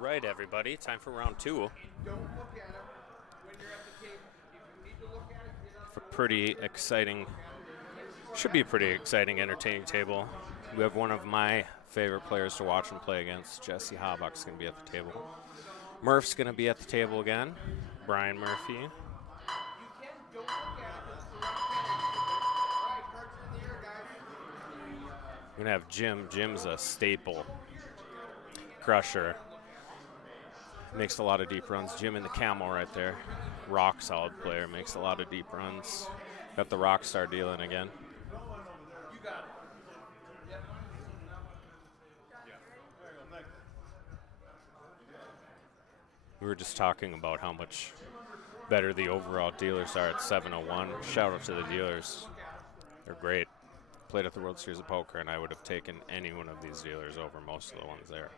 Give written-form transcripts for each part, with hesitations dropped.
right, everybody. Time for round two. For pretty exciting, should be a pretty exciting, entertaining table. We have one of my favorite players to watch and play against. Jesse Hobbuck's going to be at the table. Murph's going to be at the table again. Brian Murphy. We're going to have Jim. Jim's a staple crusher. Makes a lot of deep runs. Jim in the camel right there. Rock solid player. Makes a lot of deep runs. Got the rock star dealing again. We were just talking about how much better the overall dealers are at 701. Shout out to the dealers. They're great. Played at the World Series of Poker, and I would have taken any one of these dealers over most of the ones there.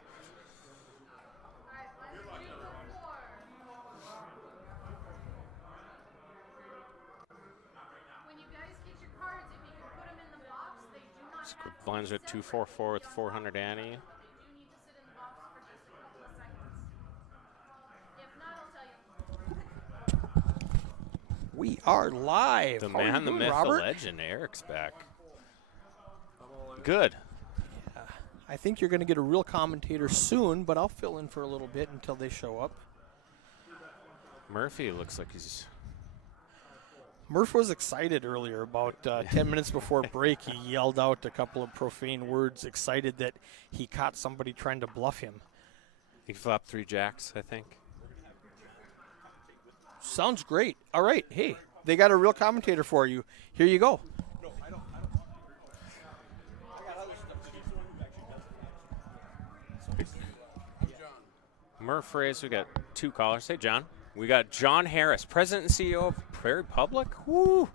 Blinds are at 244 with 400 Annie. We are live. The How are you man, the doing, myth, Robert? the legend, Eric's back. Good. Yeah. I think you're going to get a real commentator soon, but I'll fill in for a little bit until they show up. Murphy looks like he's... Murph was excited earlier. About 10 minutes before break, he yelled out a couple of profane words, excited that he caught somebody trying to bluff him. He flopped 3 jacks, I think. Sounds great. All right. Hey, they got a real commentator for you. Here you go. No, I don't. I got other stuff. He's the one who actually does that. I'm John. Murph raised, we got 2 callers. Hey, John. We got John Harris, President and CEO of Prairie Public. Woo!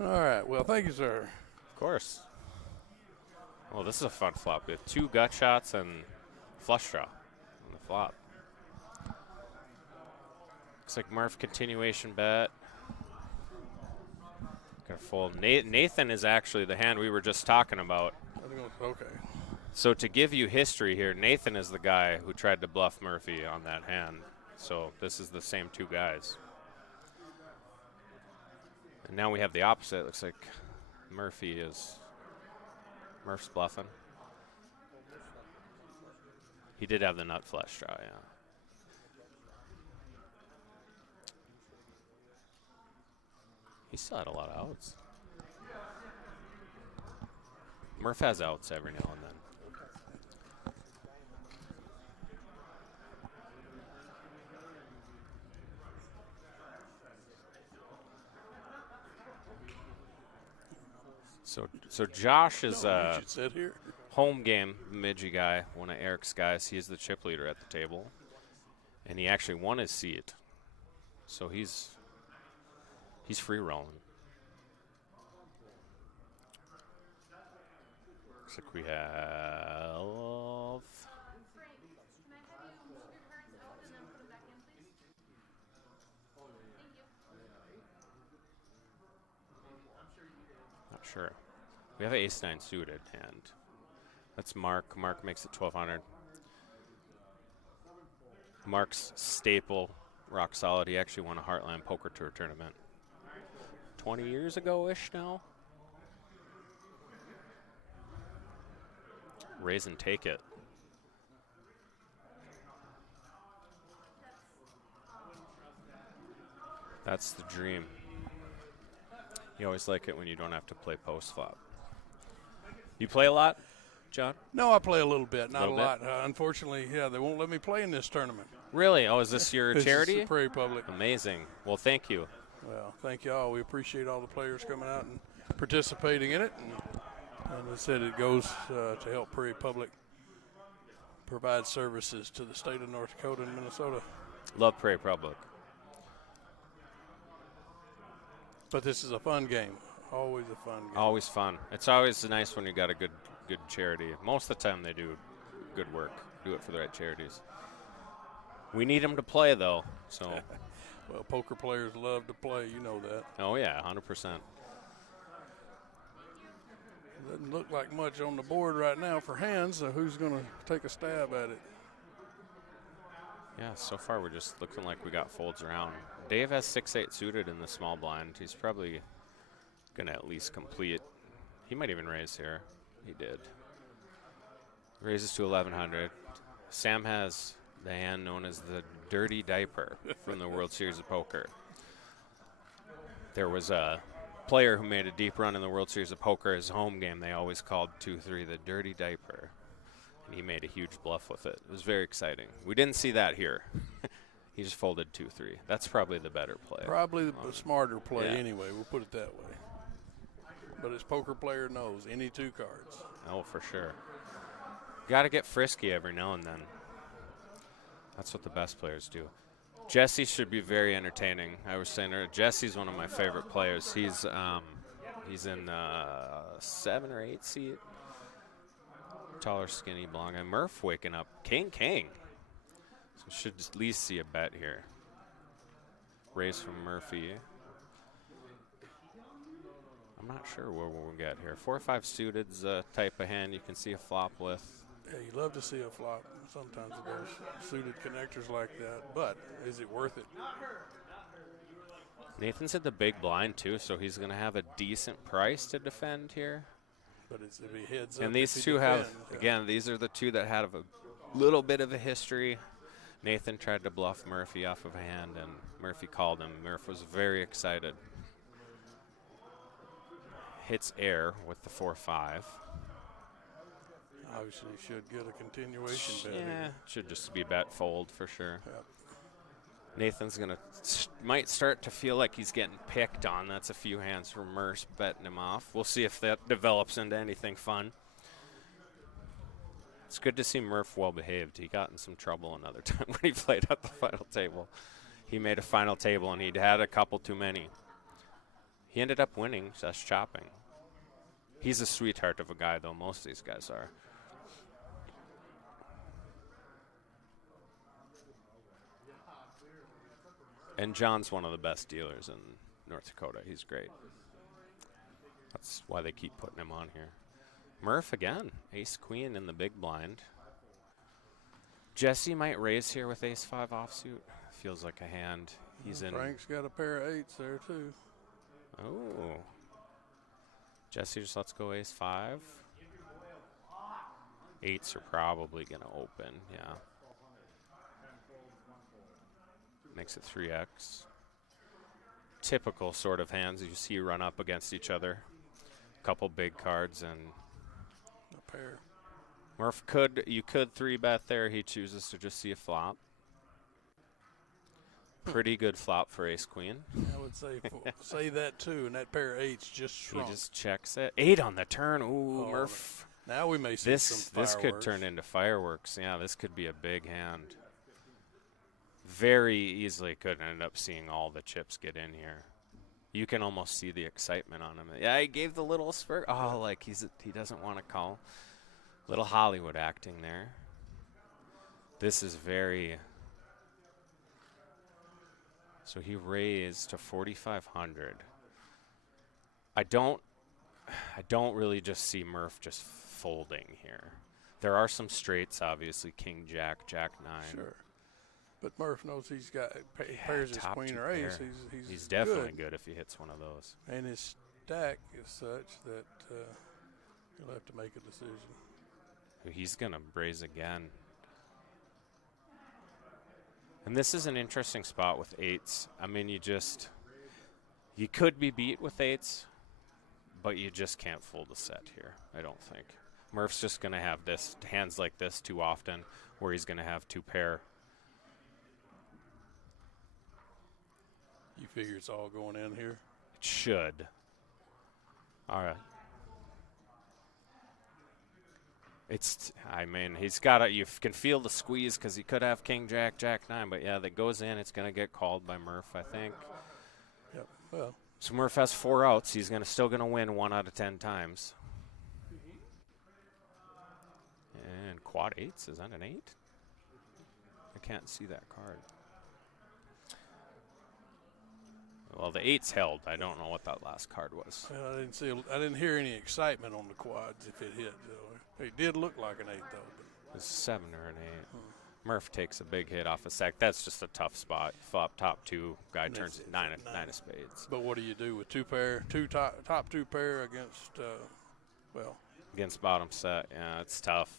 All right. Well, thank you, sir. Of course. Well, this is a fun flop. We have 2 gut shots and flush draw on the flop. Looks like Murph continuation bet. Gonna fold. Nathan is actually the hand we were just talking about. Okay. So to give you history here, Nathan is the guy who tried to bluff Murphy on that hand. So this is the same 2 guys. And now we have the opposite. Looks like Murph's bluffing. He did have the nut flush draw, yeah. He still had a lot of outs. Murph has outs every now and then. So Josh is sit here. Home game midgie guy, one of Eric's guys. He's the chip leader at the table, and he actually won his seat. So he's free rolling. Looks like we have not sure. We have an ace-9 suited hand. That's Mark. Mark makes it 1,200. Mark's staple, rock solid. He actually won a Heartland Poker Tour tournament 20 years ago-ish now. Raise and take it. That's the dream. You always like it when you don't have to play post flop. You play a lot, John? No, I play a little bit, not a Little bit? lot. Unfortunately, they won't let me play in this tournament. Really? Oh, is this your This is charity? the Prairie Public. Amazing. Well, thank you. Well, thank y'all. We appreciate all the players coming out and participating in it. And I said it goes to help Prairie Public provide services to the state of North Dakota and Minnesota. Love Prairie Public. But this is a fun game. Always a fun game. Always fun. It's always nice when you got a good charity. Most of the time they do good work. Do it for the right charities. We need them to play, though. So. Well, poker players love to play. You know that. Oh, yeah, 100%. Doesn't look like much on the board right now for hands, so who's going to take a stab at it? Yeah, so far we're just looking like we got folds around. Dave has 6-8 suited in the small blind. He's probably going to at least complete. He might even raise here. He did. Raises to 1100. Sam has the hand known as the Dirty Diaper from the World Series of Poker. There was a player who made a deep run in the World Series of Poker. His home game, they always called 2-3 the Dirty Diaper. And he made a huge bluff with it. It was very exciting. We didn't see that here. He just folded 2-3. That's probably the better play. Probably the smarter play yeah. anyway, we'll put it that way. But his poker player knows any 2 cards. Oh, for sure. Got to get frisky every now and then. That's what the best players do. Jesse should be very entertaining. I was saying Jesse's one of my favorite players. He's in 7 or 8 seat. Taller, skinny, blonde guy. Murph waking up. King. So should at least see a bet here. Raise from Murphy. I'm not sure where we'll get here. 4-5 suited's a type of hand you can see a flop with. Yeah, you love to see a flop sometimes of those suited connectors like that, but is it worth it? Nathan's at the big blind too, so he's going to have a decent price to defend here. But it's if he heads up. And these two have, again, these are the two that had a little bit of a history. Nathan tried to bluff Murphy off of a hand, and Murphy called him. Murph was very excited. Hits air with the 4-5. Obviously should get a continuation bet. Yeah, should just be bet fold for sure. Yep. Nathan's might start to feel like he's getting picked on. That's a few hands from Murph betting him off. We'll see if that develops into anything fun. It's good to see Murph well behaved. He got in some trouble another time when he played at the final table. He made a final table and he'd had a couple too many. He ended up winning, just chopping. He's a sweetheart of a guy, though. Most of these guys are. And John's one of the best dealers in North Dakota. He's great. That's why they keep putting him on here. Murph again. Ace-queen in the big blind. Jesse might raise here with ace-5 offsuit. Feels like a hand. He's in. Frank's got a pair of 8s there, too. Oh. Jesse just lets go ace-5. 8s are probably going to open, yeah. Makes it 3x. Typical sort of hands you see run up against each other. Couple big cards and A pair. Murph you could 3-bet there. He chooses to just see a flop. Pretty good flop for ace-queen. I would say say that too, and that pair of 8s just shrunk. He just checks it. 8 on the turn. Ooh, Oh, Murph. Now we may see some This fireworks. could turn into fireworks. Yeah, this could be a big hand. Very easily could end up seeing all the chips get in here. You can almost see the excitement on him. Yeah, he gave the little spurt. Oh, like he doesn't want to call. Little Hollywood acting there. This is very. So he raised to 4,500. I don't really just see Murph just folding here. There are some straights, obviously. King, Jack, Jack 9. Sure. But Murph knows he's got pairs his top queen 2 or ace. pair. He's definitely good if he hits one of those. And his stack is such that he'll have to make a decision. He's going to raise again. And this is an interesting spot with 8s. I mean, you could be beat with 8s, but you just can't fold a set here, I don't think. Murph's just going to have hands like this too often where he's going to have 2 pair. You figure it's all going in here? It should. All right. I mean, he's got you can feel the squeeze because he could have King, Jack, Jack 9. But, yeah, that goes in. It's going to get called by Murph, I think. Yep. Well. So Murph has 4 outs. He's still going to win 1 out of 10 times. And quad 8s. Is that an 8? I can't see that card. Well, the 8's held. I don't know what that last card was. Well, I didn't hear any excitement on the quads if it hit. It did look like an 8 though. It was a 7 or an 8. Murph takes a big hit off a sack. That's just a tough spot. Flop top 2. Guy turns nine of spades. But what do you do with top 2 pair against, against bottom set? Yeah, it's tough.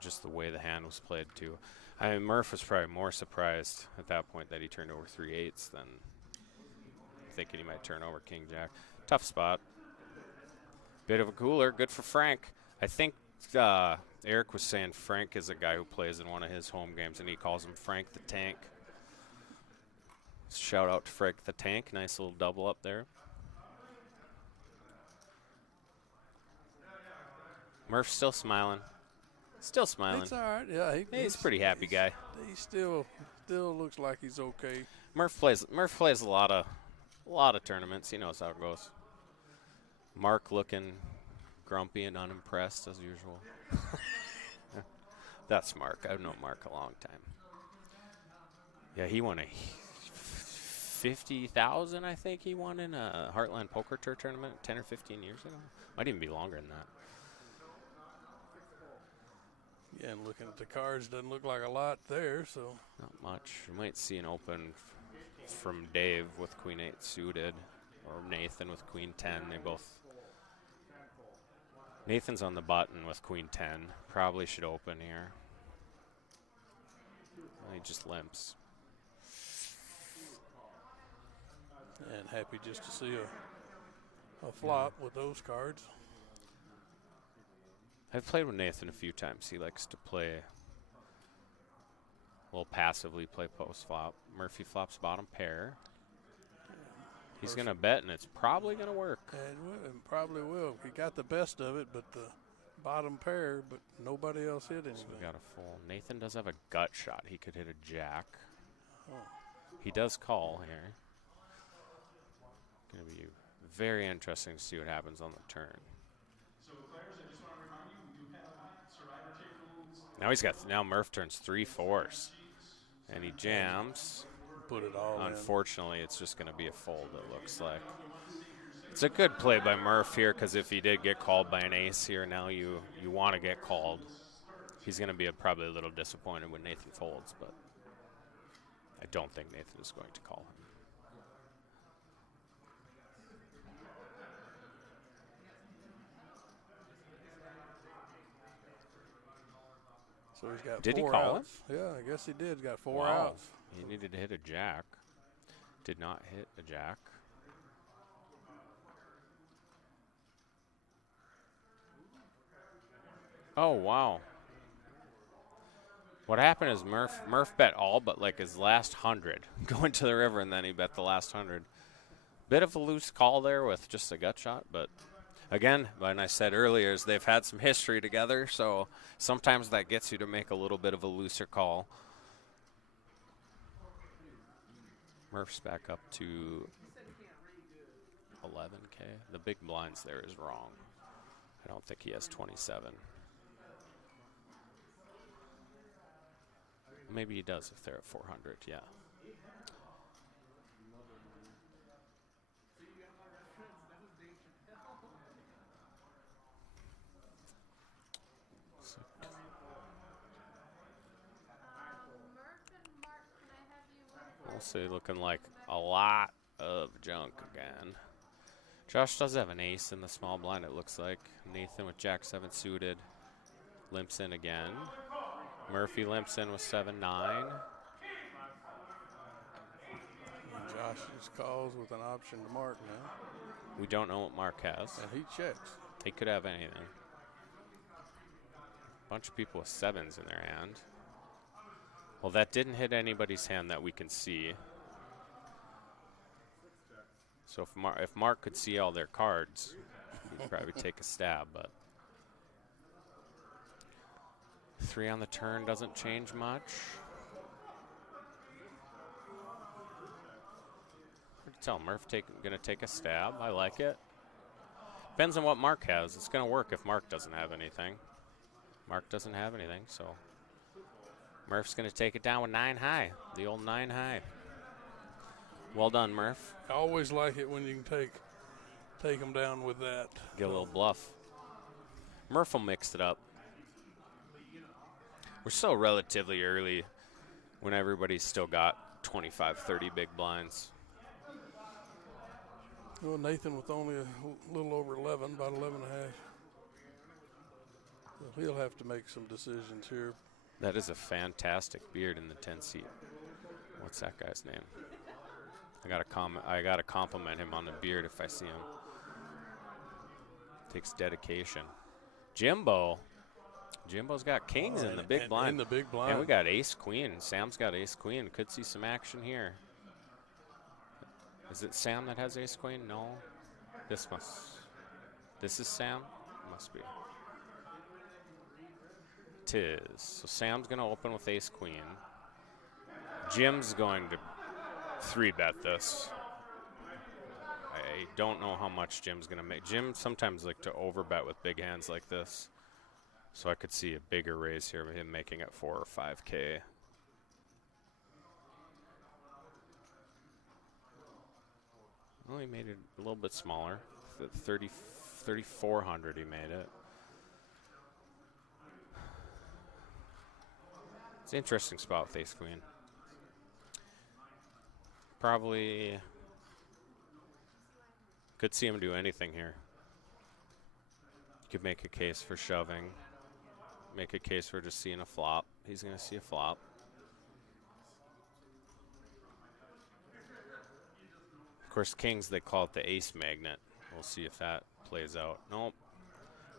Just the way the hand was played, too. I mean, Murph was probably more surprised at that point that he turned over 3 8s than thinking he might turn over King Jack. Tough spot. Bit of a cooler. Good for Frank. I think Eric was saying Frank is a guy who plays in one of his home games, and he calls him Frank the Tank. Shout out to Frank the Tank. Nice little double up there. Murph's still smiling. Still smiling. It's all right. Yeah, he's a pretty happy guy. He still looks like he's okay. Murph plays a lot of tournaments. He knows how it goes. Mark looking grumpy and unimpressed as usual. That's Mark. I've known Mark a long time. Yeah, he won a 50,000, I think he won in a Heartland Poker Tour tournament 10 or 15 years ago. Might even be longer than that. Yeah, and looking at the cards, doesn't look like a lot there, so. Not much. You might see an open from Dave with Queen 8 suited, or Nathan with Queen 10. They both. Nathan's on the button with Queen 10. Probably should open here. He just limps. And happy just to see a flop with those cards. I've played with Nathan a few times. He likes to play a little passively, play post flop. Murphy flops bottom pair. He's going to bet, and it's probably going to work. And probably will. He got the best of it, but the bottom pair, but nobody else hit anything. So we got a full. Nathan does have a gut shot. He could hit a jack. Oh. He does call here. Going to be very interesting to see what happens on the turn. Now Murph turns 3 4s, and he jams. Put it all Unfortunately, it's just going to be a fold, it looks like. It's a good play by Murph here, because if he did get called by an ace here, now you want to get called. He's going to be probably a little disappointed when Nathan folds, but I don't think Nathan is going to call him. So he's got did 4 he call outs. him? Yeah, I guess he did. He's got 4 Wow. outs. He needed to hit a jack. Did not hit a jack. Oh, wow. What happened is Murph bet all but like his last 100 going to the river, and then he bet the last 100. Bit of a loose call there with just a gut shot, but again, when I said earlier, is they've had some history together, so sometimes that gets you to make a little bit of a looser call. Murph's back up to 11K. The big blinds there is wrong. I don't think he has 27. Maybe he does if they're at 400, yeah. We'll see, looking like a lot of junk again. Josh does have an ace in the small blind, it looks like. Nathan with Jack 7 suited. Limps in again. Murphy limps in with 7-9. Josh just calls with an option to Mark now. We don't know what Mark has. And he checks. He could have anything. Bunch of people with 7s in their hand. Well, that didn't hit anybody's hand that we can see. So if Mark could see all their cards, he'd probably take a stab, but 3 on the turn doesn't change much. Hard to tell. Murph gonna take a stab. I like it. Depends on what Mark has. It's gonna work if Mark doesn't have anything. Mark doesn't have anything, so Murph's going to take it down with 9 high, the old 9 high. Well done, Murph. I always like it when you can take them down with that. Get a little bluff. Murph will mix it up. We're still relatively early when everybody's still got 25, 30 big blinds. Well, Nathan with only a little over 11, about 11 and a half. So he'll have to make some decisions here. That is a fantastic beard in the 10 seat. What's that guy's name? I gotta compliment him on the beard if I see him. Takes dedication. Jimbo's got kings in the big blind. In the big blind. And we got ace queen. Sam's got ace queen. Could see some action here. Is it Sam that has ace queen? No. This is Sam? Must be. Tis. So Sam's going to open with ace queen. Jim's going to 3-bet this. I don't know how much Jim's going to make. Jim sometimes like to overbet with big hands like this. So I could see a bigger raise here with him making it 4 or 5K. Well, he made it a little bit smaller. 3,400 he made it. It's an interesting spot with ace queen. Probably could see him do anything here. Could make a case for shoving. Make a case for just seeing a flop. He's going to see a flop. Of course, kings, they call it the ace magnet. We'll see if that plays out. Nope.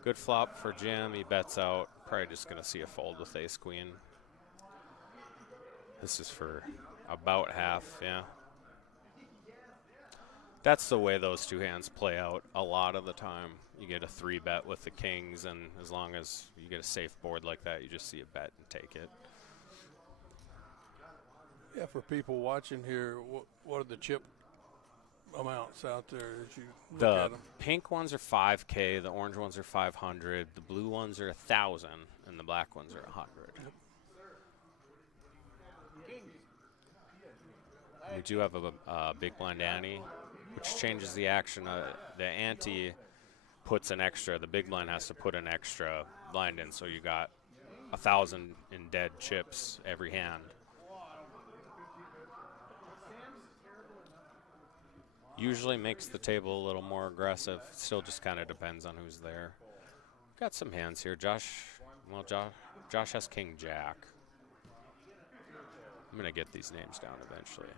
Good flop for Jim. He bets out. Probably just going to see a fold with ace queen. This is for about half, yeah. That's the way those two hands play out a lot of the time. You get a 3-bet with the kings, and as long as you get a safe board like that, you just see a bet and take it. Yeah, for people watching here, what are the chip amounts out there as you look at them? The pink ones are 5K, the orange ones are 500, the blue ones are 1,000, and the black ones are 100. Yep. We do have a big blind ante, which changes the action. The ante puts an extra. The big blind has to put an extra blind in, so you got 1,000 in dead chips every hand. Usually makes the table a little more aggressive. Still just kind of depends on who's there. Got some hands here. Josh has king jack. I'm going to get these names down eventually.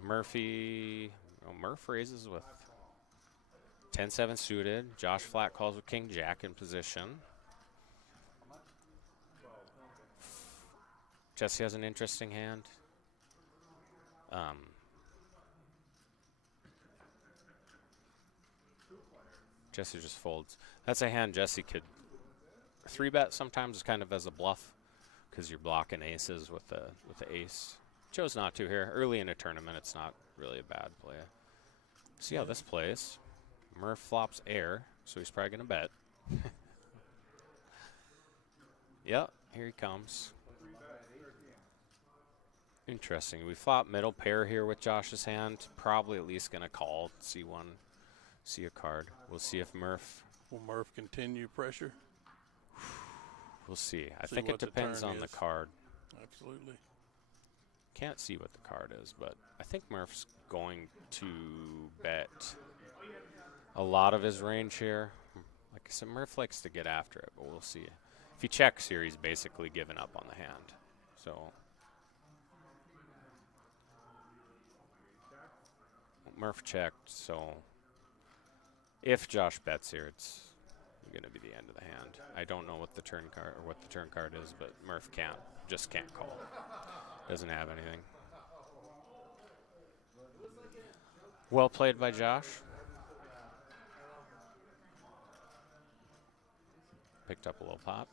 Murph raises with 10-7 suited. Josh flat calls with king jack in position. Jesse has an interesting hand. Jesse just folds. That's a hand Jesse could 3-bet sometimes kind of as a bluff because you're blocking aces with the ace. Chose not to here. Early in a tournament, it's not really a bad play. See how this plays. Murph flops air, so he's probably going to bet. Yep, here he comes. Interesting. We flop middle pair here with Josh's hand. Probably at least going to call, see a card. We'll see if Murph. Will Murph continue pressure? We'll see. I think it depends on the card. Absolutely. Can't see what the card is, but I think Murph's going to bet a lot of his range here. Like I said, Murph likes to get after it, but we'll see. If he checks here, he's basically given up on the hand. So Murph checked, so if Josh bets here, it's going to be the end of the hand. I don't know what the turn card is, but Murph just can't call. Doesn't have anything. Well played by Josh. Picked up a little pop.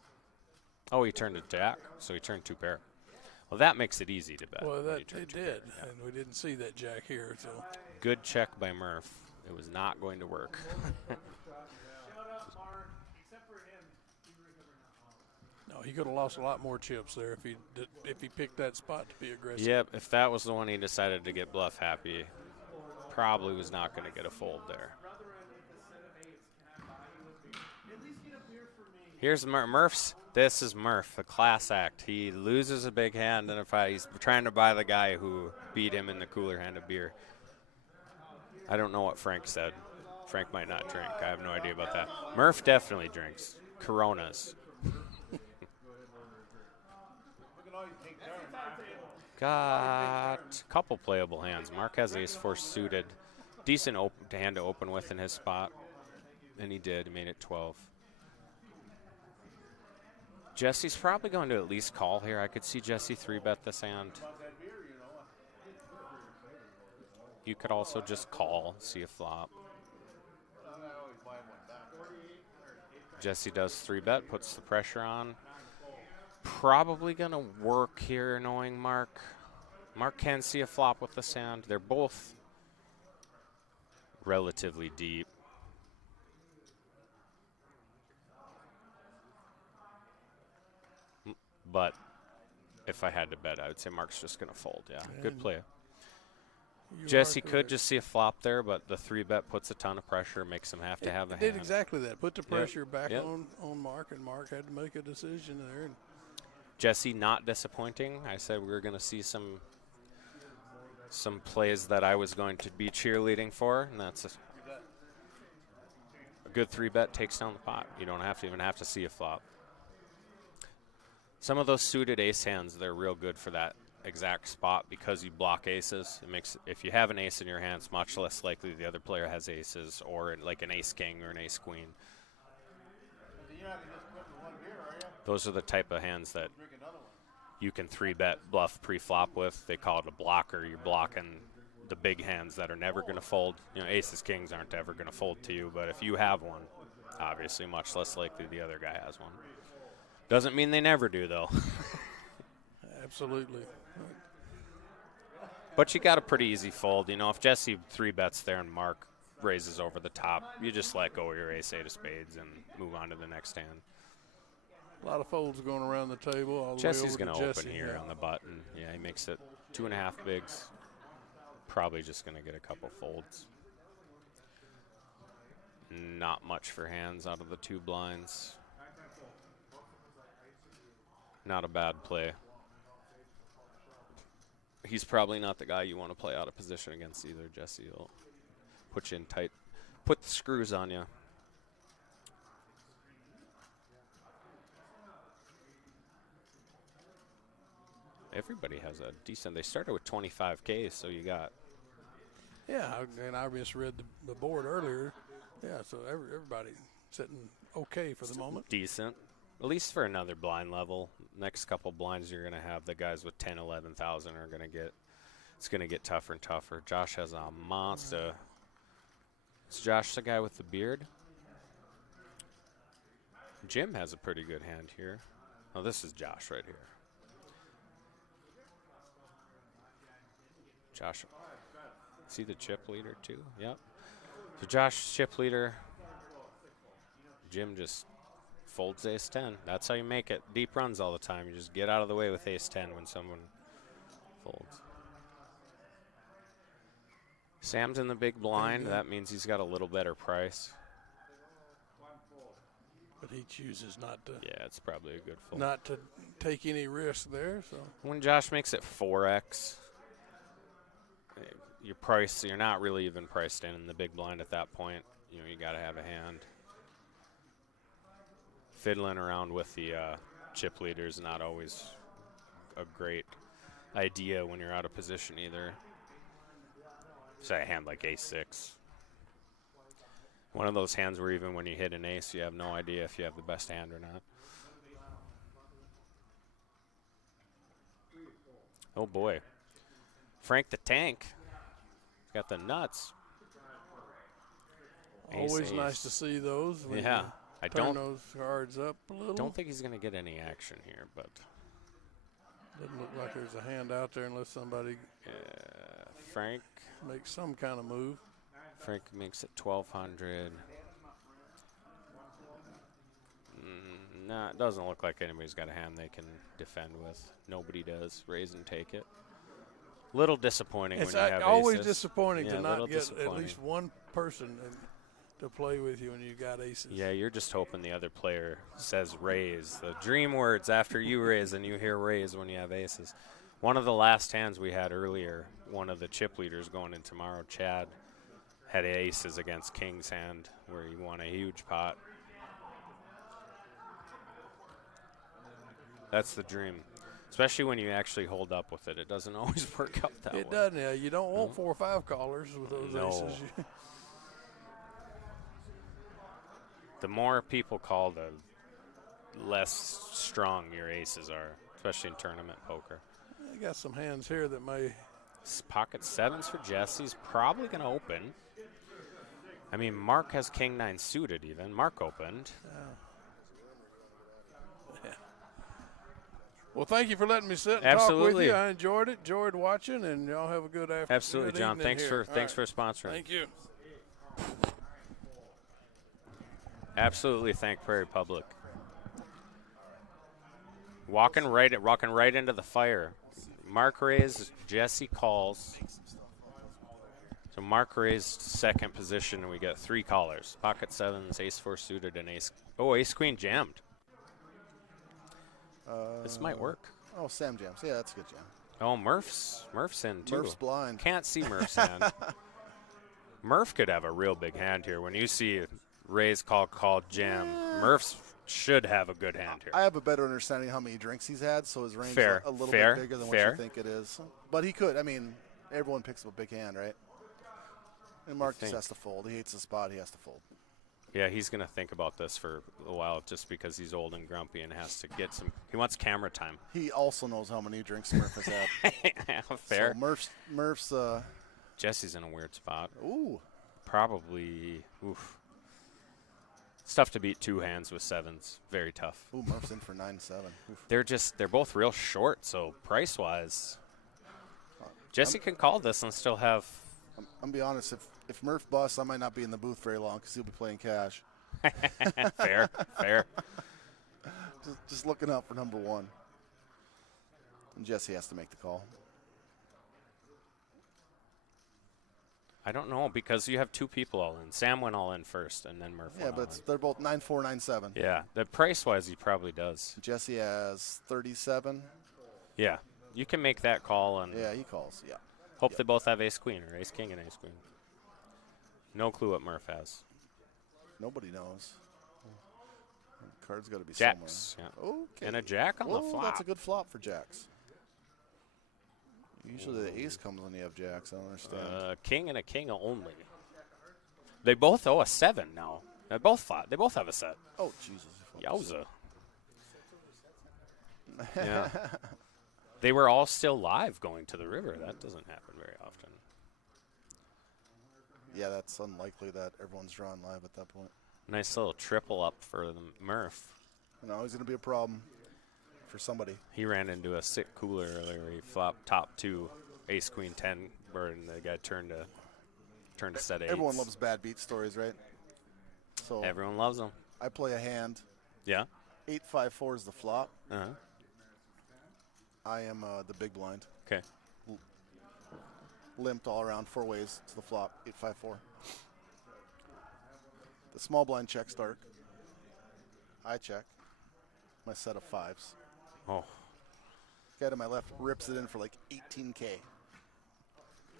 Oh, he turned a jack, so he turned 2 pair. Well, that makes it easy to bet. Well, it did, and we didn't see that jack here. So good check by Murph. It was not going to work. No, he could have lost a lot more chips there if he picked that spot to be aggressive. Yep, if that was the one he decided to get bluff happy, probably was not going to get a fold there. Here's Murph's. This is Murph, a class act. He loses a big hand in a fight. He's trying to buy the guy who beat him in the cooler hand of beer. I don't know what Frank said. Frank might not drink. I have no idea about that. Murph definitely drinks Coronas. Got a couple playable hands. Mark has ace-4 suited. Decent hand to open with in his spot. And he did. He made it 12. Jesse's probably going to at least call here. I could see Jesse 3-bet this hand. You could also just call, see a flop. Jesse does 3-bet, puts the pressure on. Probably going to work here, knowing Mark. Mark can see a flop with this hand. They're both relatively deep. But if I had to bet, I would say Mark's just going to fold. Yeah, good play. Jesse could just see a flop there, but the 3-bet puts a ton of pressure, makes him have to have a hand. Did exactly that. Put the pressure back on Mark, and Mark had to make a decision there. Jesse not disappointing. I said we were going to see some plays that I was going to be cheerleading for, and that's a good 3-bet takes down the pot. You don't even have to see a flop. Some of those suited ace hands, they're real good for that exact spot because you block aces. It makes, if you have an ace in your hand, it's much less likely the other player has aces, or like an ace king or an ace queen. Those are the type of hands that you can 3-bet bluff pre-flop with. They call it a blocker. You're blocking the big hands that are never going to fold. You know, aces, kings aren't ever going to fold to you, but if you have one, obviously much less likely the other guy has one. Doesn't mean they never do, though. Absolutely. But you got a pretty easy fold. You know, if Jesse 3-bets there and Mark raises over the top, you just let go of your ace-8 of spades and move on to the next hand. A lot of folds going around the table. All the Jesse's going to open here on the button. Yeah, he makes it 2.5 bigs. Probably just going to get a couple folds. Not much for hands out of the 2 blinds. Not a bad play. He's probably not the guy you want to play out of position against either. Jesse will put you in tight, put the screws on you. Everybody has a decent, they started with 25K, so you got. Yeah, and I just read the board earlier. Yeah, so everybody sitting okay for the moment. Decent. At least for another blind level. Next couple blinds you're going to have, the guys with 10, 11,000 are going to get, it's going to get tougher and tougher. Josh has a monster. Is Josh the guy with the beard? Jim has a pretty good hand here. Oh, this is Josh right here. Josh, is he the chip leader too? Yep. So Josh, chip leader. Jim just folds ace-10. That's how you make it. Deep runs all the time. You just get out of the way with ace-10 when someone folds. Sam's in the big blind. That means he's got a little better price. But he chooses not to. Yeah, it's probably a good fold. Not to take any risk there. So when Josh makes it 4x, your price, you're not really even priced in the big blind at that point. You know, you got to have a hand. Fiddling around with the chip leader is not always a great idea when you're out of position either. Say a hand like ace-6. One of those hands where even when you hit an ace, you have no idea if you have the best hand or not. Oh boy. Frank the Tank. Got the nuts. Always ace, nice to see those. Yeah. I turn those cards up a little. Don't think he's going to get any action here, but doesn't look like there's a hand out there unless somebody Frank makes some kind of move. Frank makes it 1,200. Nah, it doesn't look like anybody's got a hand they can defend with. Nobody does. Raise and take it. Little disappointing It's when you have always aces. disappointing Yeah, to a not little get at disappointing. least one person to play with you when you got aces. Yeah, you're just hoping the other player says raise. The dream words after you raise, and you hear raise when you have aces. One of the last hands we had earlier, one of the chip leaders going in tomorrow, Chad, had aces against King's hand where he won a huge pot. That's the dream, especially when you actually hold up with it. It doesn't always work out that way. It doesn't. Yeah, you don't want 4 or 5 callers with those No. aces. The more people call, the less strong your aces are, especially in tournament poker. I got some hands here that may. Pocket sevens for Jesse's probably going to open. I mean, Mark has king 9 suited even. Mark opened. Well, thank you for letting me sit and Absolutely. talk with you. I enjoyed it. Enjoyed watching, and y'all have a good afternoon. Absolutely, John. Thanks for sponsoring. Thank you. Absolutely, thank Prairie Public. Walking right into the fire. Mark raised, Jesse calls. So Mark raised second position, and we got 3 callers. Pocket sevens, ace 4 suited, and ace queen jammed. This might work. Oh, Sam jams. Yeah, that's a good jam. Oh, Murph's in too. Murph's blind. Can't see Murph's hand. Murph could have a real big hand here. When you see raise, call, jam, Murph's should have a good hand here. I have a better understanding of how many drinks he's had, so his range is a little bit bigger than what you think it is. But he could. I mean, everyone picks up a big hand, right? And Mark just has to fold. He hates the spot. He has to fold. Yeah, he's going to think about this for a while just because he's old and grumpy and has to get some – he wants camera time. He also knows how many drinks Murph has had. Fair. So Murph's Jesse's in a weird spot. Ooh. Probably – oof. It's tough to beat 2 hands with sevens. Very tough. Ooh, Murph's in for 9-7. They're both real short, so price-wise, Jesse can call this and still have – I'm going to be honest. If Murph busts, I might not be in the booth very long because he'll be playing cash. Fair. Just looking out for number 1. And Jesse has to make the call. I don't know because you have 2 people all in. Sam went all in first, and then Murph went all in. They're both 9-4, 9-7. Yeah, the price-wise, he probably does. Jesse has 37. Yeah, you can make that call. And yeah, he calls, yeah. Hope they both have ace-queen or ace-king and ace-queen. No clue what Murph has. Nobody knows. Card's got to be Jacks, somewhere. yeah. Okay. And a jack on the flop. That's a good flop for jacks. Usually the ace comes when you have jacks. I don't understand. King and a king only. They both owe a 7 now. They both have a set. Oh, Jesus. Yowza. Yeah. They were all still live going to the river. That doesn't happen very often. Yeah, that's unlikely that everyone's drawn live at that point. Nice little triple up for the Murph. No, he's going to be a problem for somebody. He ran into a sick cooler earlier. He flopped top 2, ace queen 10, and the guy turned to set 8. Everyone loves bad beat stories, right? So everyone loves them. I play a hand. Yeah. 8-5-4 is the flop. Uh-huh. I am the big blind. Okay. Limped all around 4 ways to the flop. 8-5-4. The small blind checks dark. I check. My set of 5s. Oh. Guy to my left rips it in for like 18K.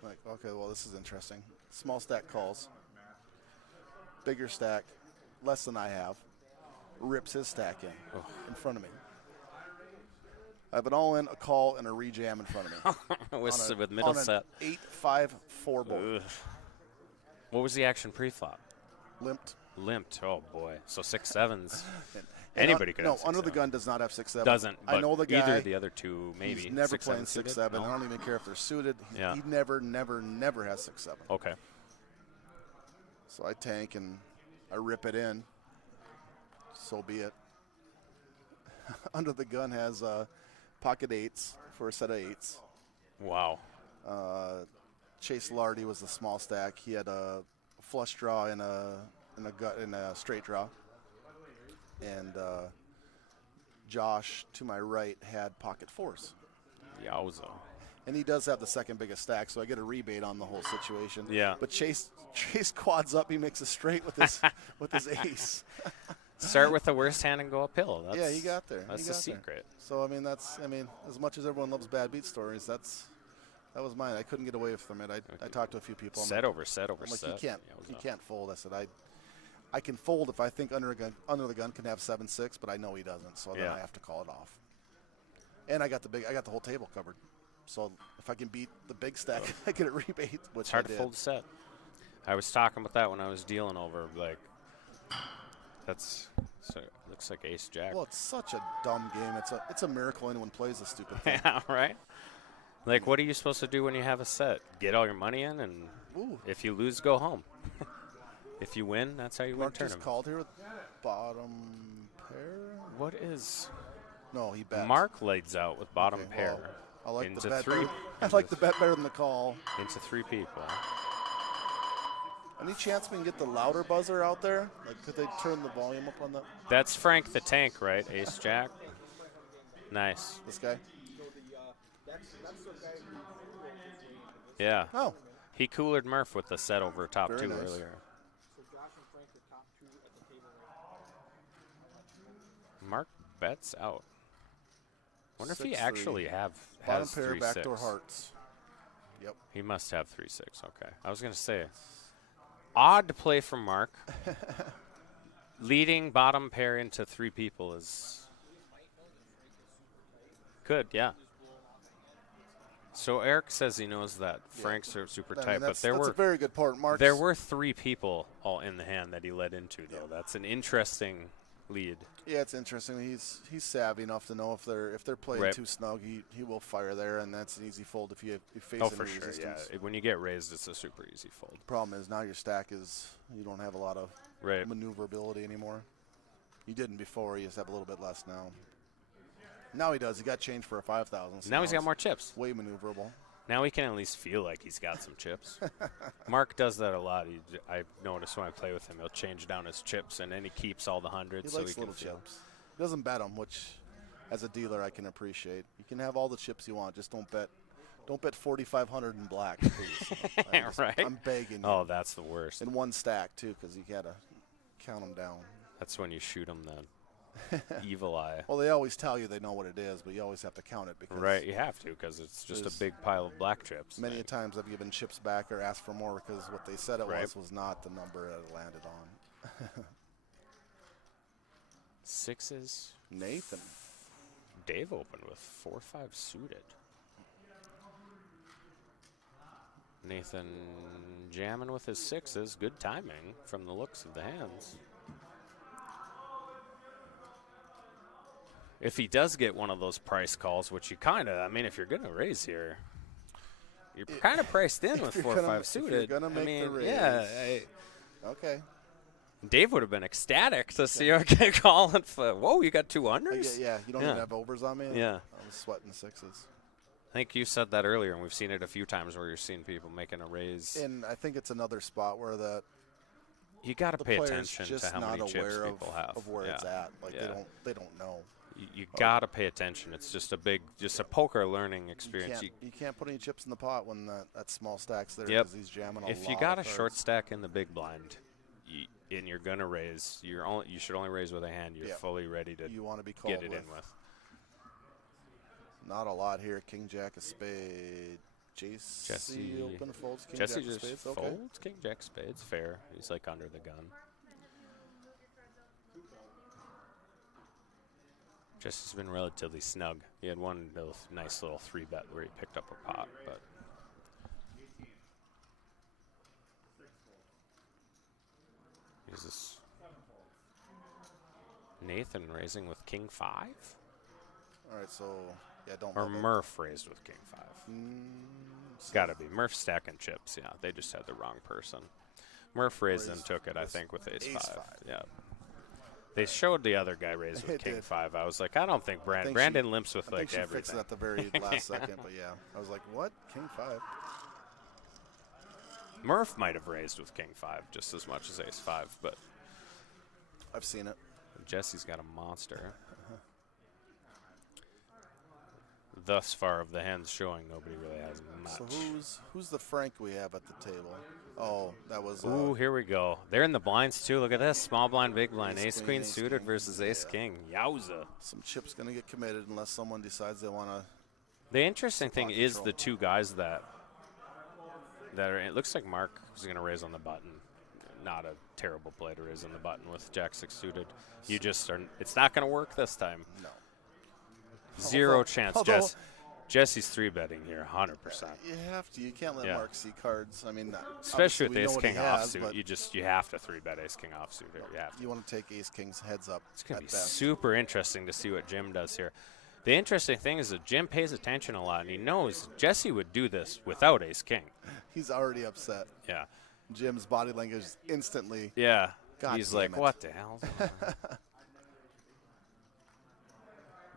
Like, okay, well, this is interesting. Small stack calls. Bigger stack, less than I have. Rips his stack in front of me. I have an all-in, a call, and a rejam in front of me. with middle set. 8-5-4 board. Ugh. What was the action pre-flop? Limped. Oh, boy. So 6-7s. Anybody could have 6-7. No, under the gun does not have 6-7. Doesn't. I know the guy. Either of the other 2, maybe. He's never 6-7 playing 6-7. No? I don't even care if they're suited. Yeah. He never has 6-7. Okay. So I tank and I rip it in. So be it. Under the gun has pocket 8s for a set of 8s. Wow. Chase Lardy was the small stack. He had a flush draw and a straight draw. And Josh to my right had pocket fours. Yowza. And he does have the second biggest stack, so I get a rebate on the whole situation. Yeah. But Chase quads up. He makes a straight with his with his ace. Start with the worst hand and go uphill. That's, yeah, he got there. That's he the got there. secret. So I mean, as much as everyone loves bad beat stories, that was mine. I couldn't get away from it. I talked to a few people. Set over set. I'm like, you can't fold. I said I can fold if I think under the gun can have 7-6, but I know he doesn't. So then I have to call it off. And I got the whole table covered. So if I can beat the big stack, I get a rebate, which it's hard I to did. fold a set. I was talking about that when I was dealing over, like, looks like ace jack. Well, it's such a dumb game. It's a miracle anyone plays this stupid thing. Yeah, right? Like, what are you supposed to do when you have a set? Get all your money in, and if you lose, go home. If you win, that's how you Mark win tournament. just called here with bottom pair. What is... No, he bet. Mark lays out with bottom pair. Well, I like into the bet. three. I like the bet better than the call. Into 3 people. Any chance we can get the louder buzzer out there? Like, could they turn the volume up on that? That's Frank the Tank, right? Ace Jack. Nice. This guy? Yeah. Oh. He coolered Murph with the set over top Very 2 nice. earlier. Mark bets out. Wonder if he 6-3. actually has Bottom pair, 3-6. backdoor hearts. Yep. He must have 3-6. Okay. I was going to say, odd to play from Mark. Leading bottom pair into 3 people is good, yeah. So Eric says he knows that Frank's are super tight, but that's a very good part. Mark's there were 3 people all in the hand that he led into, though. That's an interesting lead. Yeah, it's interesting. He's savvy enough to know if they're playing too snug, he will fire there, and that's an easy fold if you face any resistance. Yeah. When you get raised, it's a super easy fold. Problem is now your stack is you don't have a lot of maneuverability anymore. You didn't before. You just have a little bit less now. Now he does. He got changed for a 5,000. So now he's got more chips. Way maneuverable. Now he can at least feel like he's got some chips. Mark does that a lot. I've noticed when I play with him, he'll change down his chips, and then he keeps all the hundreds. He likes little chips. He doesn't bet them, which, as a dealer, I can appreciate. You can have all the chips you want. Just don't bet 4,500 in black, please. Right? I'm begging you. Oh, that's the worst. In one stack, too, because you got to count them down. That's when you shoot them then. Evil eye. Well, they always tell you they know what it is, but you always have to count it. Because you have to, because it's just a big pile of black chips. Many times I've given chips back or asked for more because what they said it was not the number that it landed on. 6s. Nathan. Dave opened with 4-5 suited. Nathan jamming with his 6s. Good timing from the looks of the hands. If he does get one of those price calls, which you if you're going to raise here, you're kind of priced in with 4-5 suited. If you're going to make the raise. Yeah. Okay. Dave would have been ecstatic to see her get calling for, whoa, you got 2 unders? Yeah, you don't even have overs on me? Yeah. I was sweating 6s. I think you said that earlier, and we've seen it a few times where you're seeing people making a raise. And I think it's another spot where you got to pay attention just to how many chips people have. Of where it's at. Like they don't know. You got to pay attention. It's just a poker learning experience. You can't put any chips in the pot when that small stack's there Yep. because he's jamming a lot. If you got a cards. short stack in the big blind, and you're gonna raise, you should only raise with a hand you're fully ready to you want to be get it in with. Not a lot here. King Jack of Spade. Jesse open folds. King Jesse Jack just of Spades. folds. Okay. King Jack Spades. Fair. He's like under the gun. Jesse's been relatively snug. He had one nice little 3-bet where he picked up a pot, but here's this Nathan raising with King 5. All right, so don't. Or Murph raised with King 5. It's got to be Murph stacking chips. Yeah, they just had the wrong person. Murph raised and took it, I think, with Ace 5. Yeah. They showed the other guy raised with King 5. I was like, I don't think Brandon limps with like everything. I think she fixed it at the very last second, but yeah. I was like, what? King 5? Murph might have raised with King 5 just as much as Ace 5, but I've seen it. Jesse's got a monster. thus far of the hands showing, nobody really has much. So who's the Frank we have at the table? Oh, that was. Ooh, here we go. They're in the blinds too. Look at this. Small blind, big blind. Ace queen ace suited king. versus ace king. Yowza. Some chips going to get committed unless someone decides they want to. The interesting thing is control. the two guys that are. It looks like Mark is going to raise on the button. Not a terrible play to raise on the button with Jack 6 suited. You just are. It's not going to work this time. No. Zero chance. Jesse's 3-betting here, 100%. You have to. You can't let Mark see cards. I mean, especially with ace ace king has, offsuit, you have to 3-bet ace king offsuit here. You want to take ace king's heads up. It's going to be best. super interesting to see what Jim does here. The interesting thing is that Jim pays attention a lot, and he knows Jesse would do this without ace king. He's already upset. Yeah. Jim's body language instantly. Yeah. God He's damn like, it. what the hell?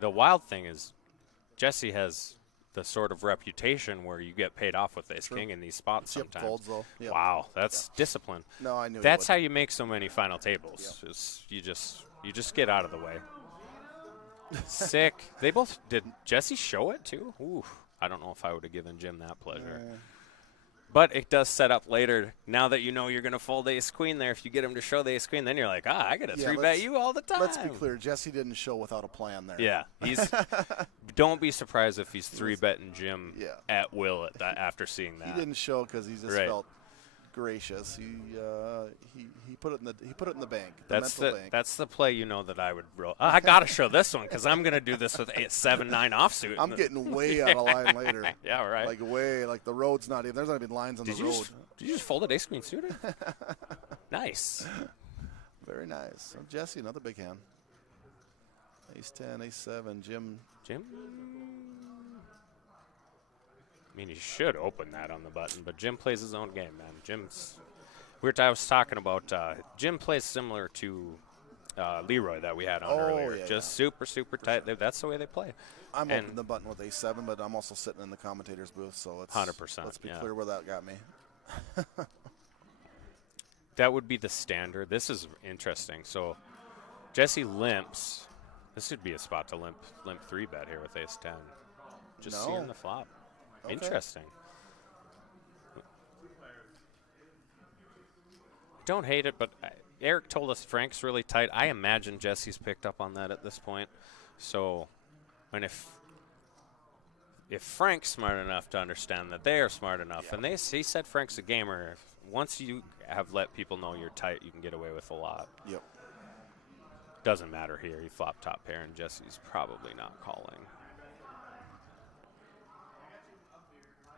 The wild thing is Jesse has the sort of reputation where you get paid off with ace king in these spots Chip sometimes. folds, though. Yep. Wow, that's discipline. No, I knew. That's how you make so many final tables. Yep. Is you just get out of the way. Sick. They both did. Jesse show it too. Ooh, I don't know if I would have given Jim that pleasure. But it does set up later. Now that you know you're going to fold ace queen there, if you get him to show the ace queen, then you're like, I got to 3-bet you all the time. Let's be clear. Jesse didn't show without a plan there. Yeah, don't be surprised if he's 3-betting Jim at will after seeing that. He didn't show because he just felt gracious. He put it in the bank. That's the play you know that I would roll. I got to show this one because I'm going to do this with 7-9 offsuit. I'm getting way out of line later. Yeah, right. Like the road's not even. There's not even lines on the road. Did you just fold it ace queen suited? Nice. Very nice. So Jesse, another big hand. Ace 10, ace 7. Jim. I mean, he should open that on the button, but Jim plays his own game, man. I was talking about, Jim plays similar to Leroy that we had on earlier. Just super, super tight. Sure. That's the way they play. I'm opening the button with ace 7, but I'm also sitting in the commentator's booth, so let's 100%. Let's be clear where that got me. That would be the standard. This is interesting. So Jesse limps. This would be a spot to limp 3-bet here with ace 10. Just seeing the flop. Okay. Interesting. Don't hate it, but Eric told us Frank's really tight. I imagine Jesse's picked up on that at this point. So, and if Frank's smart enough to understand that they are smart enough, and he said Frank's a gamer. Once you have let people know you're tight, you can get away with a lot. Yep. Doesn't matter here. He flopped top pair, and Jesse's probably not calling.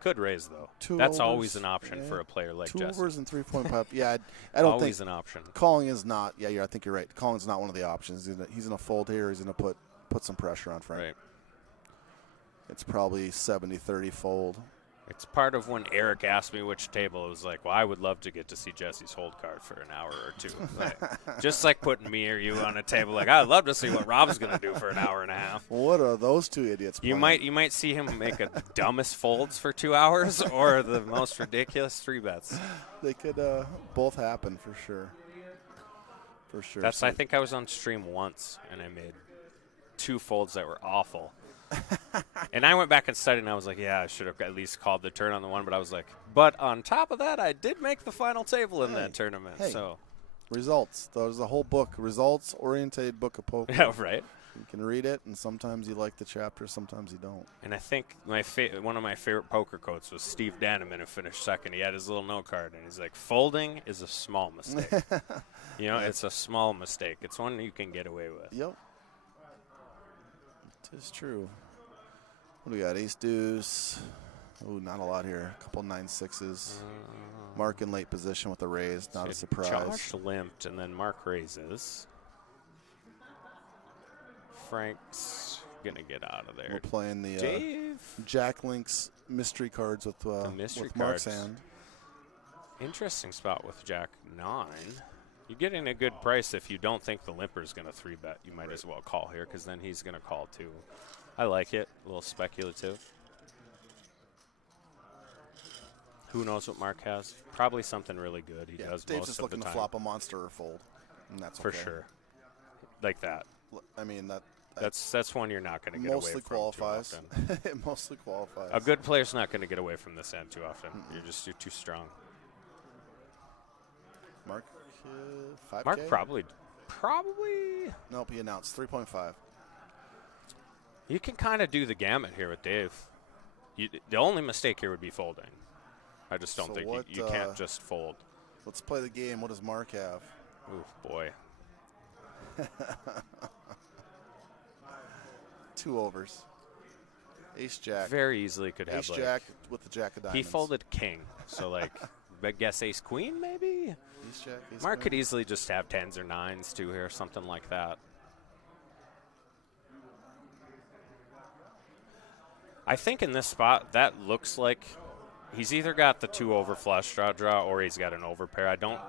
Could raise, though. That's always an option for a player like Jesse. 2 overs and 3-point pop. Yeah, I don't always think an option. Calling is not. Yeah, I think you're right. Calling is not one of the options. He's going to fold here. He's going to put some pressure on Frank. Right. It's probably 70-30 fold. It's part of when Eric asked me which table. It was like, well, I would love to get to see Jesse's hold card for an hour or two. Just like putting me or you on a table. Like, I'd love to see what Rob's going to do for an hour and a half. What are those two idiots playing? You might see him make the dumbest folds for 2 hours or the most ridiculous 3-bets. They could both happen for sure. For sure. I think I was on stream once, and I made 2 folds that were awful. And I went back and studied, and I was like, I should have at least called the turn on the one. But I was like, but on top of that, I did make the final table in that tournament. So results. There's a whole book, results-oriented book of poker. Yeah, right. You can read it, and sometimes you like the chapter, sometimes you don't. And I think one of my favorite poker quotes was Steve Daneman, who finished second. He had his little note card, and he's like, folding is a small mistake. It's a small mistake. It's one you can get away with. Yep. It is true. What do we got? Ace deuce. Ooh, not a lot here. A couple 9-6s. Mark in late position with a raise. Not a surprise. Josh limped, and then Mark raises. Frank's going to get out of there. We're playing the Jack Link's mystery cards with Mark's hand. Interesting spot with Jack 9. You're getting a good price if you don't think the limper's going to 3-bet. You might as well call here because then he's going to call too. I like it. A little speculative. Who knows what Mark has? Probably something really good. He does Dave's most just of looking the to time. flop a monster or fold, and that's For okay. sure. Like that. I mean, That's one you're not going to get away from Mostly qualifies. too often. It mostly qualifies. A good player's not going to get away from this hand too often. You're just too strong. Mark, 5K? Mark probably. Nope, he announced 3.5. You can kind of do the gamut here with Dave. The only mistake here would be folding. I just don't think you can't just fold. Let's play the game. What does Mark have? Ooh, boy. 2 overs. Ace Jack. Very easily could have Ace like, Jack with the Jack of Diamonds. He folded king, so like, I guess Ace Queen maybe. Ace Jack. Ace Mark Queen. could easily just have 10s or 9s too here, something like that. I think in this spot that looks like he's either got the 2 over flush draw or he's got an overpair. I don't.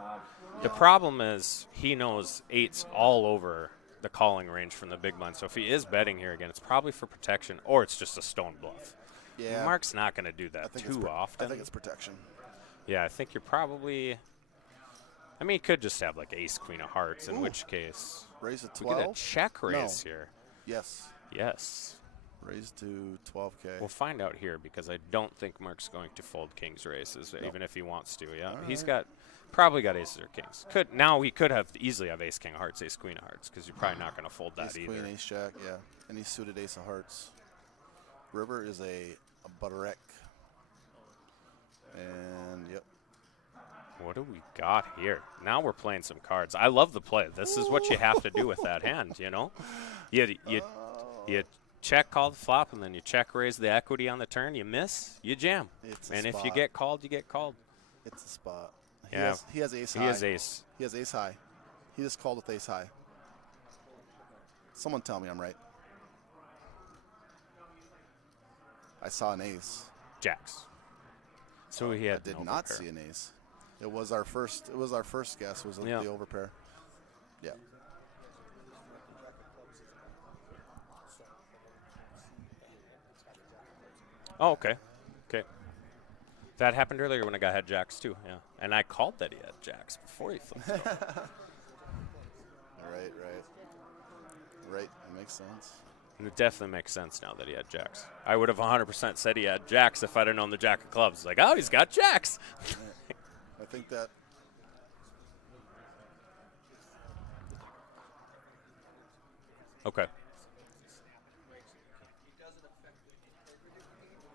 The problem is he knows 8's all over the calling range from the big blind. So if he is betting here again, it's probably for protection or it's just a stone bluff. Yeah. Mark's not going to do that too often. I think it's protection. Yeah, I think you're probably. I mean, he could just have like ace queen of hearts, in which case Raise to we 12. get a check raise here. Yes. Yes. Raise to 12K. We'll find out here because I don't think Mark's going to fold king's races, even if he wants to. Yeah, All he's right. probably got aces or kings. He could have easily have ace king of hearts, ace queen of hearts, because you're probably not going to fold that Ace either. Queen, Ace Jack, yeah. And he's suited Ace of Hearts. River is a butterek. And, yep. What do we got here? Now we're playing some cards. I love the play. This is what you have to do with that hand, you know? You check call the flop, and then you check raise the equity on the turn. You miss, you jam. And if you get called, you get called. It's a spot. Yeah. He has ace high. He has ace. He has ace high. He just called with ace high. Someone tell me I'm right. I saw an ace. Jacks. So he had I did an not overpair. see an ace. It was our first guess was the overpair. Yeah. Oh, okay. Okay. That happened earlier when a guy had jacks too, yeah. And I called that he had jacks before he flipped it over. Right. Right. That makes sense. And it definitely makes sense now that he had jacks. I would have 100% said he had jacks if I'd have known the jack of clubs. It's like, oh, he's got jacks. I think that. Okay.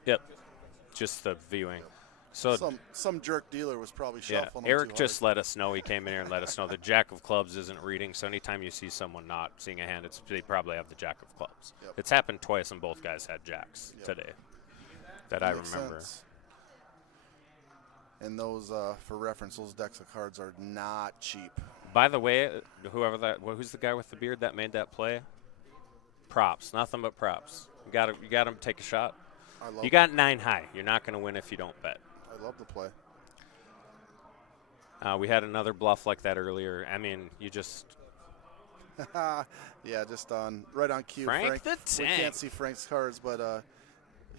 Yep. Just the viewing. So Some jerk dealer was probably yeah, shuffling. them Eric too just hard. let us know. He came in here and let us know the jack of clubs isn't reading. So anytime you see someone not seeing a hand, they probably have the jack of clubs. Yep. It's happened twice, and both guys had jacks today that I Makes remember. sense. And those, for reference, those decks of cards are not cheap. By the way, who's the guy with the beard that made that play? Props, nothing but props. You got him to take a shot. You got 9 high. You're not going to win if you don't bet. I love the play. We had another bluff like that earlier. I mean, you just Yeah, just right on cue. Frank the We Tank. can't see Frank's cards, but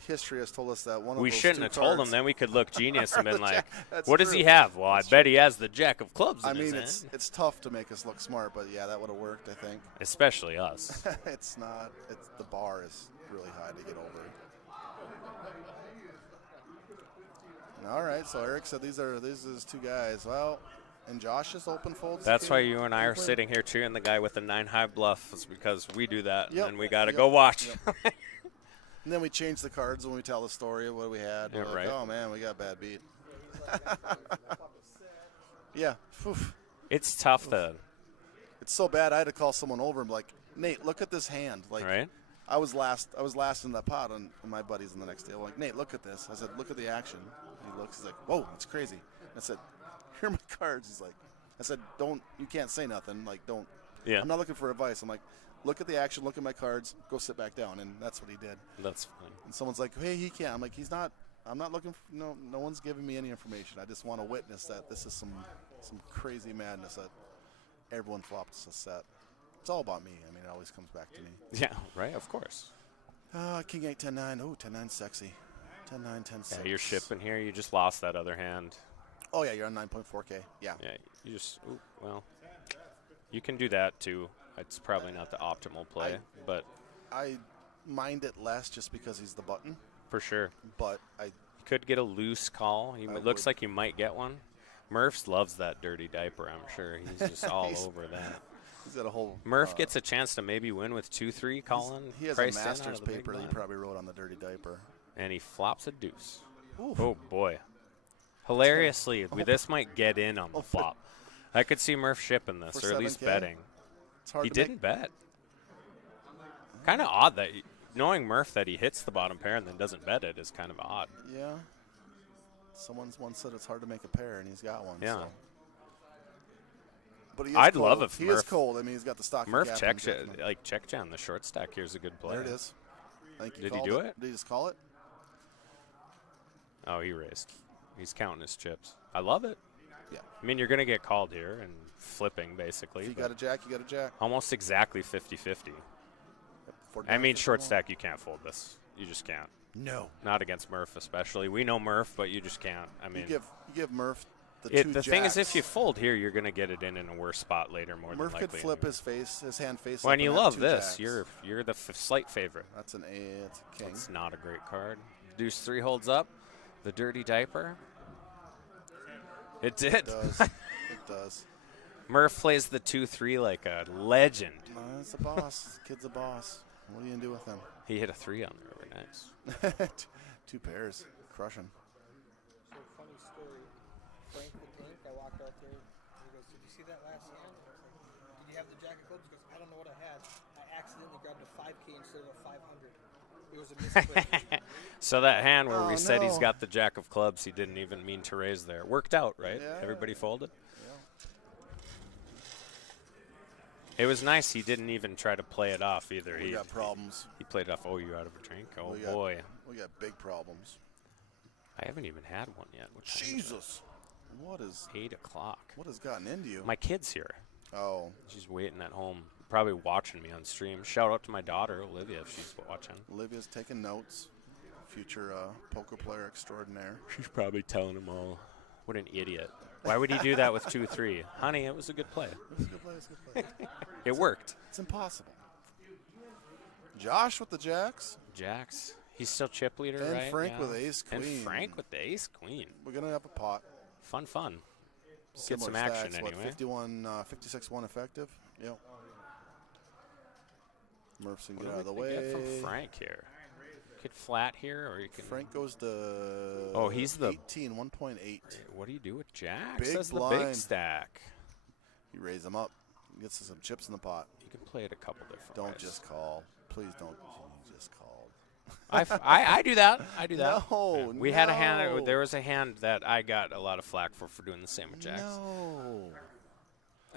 history has told us that one of we those shouldn't two have told him. cards- Then we could look genius and been like, That's "What does true. he have?" Well, That's I bet true. he has the jack of clubs in I his mean, hand. it's tough to make us look smart, but yeah, that would have worked. I think Especially us. it's not. It's the bar is really high to get over. All right, so Eric said these are his 2 guys. Well, and Josh's open folds. That's the why king- you and I are king sitting here cheering the guy with the 9 high bluff. Is because we do that, Yep. and then we got to Yep. go watch. Yep. And then we change the cards when we tell the story of what we had. Yeah, We're like, right. oh man, we got bad beat. Yeah, oof. It's tough though, It's so bad. I had to call someone over and be like, Nate, look at this hand. Like, right? I was last in that pot, and my buddies in the next day were like, Nate, look at this. I said, look at the action. He looks. He's like, whoa, it's crazy. I said, here are my cards. He's like, I said, you can't say nothing. Like, don't. Yeah, I'm not looking for advice. I'm like, look at the action, look at my cards, go sit back down, and that's what he did. that's fine. And someone's like, hey, he can't. I'm like, he's not. I'm not looking for, no one's giving me any information. I just want to witness that this is some crazy madness that everyone flops a set. It's all about me. I mean, it always comes back to me. Yeah, right. Of course. King 8, 10, 9. Oh, 10, 9 sexy. 10, 9, 10, 6. Yeah, you're shipping here. You just lost that other hand. Oh, yeah, you're on 9.4K. Yeah. Yeah, you just you can do that too. It's probably not the optimal play, but I mind it less just because he's the button, For sure. but I Could get a loose call. He looks like you might get one. Murph's loves that dirty diaper, I'm sure. He's just all over that. he's got a whole. Murph gets a chance to maybe win with 2-3 calling. He has a master's paper that he probably wrote on the dirty diaper. And he flops a deuce. Oof. Oh, boy. Hilariously, this might get in on the flop. I could see Murph shipping this, For or at least 7K? betting. It's hard He to didn't bet. Kind of odd that, knowing Murph that he hits the bottom pair and then doesn't bet it is kind of odd. Yeah. Someone's once said it's hard to make a pair, and he's got one. Yeah. So. But he is I'd cold. love if he Murph- is cold. I mean, he's got the stock. Murph check jam the short stack. Here's a good play. There it is. I think Did he called do it? Did he just call it? Oh, he raised. He's counting his chips. I love it. Yeah. I mean, you're going to get called here and flipping, basically. If you but got a jack, you got a jack. almost exactly 50-50. I mean, short stack, you can't fold this. You just can't. No. Not against Murph, especially. We know Murph, but you just can't. I mean, You give Murph the two the jacks. thing is, if you fold here, you're going to get it in a worse spot later, more Murph than could likely. flip his hand face. When up you and have love two this, jacks. you're the slight favorite. That's an A. It's a king. It's not a great card. Deuce 3 holds up. The dirty diaper. It did. It does. It does. Murph plays the 2-3 like a legend. No, it's a boss. Kid's a boss. What are you gonna do with him? He hit a 3 on the river. Nice. Two pairs, crushing. So funny story. Frank with Ink, I walked out there. And he goes, "Did you see that last hand?" I was like, "Did you have the jack of clubs?" He goes, "I don't know what I had. I accidentally grabbed a 5K instead of a 500. It was a misclick." So that hand where Oh, we said he's no. got the jack of clubs, he didn't even mean to raise there. Worked out, right? Yeah. Everybody folded. Yeah. It was nice. He didn't even try to play it off either. We got problems. He played it off. Oh, you out of a drink? Oh, We got- boy. We got big problems. I haven't even had one yet. What time is it? Jesus. What is 8 o'clock. what has gotten into you? My kid's here. Oh, She's waiting at home, probably watching me on stream. Shout out to my daughter, Olivia, if she's watching. Olivia's taking notes. Future poker player extraordinaire. She's probably telling them all, what an idiot. Why would he do that with 2-3? Honey, it was a good play. It's a good play. It's a good play. It worked. It's impossible. Josh with the jacks. Jacks. He's still chip leader, And right? Frank Yeah. with ace And queen. Frank with the ace queen. We're gonna have a pot. Fun. Get Similar some action stacks, anyway. What, 51, 56-1 effective. Yep. Murph's can What get do out of the we way. get from Frank here? Could flat here, or you can. Frank goes to. Oh, he's the 18, 1.8. What do you do with jacks? Big That's the big blind. stack. You raise them up. Gets some chips in the pot. You can play it a couple different Don't ways. just call. Please don't. You just called. I do that. I do that. No, We had a no. hand. There was a hand that I got a lot of flack for doing the same with jacks. No.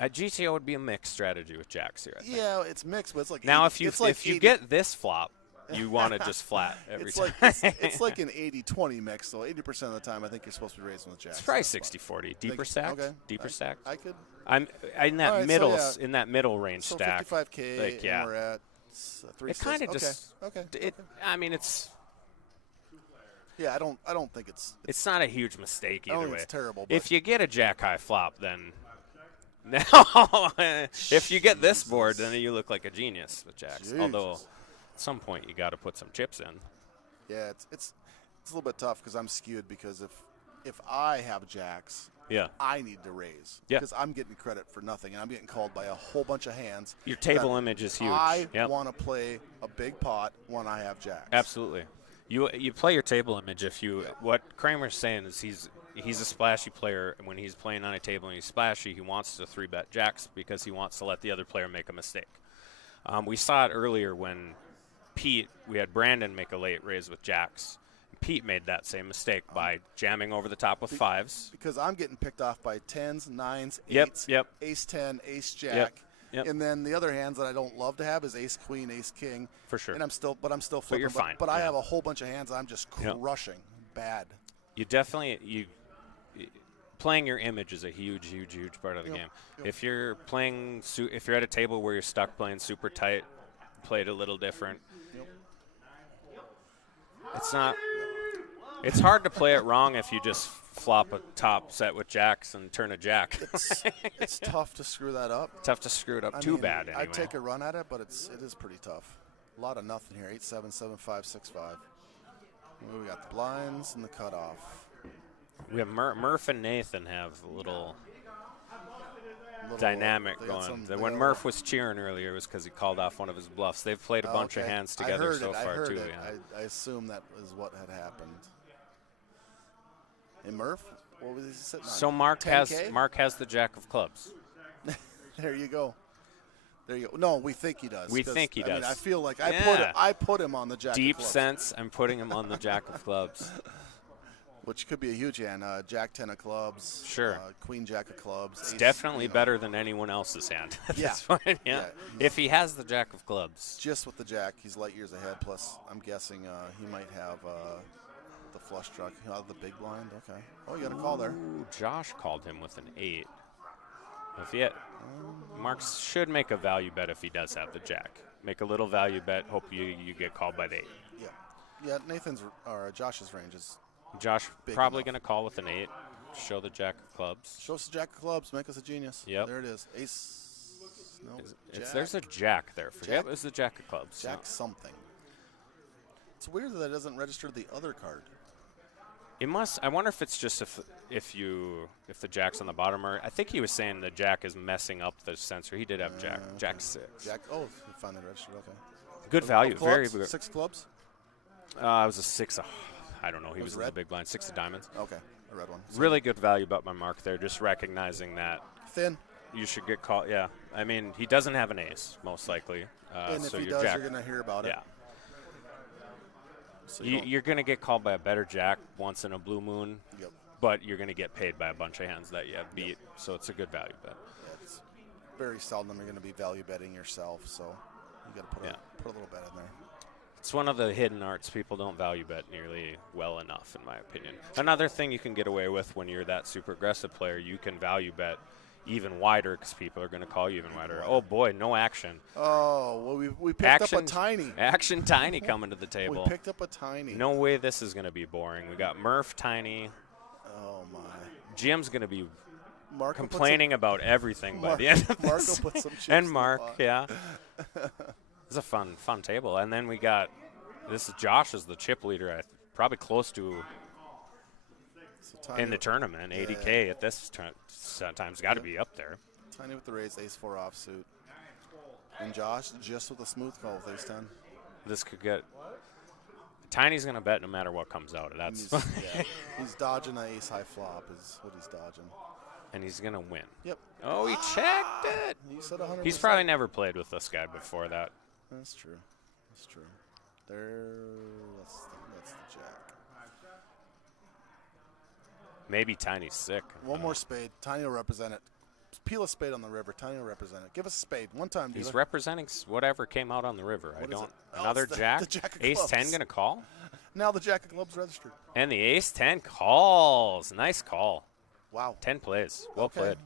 GTO would be a mixed strategy with jacks here. I think. Yeah, it's mixed, but it's like Now, 80, if it's like if you 80 get this flop, you want to just flat every it's time. like it's like an 80-20 mix. So 80% of the time, I think you're supposed to be raising with jacks. It's probably That's fine. 60-40. Deeper stacked. Okay. Deeper stacked. I could. I'm in that All right, so middle yeah. in that middle range So stack. 55K, Like, yeah. and we're at 3. It kind of okay. just. Okay. It. I mean, it's Yeah, I don't think it's not a huge mistake I don't either think way. it's terrible. But If you get a jack high flop, then now if you get this board, then you look like a genius with jacks. Although Jesus. at some point you got to put some chips in. yeah, it's a little bit tough because I'm skewed because if I have jacks, Yeah. I need to raise. Yeah. Because I'm getting credit for nothing, and I'm getting called by a whole bunch of hands. Your table that image is huge. I Yep. want to play a big pot when I have jacks. Absolutely. You play your table image if you. What Kramer's saying is he's a splashy player. And when he's playing on a table and he's splashy, he wants to 3-bet jacks because he wants to let the other player make a mistake. We saw it earlier when we had Brandon make a late raise with jacks. Pete made that same mistake by jamming over the top with 5s. Because I'm getting picked off by 10s, 9s, 8s, Yep. ace 10, ace jack. Yep. And then the other hands that I don't love to have is ace queen, ace king. For sure. And I'm still flipping. you're fine, But I yeah. have a whole bunch of hands that I'm just Yep. crushing. Bad. You definitely playing your image is a huge part of the Yep, game. yep. If you're playing, if you're at a table where you're stuck playing super tight, play it a little different. Yep. It's not. It's hard to play it wrong if you just flop a top set with jacks and turn a jack. It's tough to screw that up. Tough to screw it up I too mean, bad anyway. I'd take a run at it, but it is pretty tough. A lot of nothing here. 8-7, 7-5, 6-5. We got the blinds and the cutoff. We have Murph and Nathan have a little dynamic going. When Murph was cheering earlier, it was because he called off one of his bluffs. They've played a bunch of hands together so far, too. Yeah. I assume that was what had happened. And Murph, what was he sitting on? So Mark has the jack of clubs. There you go. There you go. No, we think he does. We think he does. I mean, I feel like I put him on the jack of clubs. Deep sense, I'm putting him on the jack of clubs. Which could be a huge hand. Jack 10 of clubs. Sure. Queen Jack of clubs. It's ace, definitely better than anyone else's hand at Yeah. this point. Yeah. If he has the jack of clubs. Just with the jack, he's light years ahead. Plus, I'm guessing he might have the flush draw. He'll have the big blind. Okay. Oh, you got a call there. Ooh, Josh called him with an 8. If he had, Mark should make a value bet if he does have the jack. Make a little value bet. Hope you get called by the 8. Yeah. Yeah. Nathan's or Josh's range is. Josh probably going to call with an 8. Show the jack of clubs. Show us the jack of clubs. Make us a genius. Yep. There it is. Ace. No. There's a jack there. Forget it was the jack of clubs. Jack something. It's weird that it doesn't register the other card. It must. I wonder if it's just if the jack's on the bottom. Or I think he was saying the jack is messing up the sensor. He did have jack 6. Jack. Oh, finally registered. Okay. Good value. Very good. good. 6 clubs. It was a 6. I don't know. He was in red? the big blind. 6 of diamonds. Okay, a red one. So really good value bet by Mark there. Just recognizing that thin. You should get called. Yeah. I mean, he doesn't have an ace, most likely. And so if he your does, jack, you're going to hear about it. Yeah. So you're going to get called by a better jack once in a blue moon. Yep. But you're going to get paid by a bunch of hands that you have beat. Yep. So it's a good value bet. Yeah, it's very seldom you're going to be value betting yourself. So you got to put a little bet in there. It's one of the hidden arts. People don't value bet nearly well enough, in my opinion. Another thing you can get away with when you're that super aggressive player, you can value bet even wider because people are going to call you even wider. Oh, boy, no action. Oh, well, we picked up a tiny. Action tiny coming to the table. We picked up a tiny. No way this is going to be boring. We got Murph tiny. Oh, my. Jim's going to be Mark complaining about everything by the end of Mark this. will put some chips and in Mark, the pot. yeah. It's a fun table. And then we got, this is Josh is the chip leader, probably close to in the tournament. 80K at this time's got to be up there. Tiny with the raise, ace-4 offsuit. And Josh just with a smooth call with ace-10. This could get, Tiny's going to bet no matter what comes out. He's dodging an ace-high flop is what he's dodging. And he's going to win. Yep. Oh, he checked it. He said 100%. He's probably never played with this guy before that. That's true. That's true. That's the jack. Maybe Tiny's sick. One more spade. Tiny will represent it. Peel a spade on the river. Tiny will represent it. Give us a spade. One time, dealer. He's representing whatever came out on the river. What is it? Another jack? The jack of Ace clubs. 10 going to call? Now the jack of clubs registered. And the ace 10 calls. Nice call. Wow. 10 plays. Well played.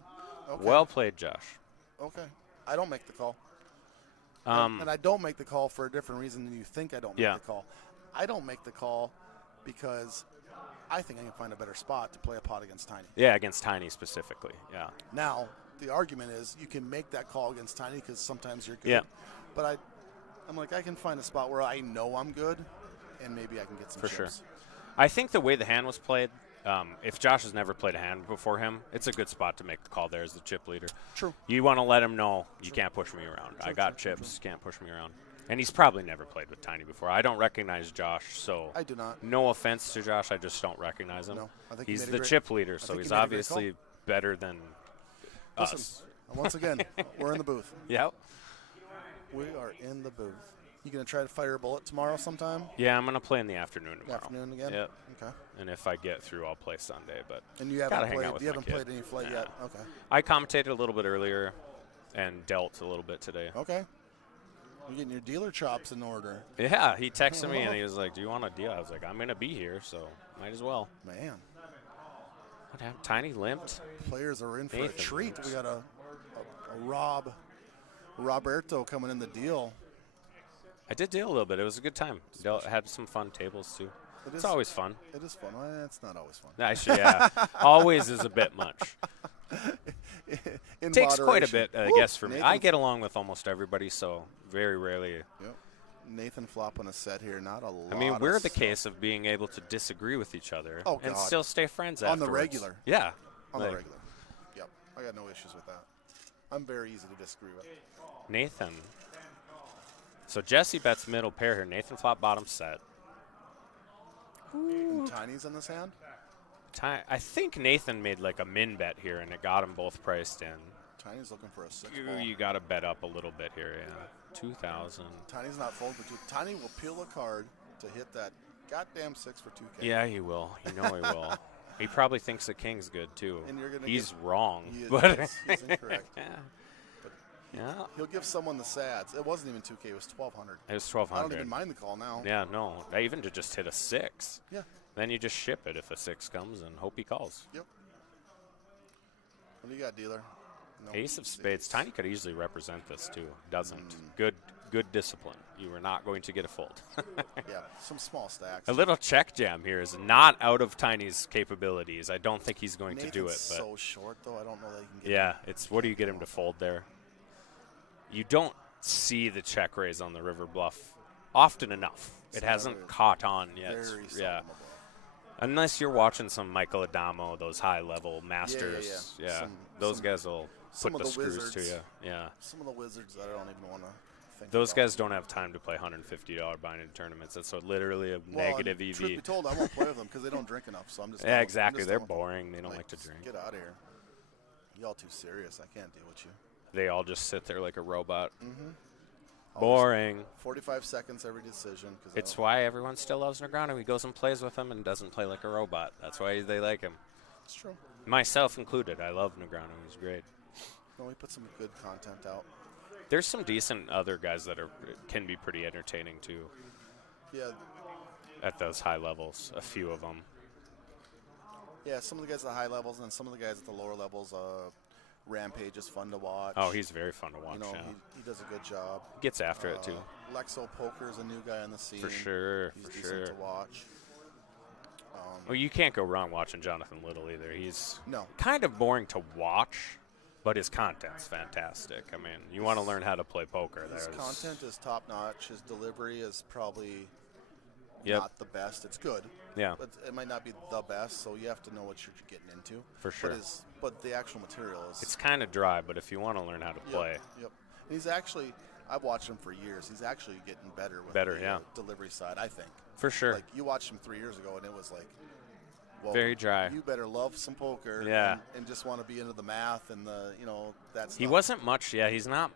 Okay. Well played, Josh. Okay. I don't make the call. And I don't make the call for a different reason than you think I don't make the call. I don't make the call because I think I can find a better spot to play a pot against Tiny. Yeah, against Tiny specifically. Yeah. Now, the argument is you can make that call against Tiny because sometimes you're good. Yeah. But I'm like, I can find a spot where I know I'm good, and maybe I can get some For chips. sure. I think the way the hand was played, if Josh has never played a hand before him, it's a good spot to make the call there as the chip leader. True. You want to let him know you can't push me around. I got chips, can't push me around. And he's probably never played with Tiny before. I don't recognize Josh, so I do not. No offense to Josh, I just don't recognize him. No, I think he's the chip leader, so he's obviously better than us. Once again, we're in the booth. Yep. We are in the booth. You going to try to fire a bullet tomorrow sometime? Yeah, I'm going to play in the afternoon tomorrow. Afternoon again? Yep. Okay. And if I get through, I'll play Sunday. But and you haven't played any flight yet? Okay. I commentated a little bit earlier and dealt a little bit today. Okay. You're getting your dealer chops in order. Yeah, he texted me and he was like, do you want a deal? I was like, I'm going to be here, so might as well. Man. What happened? Tiny limped. Players are in for a treat. We got a Roberto coming in the deal. I did deal a little bit. It was a good time. Had some fun tables, too. It's always fun. It is fun. Well, it's not always fun. Actually, yeah. Always is a bit much. It takes quite a bit, I guess, for me. I get along with almost everybody, so very rarely Nathan flopping a set here. Not a lot. I mean, we're of the stuff. case of being able to disagree with each other Oh, and God. still stay friends On the afterwards. regular. Yeah. On the like, regular. Yep. I got no issues with that. I'm very easy to disagree with. Nathan. So Jesse bets middle pair here. Nathan flop bottom set. And Tiny's in this hand? I think Nathan made like a min bet here, and it got them both priced in. Tiny's looking for a 6 Ooh, ball. you got to bet up a little bit here, yeah. 2,000. Tiny's not folding for 2. Tiny will peel a card to hit that goddamn 6 for 2K. Yeah, he will. You know he will. He probably thinks the king's good, too. And you're gonna He's get- wrong. He is, but he's incorrect. yeah. But Yeah. he'll give someone the sads. It wasn't even 2K. It was 1,200. It was I don't 1,200. even mind the call now. Yeah, no. I even to just hit a 6. Yeah. Then you just ship it if a 6 comes and hope he calls. Yep. What do you got, dealer? No, Ace of it's spades. ace. Tiny could easily represent this, too. Doesn't. Mm. Good discipline. You were not going to get a fold. Yeah, some small stacks. A little check jam here is not out of Tiny's capabilities. I don't think he's going to do it. Nathan's But so short, though. I don't know that he can get yeah, him. it's what do you get him to fold there? You don't see the check raise on the river bluff often enough. It It's hasn't very- caught on yet. Very Yeah, seldom above. unless you're watching some Michael Adamo, those high-level masters. yeah. Those Some- guys will some put of the the screws to wizards. you. Yeah. Some of the wizards that I don't even want to think Those about. guys don't have time to play $150 binding tournaments. That's so literally a Well, negative and EV. Truth be told, I won't play with them because they don't drink enough. So I'm just Yeah, I'm exactly. just They're telling- boring. They don't like to just drink. Get out of here. Y'all too serious. I can't deal with you. They all just sit there like a robot. Always Boring. 45 seconds every decision. Cause It's why everyone still loves Negreanu. He goes and plays with him and doesn't play like a robot. That's why they like him. It's true. Myself included. I love Negreanu. He's great. No, we put some good content out. There's some decent other guys that can be pretty entertaining too Yeah, at those high levels. A few of them. yeah. Some of the guys at the high levels and some of the guys at the lower levels. Rampage is fun to watch. Oh, he's very fun to watch. You know, Yeah. he does a good job. Gets after it too. Lexo Poker is a new guy on the scene. For sure. He's For decent sure. to watch. Well, you can't go wrong watching Jonathan Little either. He's No. kind of boring to watch, but his content's fantastic. I mean, you want to learn how to play poker. His There's content is top notch. His delivery is probably Yep. not the best. It's good. Yeah. But it might not be the best, so you have to know what you're getting into. For sure. But the actual material is. It's kind of dry, but if you want to learn how to play, Yep. And he's actually, I've watched him for years. He's actually getting better with Better, the yeah. delivery side, I think. for sure. Like, you watched him 3 years ago, and it was like, well, Very dry. You better love some poker Yeah. and just want to be into the math and the, that stuff. He wasn't much. Yeah, he's not.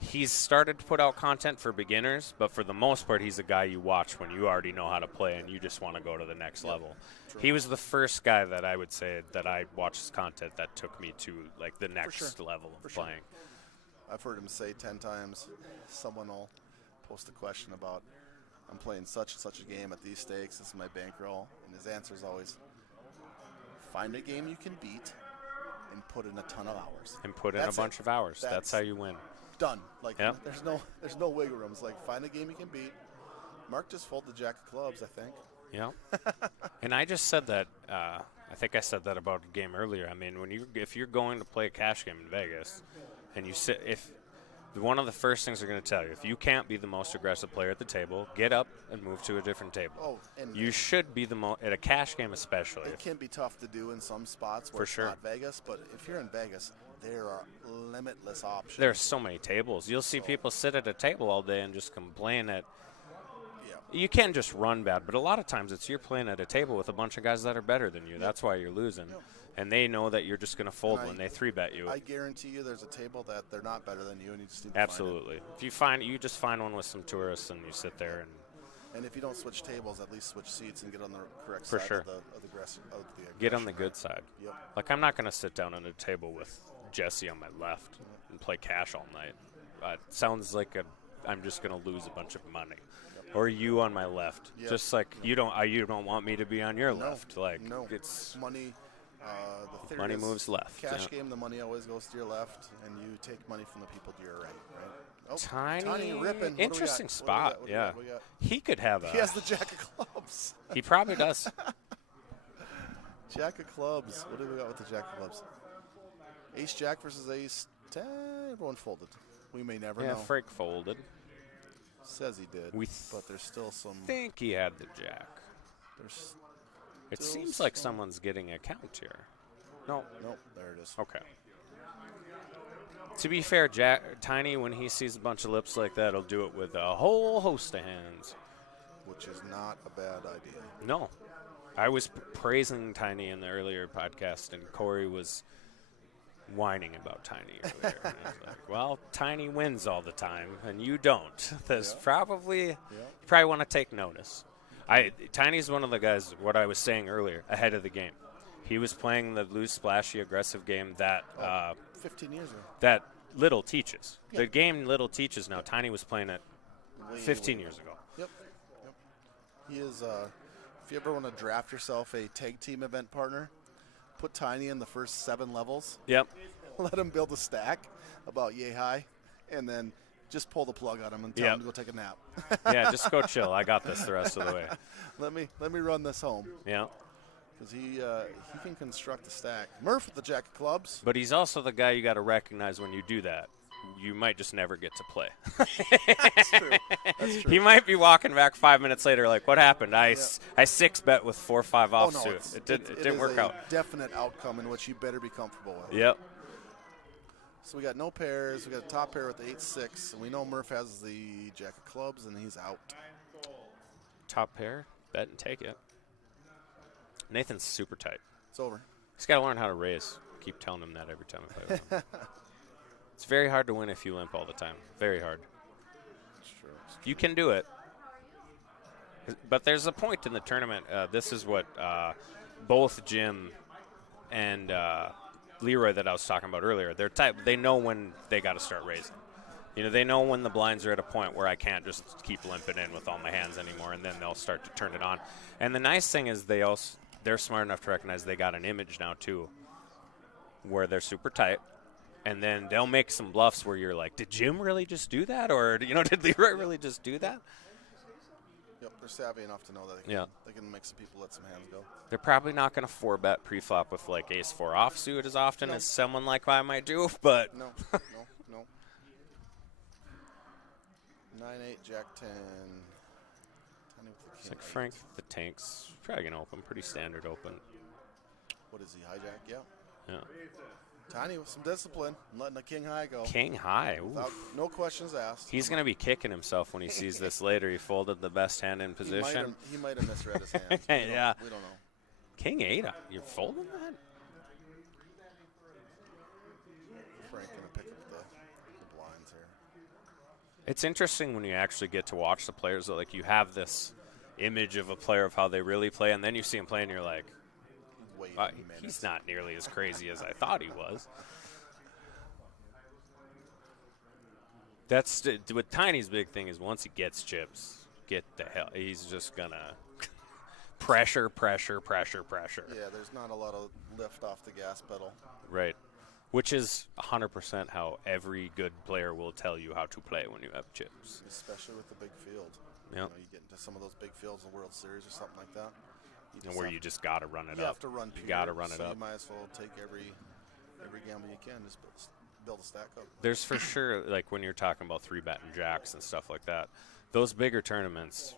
He's started to put out content for beginners, but for the most part, he's a guy you watch when you already know how to play and you just want to go to the next level. True. He was the first guy that I would say that I watched his content that took me to like the next sure. level of For sure. playing. I've heard him say 10 times, someone will post a question about, I'm playing such and such a game at these stakes, this is my bankroll, and his answer is always, find a game you can beat and put in a ton of hours. And put in That's a bunch it. of hours. That's That's- how you win. Done. Like, Yep. there's no wiggle room. It's like, find a game you can beat. Mark just folded the jack of clubs, I think. Yeah. And I just said that. I think I said that about a game earlier. I mean, if you're going to play a cash game in Vegas, and you sit, if one of the first things they're going to tell you, if you can't be the most aggressive player at the table, get up and move to a different table. Oh, and You should be the most at a cash game, especially. it can be tough to do in some spots where For it's sure. not Vegas, but if you're in Vegas, there are limitless options. There's so many tables. You'll see people sit at a table all day and just complain that Yeah. you can just run bad, but a lot of times it's you're playing at a table with a bunch of guys that are better than you. That's why you're losing. Yep. And they know that you're just going to fold And when they 3-bet you. I guarantee you there's a table that they're not better than you, and you just need to find it. Absolutely. If you just find one with some tourists and you sit there and And if you don't switch tables, at least switch seats and get on the correct For side sure. of the aggression. get on the good side. Yep. Like I'm not going to sit down at a table with Jesse on my left and play cash all night. It sounds like I'm just going to lose a bunch of money. Or you on my left. Yep. Just like you don't want me to be on your No, left. Like no. it's Money. The theory money is moves left. Cash yeah. game, the money always goes to your left, and you take money from the people to your right. Right. Oh, Tiny ripping. What do we interesting got? spot. What do we Yeah. got? What do we got? He could have a He has the jack of clubs. He probably does. Jack of clubs. What do we got with the jack of clubs? Ace jack versus ace 10. Everyone folded. We may never Yeah, know. Frick folded. Says he did, We but there's still some. think he had the jack. There's It still seems like some- someone's getting a count here. No. Nope, there it is. Okay. To be fair, Tiny, when he sees a bunch of lips like that, he'll do it with a whole host of hands. Which is not a bad idea. No. I was praising Tiny in the earlier podcast, and Corey was whining about Tiny earlier. And I was like, well, Tiny wins all the time, and you don't. That's probably, you probably want to take notice. Tiny's one of the guys, what I was saying earlier, ahead of the game. He was playing the loose, splashy, aggressive game that 15 years ago. that Little teaches. Yeah. The game Little teaches now. Tiny was playing it 15 years ago. Yep. He is, if you ever want to draft yourself a tag team event partner, put Tiny in the first 7 levels. Yep. Let him build a stack about yay high, and then just pull the plug on him and tell him to go take a nap. Yeah, just go chill. I got this the rest of the way. Let me run this home. Yeah. Because he can construct a stack. Murph with the jack of clubs. But he's also the guy you got to recognize when you do that. You might just never get to play. That's true. That's true. He might be walking back 5 minutes later like, what happened? I 6-bet with 4-5 Oh, offsuit. no, It didn't work out. Definite outcome in which you better be comfortable with. Yep. So we got no pairs. We got a top pair with the 8-6, and we know Murph has the jack of clubs, and he's out. Top pair, bet and take it. Nathan's super tight. It's over. He's got to learn how to raise. Keep telling him that every time I play with him. It's very hard to win if you limp all the time. Very hard. It's true. You can do it. But there's a point in the tournament. This is what both Jim and Leroy that I was talking about earlier, they know when they got to start raising. You know, they know when the blinds are at a point where I can't just keep limping in with all my hands anymore, and then they'll start to turn it on. And the nice thing is they're smart enough to recognize they got an image now, too, where they're super tight. And then they'll make some bluffs where you're like, did Jim really just do that? Or, did Leroy really just do that? Yep, they're savvy enough to know that they can make some people let some hands go. They're probably not going to 4-bet pre-flop with, like, ace-4 offsuit as often as someone like I might do, but... No. 9-8, Jack 10. It's like Frank the Tank's probably going to open. Pretty standard open. What is he, hijack? Yeah. Yeah. Tiny with some discipline, letting the king high go. King high. Without, no questions asked. He's going to be kicking himself when he sees this later. He folded the best hand in position. He might have misread his hand. Yeah. We don't know. King 8. You're folding that? Frank going to pick up the blinds here. It's interesting when you actually get to watch the players. Like, you have this image of a player of how they really play, and then you see him play, and you're like, Wait a minute. he's not nearly as crazy as I thought he was. That's what Tiny's big thing is. Once he gets chips, get the hell. He's just gonna pressure. Yeah, there's not a lot of lift off the gas pedal. Right, which is 100% how every good player will tell you how to play when you have chips. Especially with the big field. Yep. You get into some of those big fields in the World Series or something like that. You just got to run it up. You have to run. You got to run it up. You might as well take every gamble you can. Just build a stack up. There's for sure, like when you're talking about 3-betting jacks and stuff like that, those bigger tournaments,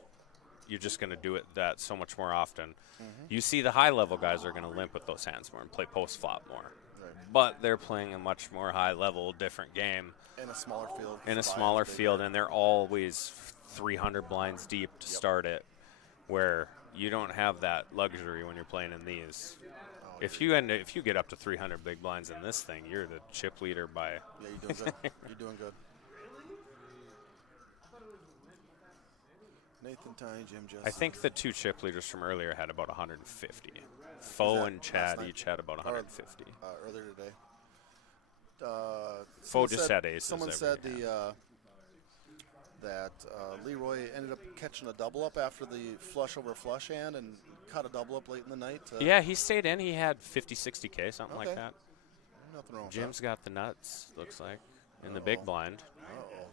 you're just going to do that so much more often. Mm-hmm. You see the high-level guys are going to limp with those hands more and play post-flop more. Right. But they're playing a much more high-level, different game. In a smaller field. In a smaller field, and they're always 300 blinds deep to start it, where you don't have that luxury when you're playing in these. If you get up to 300 big blinds in this thing, you're the chip leader by. Yeah, you're doing good. You're doing good. Nathan, Tiny, Jim, Justin. I think the 2 chip leaders from earlier had about 150. Foe and Chad each had about 150. Earlier today. Foe just had aces. Someone said that Leroy ended up catching a double up after the flush over flush hand and caught a double up late in the night. Yeah, he stayed in. He had 50, 60K, something like that. Nothing wrong with Jim's that. got the nuts, looks like, in the big blind. Uh-oh.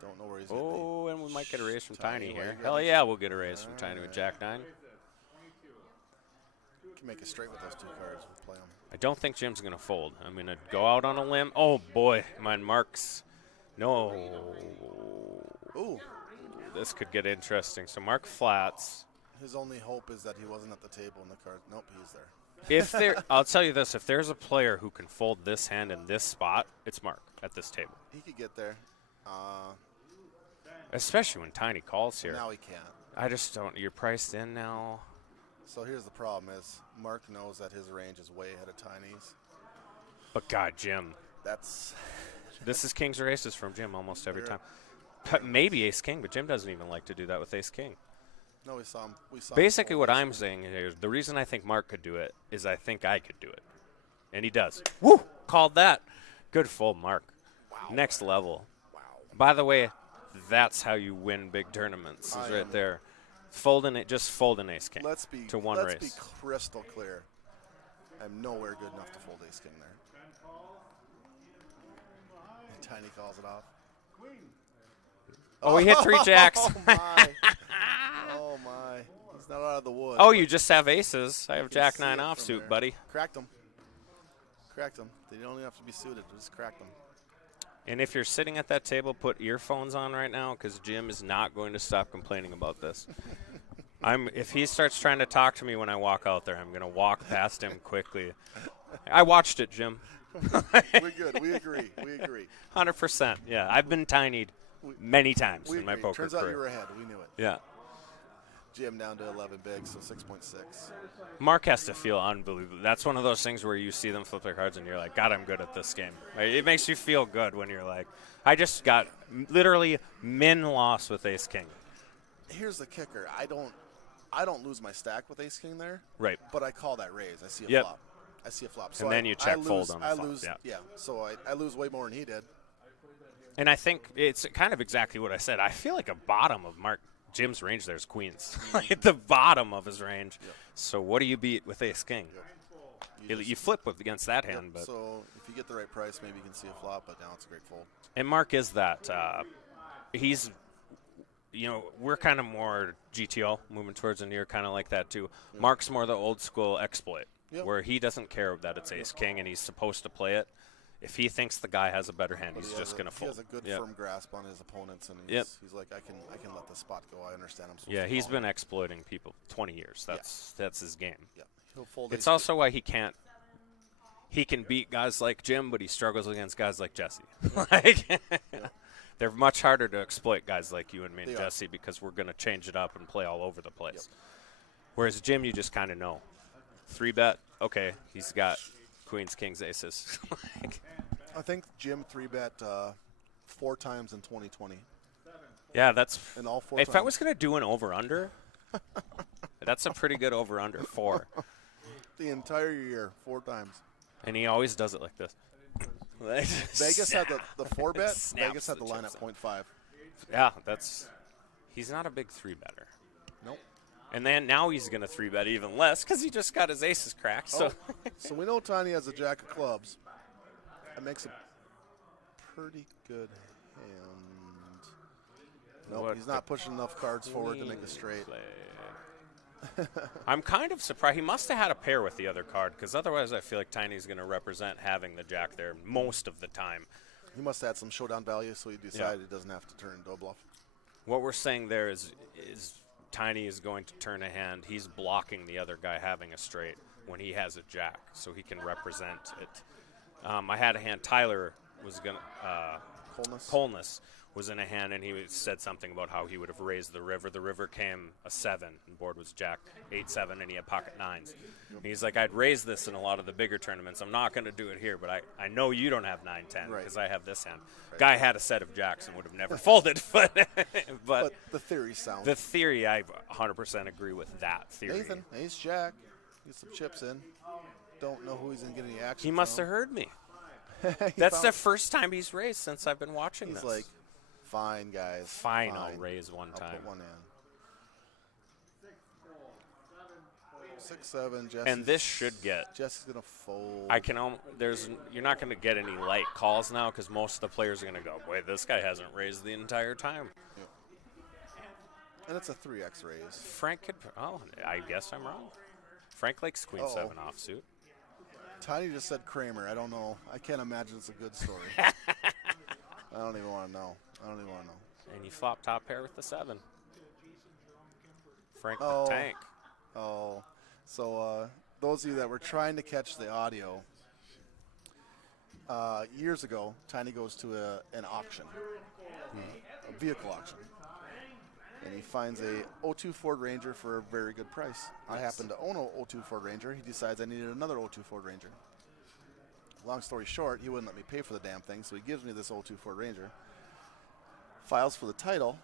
Don't know where he's Oh, and we might get a raise from Tiny Tiny, here. well, Hell yeah, we'll get a raise from Tiny with Jack 9. Can make it straight with those 2 cards. We'll play them. I don't think Jim's going to fold. I'm going to go out on a limb. Oh, boy, my marks No. Ooh. This could get interesting. So Mark flats. His only hope is that he wasn't at the table in the card. Nope, he's there. If there, I'll tell you this: if there's a player who can fold this hand in this spot, it's Mark at this table. He could get there. Especially when Tiny calls here. Now he can't. I just don't. You're priced in now. So here's the problem: is Mark knows that his range is way ahead of Tiny's. But God, Jim, That's this is kings or aces from Jim almost every time. But maybe ace king, but Jim doesn't even like to do that with ace king. no. We saw him. Basically, fold what ace I'm king. saying here is the reason I think Mark could do it is I think I could do it, and he does. Woo! Called that. Good fold, Mark. Wow. Next level. Wow. By the way, that's how you win big tournaments. Is right there. Folding it, just fold an ace king. Let's be to one let's race. be crystal clear. I'm nowhere good enough to fold ace king there. And Tiny calls it off. Oh, he hit 3 jacks. Oh my! Oh my! He's not out of the woods. Oh, you just have aces. I have can jack see 9 it offsuit, from there. buddy. Cracked him. Cracked him. They don't even have to be suited. Just cracked them. And if you're sitting at that table, put earphones on right now because Jim is not going to stop complaining about this. If he starts trying to talk to me when I walk out there, I'm going to walk past him quickly. I watched it, Jim. We're good. We agree. We agree. 100%. Yeah, I've been tinied many times We in my agree. poker Turns out you career. were ahead. We knew it. Yeah. Jim down to 11 big, so 6.6. Mark has to feel unbelievable. That's one of those things where you see them flip their cards and you're like, God, I'm good at this game. Like, it makes you feel good when you're like, I just got literally min loss with ace king. Here's the kicker. I don't lose my stack with ace king there. Right. But I call that raise. I see a Yep. flop. I see a flop. And then you check fold on the I flop, lose, yeah. So I lose way more than he did. And I think it's kind of exactly what I said. I feel like a bottom of Jim's range there's queens. Like the bottom of his range. Yep. So what do you beat with ace king? Yep. You flip against that hand. Yep. But So if you get the right price, maybe you can see a flop, but now it's a great fold. And Mark is that. He's, we're kind of more GTO moving towards, and you're kind of like that too. Yep. Mark's more the old school exploit, Yep. where he doesn't care that it's ace king and he's supposed to play it. If he thinks the guy has a better hand, But he's he just has going to fold. He has a good Yep. firm grasp on his opponents, and Yep. he's like, I can let the spot go. I understand. I'm supposed Yeah, to he's call been it. exploiting people 20 years. That's his game. Yeah. He'll fold. It's ace also why he can't. He can beat guys like Jim, but he struggles against guys like Jesse. Like, they're much harder to exploit guys like you and me and They are. Jesse because we're going to change it up and play all over the place. Whereas Jim, you just kind of know. 3-bet, okay, he's got queens, kings, aces. Like, I think Jim 3-bet 4 times in 2020. yeah, that's. And all 4 If times. I was going to do an over-under, that's a pretty good over-under, 4. The entire year, 4 times. And he always does it like this. Vegas had the 4-bet. Snaps Vegas had the line chips at 0.5. Yeah, he's not a big 3-better. Nope. And then now he's going to 3-bet even less because he just got his aces cracked. So So we know Tiny has a jack of clubs. That makes a pretty good hand. Nope, What he's the not pushing enough cards forward to make a straight. I'm kind of surprised. He must have had a pair with the other card because otherwise I feel like Tiny's going to represent having the jack there most of the time. He must have had some showdown value, so he decided he doesn't have to turn into a bluff. What we're saying there is Tiny is going to turn a hand. He's blocking the other guy having a straight when he has a jack, so he can represent it. I had a hand. Tyler was going to Colness was in a hand, and he said something about how he would have raised the river. The river came a 7, and board was jack 8-7, and he had pocket 9s. And he's like, I'd raise this in a lot of the bigger tournaments. I'm not going to do it here, but I know you don't have 9-10 because I have this hand. Right. Guy had a set of jacks and would have never folded, but the theory sounds. the theory, I 100% agree with that theory. Nathan, ace jack, get some chips in. Don't know who he's going to get any action He must have from. heard me. He That's found- the first time he's raised since I've been watching He's this. like, fine, guys. Fine, I'll raise one I'll time. put one in. 6-7, Jesse's. And this should get. Jesse's going to fold. You're not going to get any light calls now because most of the players are going to go, wait, this guy hasn't raised the entire time. Yep. And it's a 3x raise. Frank could. Oh, I guess I'm wrong. Frank likes queen 7 offsuit. Tiny just said Kramer. I don't know. I can't imagine it's a good story. I don't even want to know. And you flop top pair with the 7. Frank Oh. the Tank. Oh, so those of you that were trying to catch the audio, years ago, Tiny goes to an auction, a vehicle auction, and he finds a 02 Ford Ranger for a very good price. I happen to own a 02 Ford Ranger. He decides I needed another 02 Ford Ranger. Long story short, he wouldn't let me pay for the damn thing, so he gives me this 02 Ford Ranger, files for the title,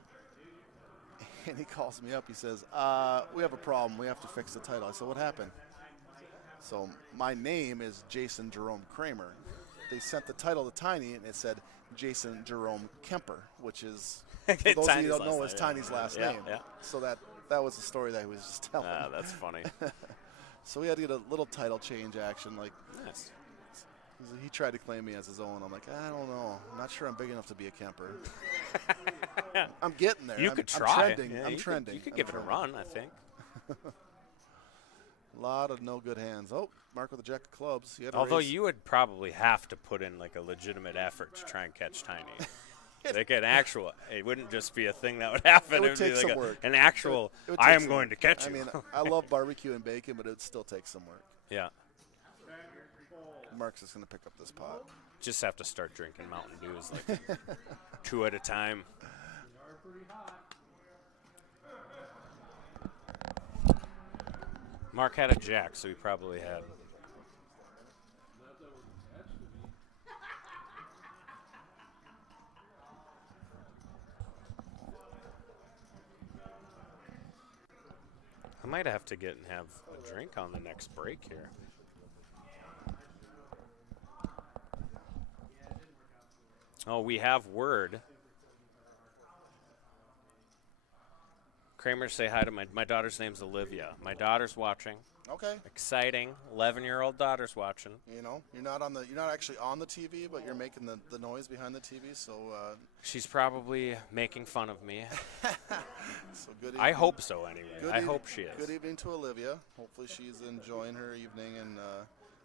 and he calls me up. He says, we have a problem. We have to fix the title. I said, what happened? So my name is Jason Jerome Kramer. They sent the title to Tiny, and it said Jason Jerome Kemper, which is, for those of you who don't know, is Tiny's last name. Yeah. So that was the story that he was just telling. That's funny. So we had to get a little title change action. Like, Nice. he tried to claim me as his own. I'm like, I don't know. I'm not sure I'm big enough to be a Kemper. I'm getting there. You could try. I'm trending. You could give it a run, I think. A lot of no good hands. Oh, Mark with a jack of clubs. Although you would probably have to put in like a legitimate effort to try and catch Tiny. Like an actual, it wouldn't just be a thing that would happen. It would take be like some work. An actual, it would I take am some going work. to catch you. I mean, I love barbecue and bacon, but it would still take some work. Yeah. Mark's just going to pick up this pot. Just have to start drinking Mountain Dews like 2 at a time. Mark had a jack, so he probably had. I might have to get and have a drink on the next break here. Oh, we have word. Kramer, say hi to my daughter's name's Olivia. My daughter's watching. Okay. Exciting. 11-year-old daughter's watching. You know, you're not actually on the TV, but you're making the noise behind the TV. So. She's probably making fun of me. So good evening. I hope so, anyway. I hope she is. Good evening to Olivia. Hopefully she's enjoying her evening. And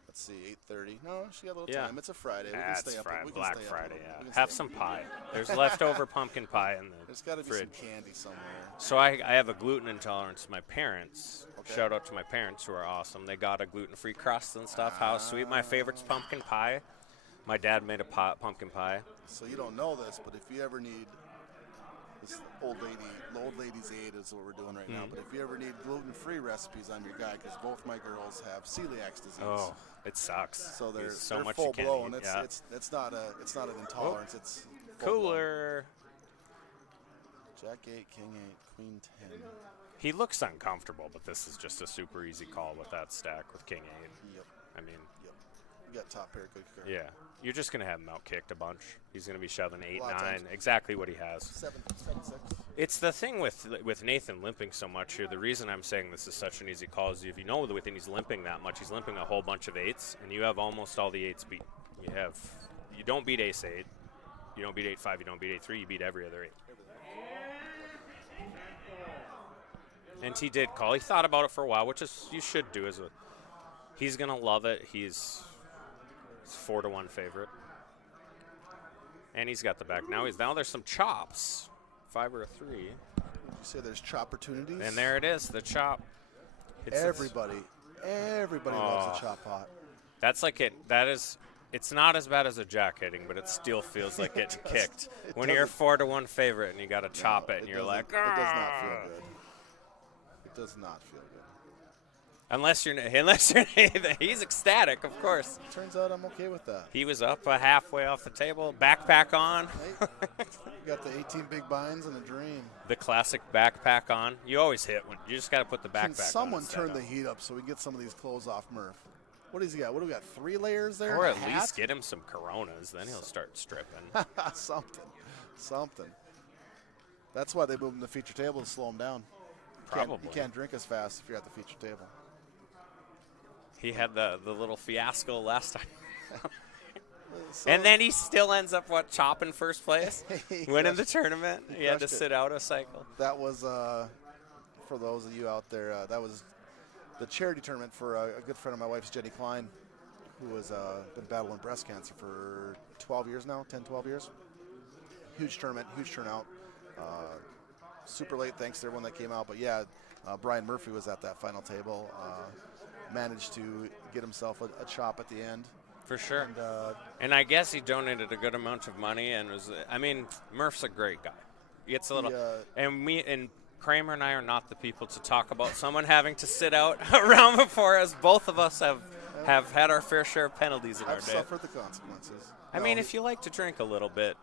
let's see, 8:30. No, she got a little time. It's a Friday. We can stay up. We can Black stay Friday. Up. Yeah. Have some pie. There's leftover pumpkin pie in the There's got to be fridge. some candy somewhere. So I have a gluten intolerance. My parents. Okay. Shout out to my parents who are awesome. They got a gluten-free crust and stuff. How sweet. My favorite's pumpkin pie. My dad made a pumpkin pie. So you don't know this, but if you ever need this the old lady's aid is what we're doing right now. But if you ever need gluten-free recipes, I'm your guy because both my girls have celiac disease. Oh, it sucks. So they're so much full you can't blown. eat. It's not an intolerance. It's Cooler. Jack 8, King 8, Queen 10. He looks uncomfortable, but this is just a super easy call with that stack with King 8. Yep. I mean, You got top pair, good card. yeah. You're just going to have him out-kicked a bunch. He's going to be shoving 8, lot of 9, times. exactly what he has. 7, 6. It's the thing with Nathan limping so much here. The reason I'm saying this is such an easy call is if you know within he's limping that much, he's limping a whole bunch of 8s, and you have almost all the 8s beat. You don't beat ace 8. You don't beat 8-5. You don't beat 8-3. You beat every other 8. And he did call. He thought about it for a while, which is you should do. He's gonna love it. He's 4-1 favorite, and he's got the back. Now there's some chops, 5 or a 3. Did you say there's chop opportunities? And there it is, the chop. Everybody loves the chop pot. That's like it. That is. It's not as bad as a jack hitting, but it still feels like getting kicked. When you're a 4-1 favorite and you got to chop it, and you're like, it does not feel good. It does not feel good. Unless you're he's ecstatic, of course. Turns out I'm okay with that. He was up halfway off the table, backpack on. Hey, you got the 18 big binds and a dream. The classic backpack on. You always hit when you just got to put the backpack on. Can someone and turn set the up. heat up so we can get some of these clothes off Murph? What does he got? What do we got? 3 layers there? Or and at a hat? least get him some Coronas, then he'll start stripping. Something. That's why they moved him to the feature table to slow him down. Probably. You can't drink as fast if you're at the feature table. He had the little fiasco last time. So And then he still ends up, chopping first place? He Winning the crushed- tournament? He had to crushed it. sit out a cycle. That was, for those of you out there, that was the charity tournament for a good friend of my wife's, Jenny Klein, who has been battling breast cancer for 12 years now, 10, 12 years. huge tournament, huge turnout. Super late, thanks to everyone that came out. But yeah, Brian Murphy was at that final table. Managed to get himself a chop at the end. For sure. And, And I guess he donated a good amount of money, and Murph's a great guy. He gets a little, and Kramer and I are not the people to talk about someone having to sit out around before us. Both of us have had our fair share of penalties in our I've day. suffered the consequences. I mean, if you like to drink a little bit,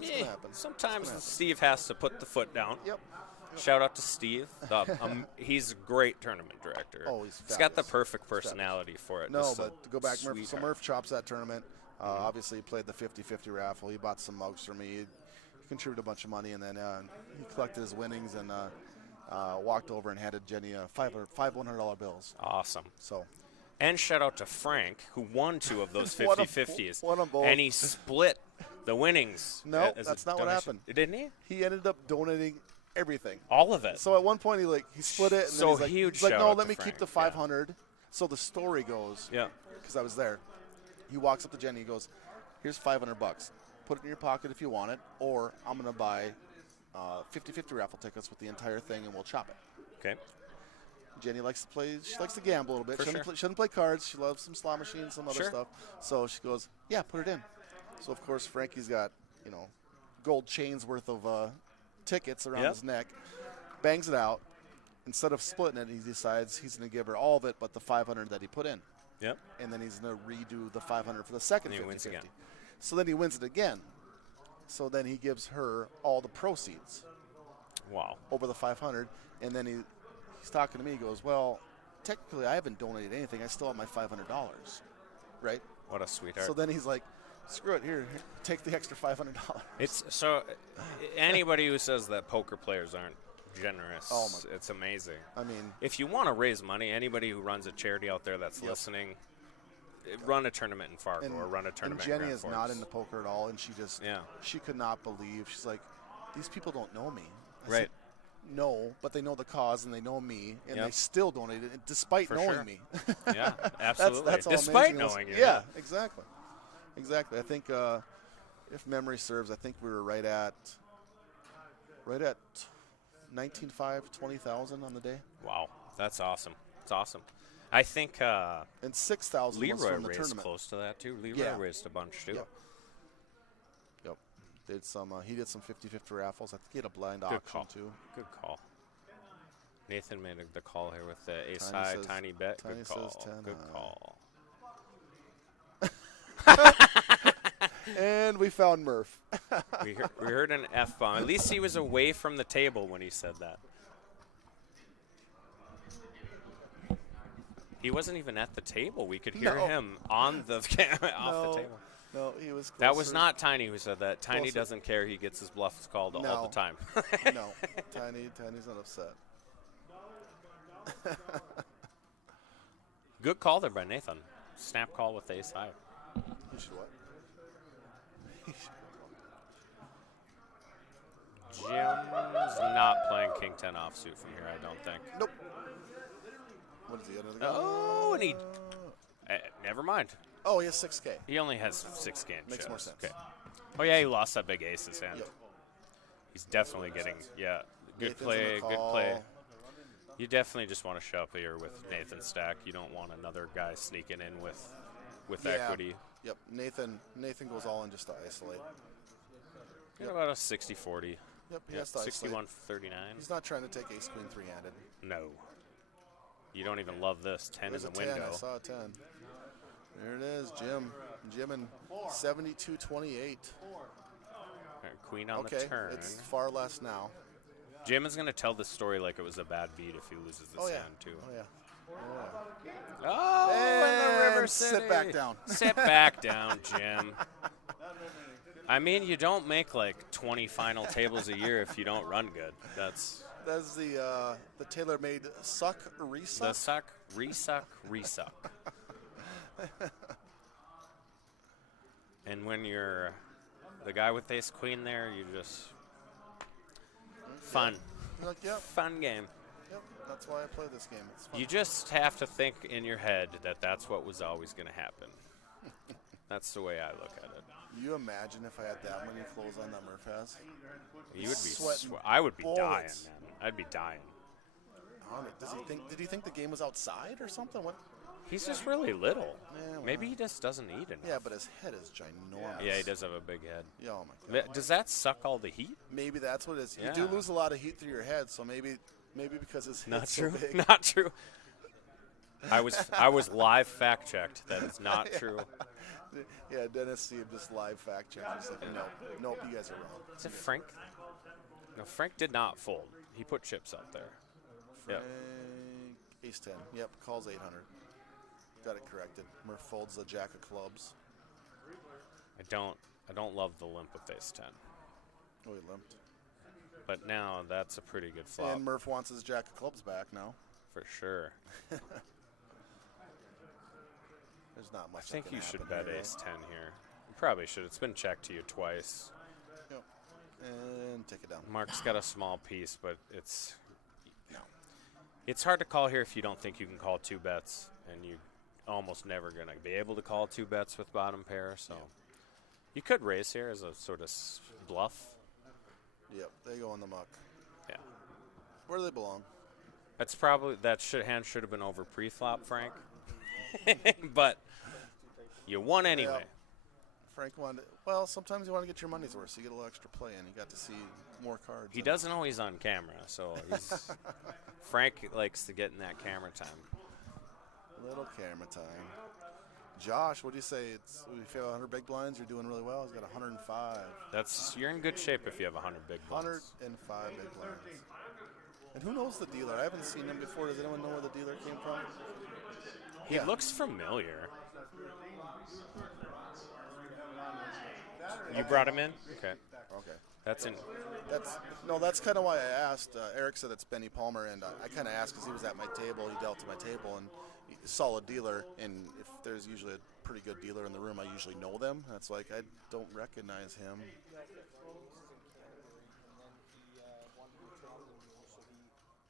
it's gonna happen. Sometimes Steve has to put the foot down. Yep. Shout out to Steve. He's a great tournament director. Oh, he's got the fabulous. perfect personality for it. No, Just but to go back, Murph, so sweetheart. Murph chops that tournament. Obviously, he played the 50-50 raffle. He bought some mugs for me. He contributed a bunch of money, and then he collected his winnings and walked over and handed Jenny five $100 bills. Awesome. So, And shout out to Frank, who won 2 of those Won 'em- 50-50s. won 'em both. And he split the winnings. No, as that's a not what donation. happened. Didn't he? he ended up donating everything. All of it. So at one point he split it, and So then he's like, huge he's like, shout no, out let to me Frank, keep the yeah. 500. So the story goes, Yeah. because I was there. He walks up to Jenny. He goes, "Here's $500. Put it in your pocket if you want it, or I'm gonna buy 50-50 raffle tickets with the entire thing, and we'll chop it." Okay. Jenny likes to play. She likes to gamble a little bit. For She doesn't, sure. she doesn't play cards. She loves some slot machines, some other Sure. stuff. So she goes, "Yeah, put it in." So of course Frankie's got gold chains worth of tickets around Yep. his neck. Bangs it out. Instead of splitting it, he decides he's going to give her all of it, but the 500 that he put in, Yep. and then he's going to redo the 500 for the second And he 50-50. wins again. So then he wins it again. So then he gives her all the proceeds Wow. over the 500, and then he's talking to me. He goes, "Well, technically, I haven't donated anything. I still have my $500, right?" What a sweetheart. So then he's like, "Screw it. Here, take the extra $500." It's so anybody who says that poker players aren't generous, Oh it's amazing. I mean, If you want to raise money, anybody who runs a charity out there that's Yep. listening, run a tournament in Fargo and, or run a and tournament in Jenny Grand is not Forks. into poker at all, and she could not believe. She's like, "These people don't know me." I Right. said, "No, but they know the cause and they know me, and Yep. they still donated despite For knowing sure. me." Yeah, absolutely. That's all Despite amazing. knowing you. Yeah, exactly. I think if memory serves, I think we were right at 19,500, 20,000 on the day, Wow, that's awesome. It's awesome. I think and 6,000 was Leroy from the raised tournament. close to that too. Leroy Yeah. raised a bunch too. Yep. Did some. He did some 50-50 raffles. I think he had a blind Good auction call. too. Good call. Nathan made the call here with the ace Tiny high, says- tiny bet. Tiny Good says call. 10 Good high. call. And we found Murph. we heard an F bomb. At least he was away from the table when he said that. He wasn't even at the table. We could hear No. him on the off No. the table. No, he was. That was closer. not Tiny who said that. Tiny Closer. doesn't care. He gets his bluffs called all No. the time. No, Tiny's not upset. Good call there by Nathan. Snap call with ace high. You should what? Jim's not playing King 10 offsuit from here, I don't think. Nope. What is he under the gun? Oh, and he. Never mind. Oh, he has 6K. He only has 6 game Makes shows. more sense. Okay. Oh yeah, he lost that big aces hand. Yep. He's definitely getting good Nathan's in play, the good call. play. You definitely just want to show up here with Nathan's stack. You don't want another guy sneaking in with Yeah. equity. Yep. Nathan goes all in just to isolate. Got about a 60-40. Yep. He Yeah, has to isolate. 61-39. He's not trying to take ace queen three-handed. No. You don't even love this. 10 There's in a the 10. window. I saw a 10. There it is, Jim. Jim in 72-28. All right, queen on the Okay, turn. it's far less now. Jim is going to tell this story like it was a bad beat if he loses this Oh yeah. hand, too. Oh yeah. Oh, in the River And City. sit back down. Sit back down, Jim. I mean, you don't make like 20 final tables a year if you don't run good. That's That's the tailor-made suck resuck. the suck, resuck. And when you're the guy with ace queen there, you just fun. You're like, yep, Fun game. yep. That's why I play this game. It's fun. You just have to think in your head that that's what was always going to happen. That's the way I look at it. You imagine if I had that many clothes on that Murph has? You would be sweating I would be dying, bullets. man. I'd be dying. Did he think the game was outside or something? What? He's just really little. Yeah, well, Maybe he just doesn't eat enough. Yeah, but his head is ginormous. Yeah, he does have a big head. Yeah, oh my God. Does that suck all the heat? Maybe that's what it is. Yeah. You do lose a lot of heat through your head, so maybe because his head's Not so true. big. Not true. I was live fact checked. That is not true. Yeah, Dennis Steve just live fact checked. He's like, nope, you guys are wrong. Is it Frank? No, Frank did not fold. He put chips up there. Frank, Yep. Ace 10. Yep, calls 800. Got it corrected. Murph folds the jack of clubs. I don't love the limp with Ace 10. Oh, he limped. But now that's a pretty good flop And Murph wants his jack of clubs back now. for sure. There's not much. I think that can you should happen bet here, Ace 10 here. You probably should. It's been checked to you twice. Yep. And take it down. Mark's got a small piece, but it's No. it's hard to call here if you don't think you can call 2 bets, and you almost never going to be able to call 2 bets with bottom pair. So you could raise here as a sort of bluff. Yep, they go in the muck. Yeah. Where do they belong? That's probably hand should have been over pre-flop, Frank. But you won anyway. Yeah. Frank wanted. Well, sometimes you want to get your money's worth, so you get a little extra play, and you got to see more cards. He doesn't always on camera, so Frank likes to get in that camera time. Little camera time. Josh, what do you say? We feel 100 big blinds. You're doing really well. He's got 105. You're in good shape if you have 100 big blinds. 105 big blinds. And who knows the dealer? I haven't seen him before. Does anyone know where the dealer came from? He looks familiar. You brought him in? Okay. Okay. That's That's kind of why I asked. Eric said it's Benny Palmer, and I kind of asked because he was at my table. He dealt to my table, and solid dealer. And if there's usually a pretty good dealer in the room, I usually know them. That's like I don't recognize him.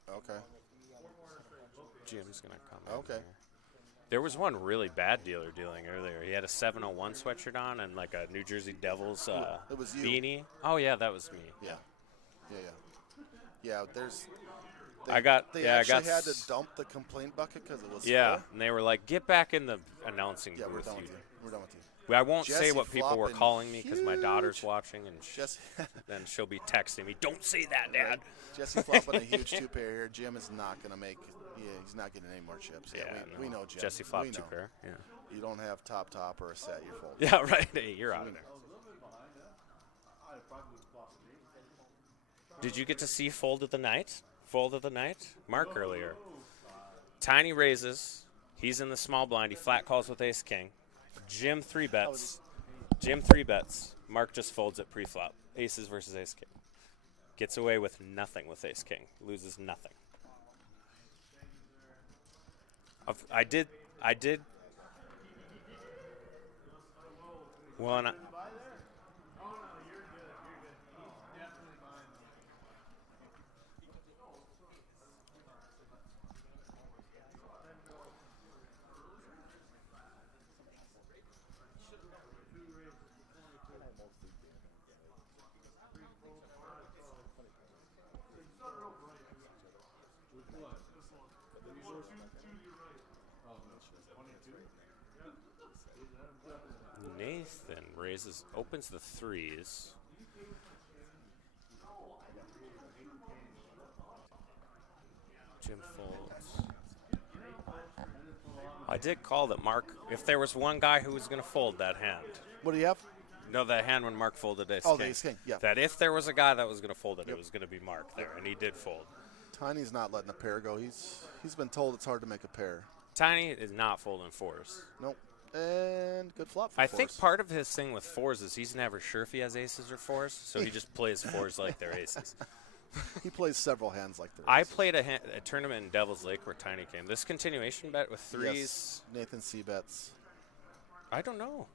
Okay. Jim's going to come in Okay. here. There was one really bad dealer dealing earlier. He had a 701 sweatshirt on and like a New Jersey Devils It was you. beanie. Oh, yeah, that was me. Yeah. There's. They I got actually had to dump the complaint bucket because it was Yeah, full. and they were like, get back in the announcing Yeah, we're booth. done with you. We're done with you. I won't say Jesse what people were flopping calling me because my daughter's huge. watching, and Jesse, then she'll be texting me, don't say that, Dad. Jesse flopping a huge 2-pair here. Jim is not going to make. Yeah, he's not getting any more chips. Yeah, we know Jim. Jesse flopped We know. 2-pair. Yeah. You don't have top or a set. You're full. Yeah, right. Hey, you're out of there. Did you get to see Fold of the Night? Fold of the Night? Mark earlier. Tiny raises. He's in the small blind. He flat calls with Ace King. Jim 3 bets. Mark just folds at pre-flop. Aces versus Ace King. Gets away with nothing with Ace King. Loses nothing. I did. Well, and Nathan opens the 3s. Jim folds. I did call that Mark, if there was one guy who was going to fold that hand. What do you have? No, that hand when Mark folded Ace Oh, King. the Ace King, yeah. That if there was a guy that was going to fold it, it was going to be Mark there, and he did fold. Tiny's not letting a pair go. He's been told it's hard to make a pair. Tiny is not folding 4s. Nope. And good flop for I 4s. think part of his thing with 4s is he's never sure if he has aces or 4s, so he just plays 4s like they're aces. He plays several hands like this. I played a tournament in Devil's Lake where Tiny came. This continuation bet with 3s. Yes, Nathan C bets. I don't know.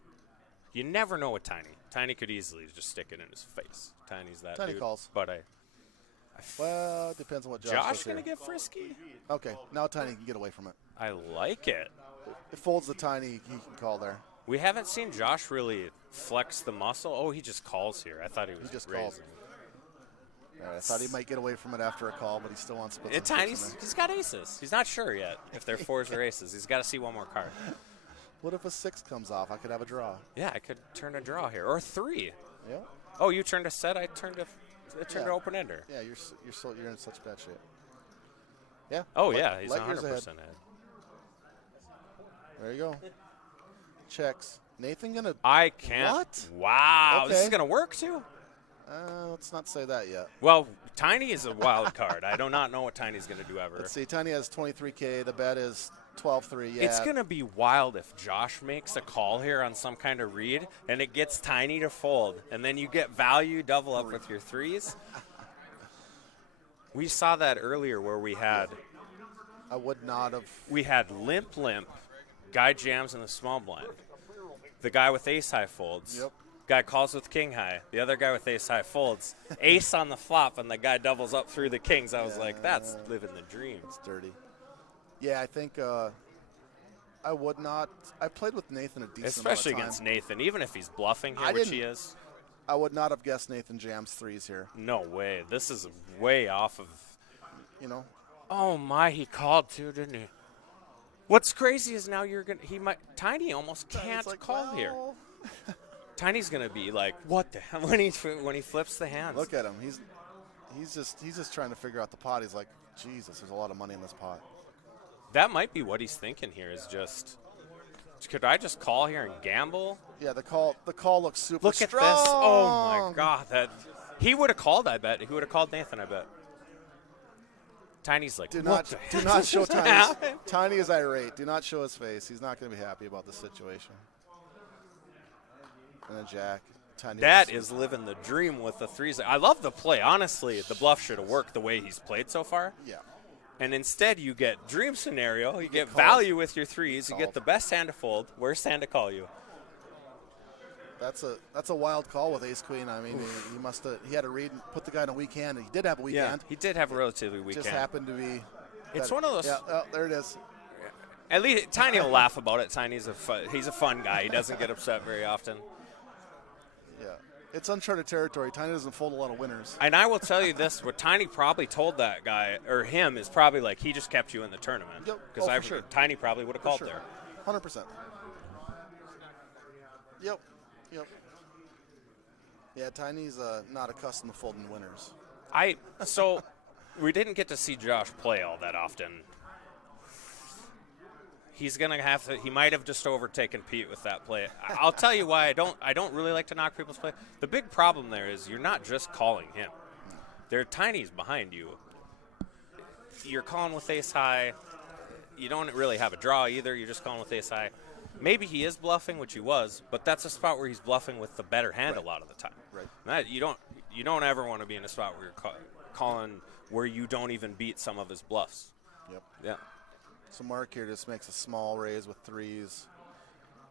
You never know with Tiny. Tiny could easily just stick it in his face. Tiny's that Tiny dude. calls. But Well, it depends on what Josh Josh does going to here. get frisky? Okay, now Tiny can get away from it. I like it. It folds the Tiny, he can call there. We haven't seen Josh really flex the muscle. Oh, he just calls here. I thought he was just raising. called. All right, I thought he might get away from it after a call, but he still wants to put some Tiny's, chips in there. he's got aces. He's not sure yet if they're 4s or aces. He's got to see one more card. What if a 6 comes off? I could have a draw. Yeah, I could turn a draw here. Or 3. Yeah. Oh, you turned a set. I turned an open ender. Yeah, you're in such bad shape. Yeah. Oh, yeah, he's light 100% years ahead. ahead. There you go. Checks. Nathan gonna. I can't. What? Wow, this is Okay. going to work too? Let's not say that yet. Well, Tiny is a wild card. I do not know what Tiny's going to do ever. Let's see. Tiny has 23K. The bet is 12-3. Yeah. It's going to be wild if Josh makes a call here on some kind of read and it gets Tiny to fold, and then you get value double up with your 3s. We saw that earlier where we had I would not have. limp, guy jams in the small blind. The guy with ace high folds. Yep. Guy calls with king high. The other guy with ace high folds. Ace on the flop, and the guy doubles up through the kings. I was like, that's living the dream. It's dirty. Yeah, I think I would not. I played with Nathan a decent Especially amount of against time. Nathan, even if he's bluffing here, I which he didn't- is. I would not have guessed Nathan jams 3s here. No way. This is way off of. You know. Oh my, he called too, didn't he? What's crazy is now Tiny almost can't It's like, call here. well, Tiny's gonna be like, what the hell when he flips the hands. Look at him. He's just trying to figure out the pot. He's like, Jesus, there's a lot of money in this pot. That might be what he's thinking here. Is just, could I just call here and gamble? Yeah, the call looks super Look at strong. this! Oh my God, he would have called. I bet he would have called Nathan. I bet. Tiny's like, Do what not the do hell not show just Tiny. happened? Tiny is irate. Do not show his face. He's not going to be happy about this situation. And a jack. Tiny. That is living the dream with the 3s. I love the play. Honestly, the bluff should have worked the way he's played so far. Yeah. And instead, you get dream scenario. You get called. value with your 3s. You get Called. the best hand to fold. Worst hand to call you. That's a wild call with ace queen. I mean, he must have. He had to read and put the guy in a weak hand. He did have a weak hand. He did have a relatively weak Just hand. happened to be. It's that- one of those. Yeah. Oh, there it is. At least Tiny will laugh about it. Tiny's he's a fun guy. He doesn't get upset very often. Yeah. It's uncharted territory. Tiny doesn't fold a lot of winners. And I will tell you this: what Tiny probably told that guy or him is probably like, he just kept you in the tournament. Yep. Because Oh, for sure. Tiny probably would have For called sure. there. 100%. Yep. Yeah, Tiny's not accustomed to folding winners. So we didn't get to see Josh play all that often. He's gonna have to. He might have just overtaken Pete with that play. I'll tell you why I don't really like to knock people's play. The big problem there is you're not just calling him. There are Tiny's behind you. You're calling with ace high. You don't really have a draw either. You're just calling with ace high. Maybe he is bluffing, which he was, but that's a spot where he's bluffing with the better hand Right. a lot of the time. Right. You don't ever want to be in a spot where you're calling where you don't even beat some of his bluffs. Yep. Yeah. So Mark here just makes a small raise with 3s.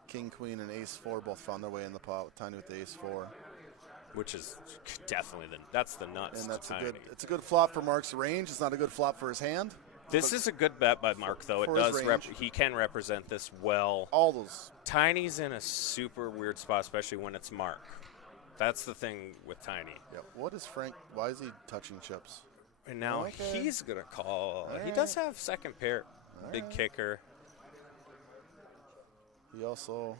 King, queen, and ace 4 both found their way in the pot with Tiny with the ace 4. Which is definitely that's the nuts. And that's to Tiny. it's a good flop for Mark's range. It's not a good flop for his hand. This is a good bet by Mark, though. It for his does. range. He can represent this well. All those. Tiny's in a super weird spot, especially when it's Mark. That's the thing with Tiny. Yeah. What is Frank? Why is he touching chips? And now Okay. he's gonna call. All He does right. have second pair, big kicker, He also.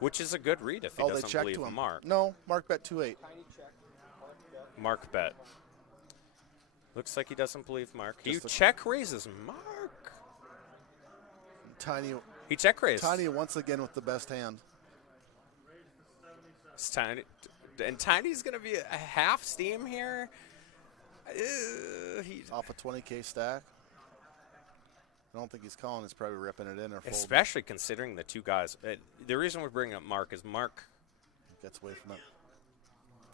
which is a good read if he Oh, they doesn't checked believe to him. Mark. No, Mark bet 2-8. Tiny check. Mark bet. Looks like he doesn't believe Mark. He Just a- check raises Mark. Tiny. He check raised. Tiny once again with the best hand. It's Tiny, and Tiny's gonna be a half steam here. He's Off a 20K stack. I don't think he's calling. He's probably ripping it in or folding. especially considering the two guys. The reason we're bringing up Mark is Mark Gets away from it.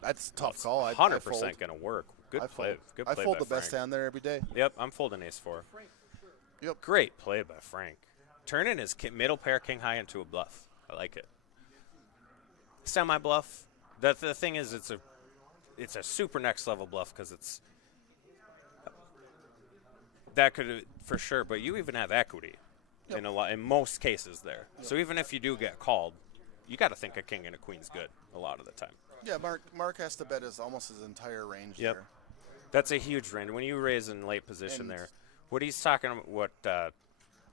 That's a tough call. I 100% gonna work. Good I play. fold. Good I play fold by the best Frank. hand there every day. Yep, I'm folding ace 4. Yep. Great play by Frank. Turning his middle pair king high into a bluff. I like it. Semi bluff. The thing is, it's a super next level bluff because it's that could for sure. But you even have equity in most cases there. So even if you do get called, you got to think a king and a queen's good a lot of the time. Yeah, Mark has to bet almost his entire range Yep. there. That's a huge range. When you raise in late position And- there, what he's talking about, what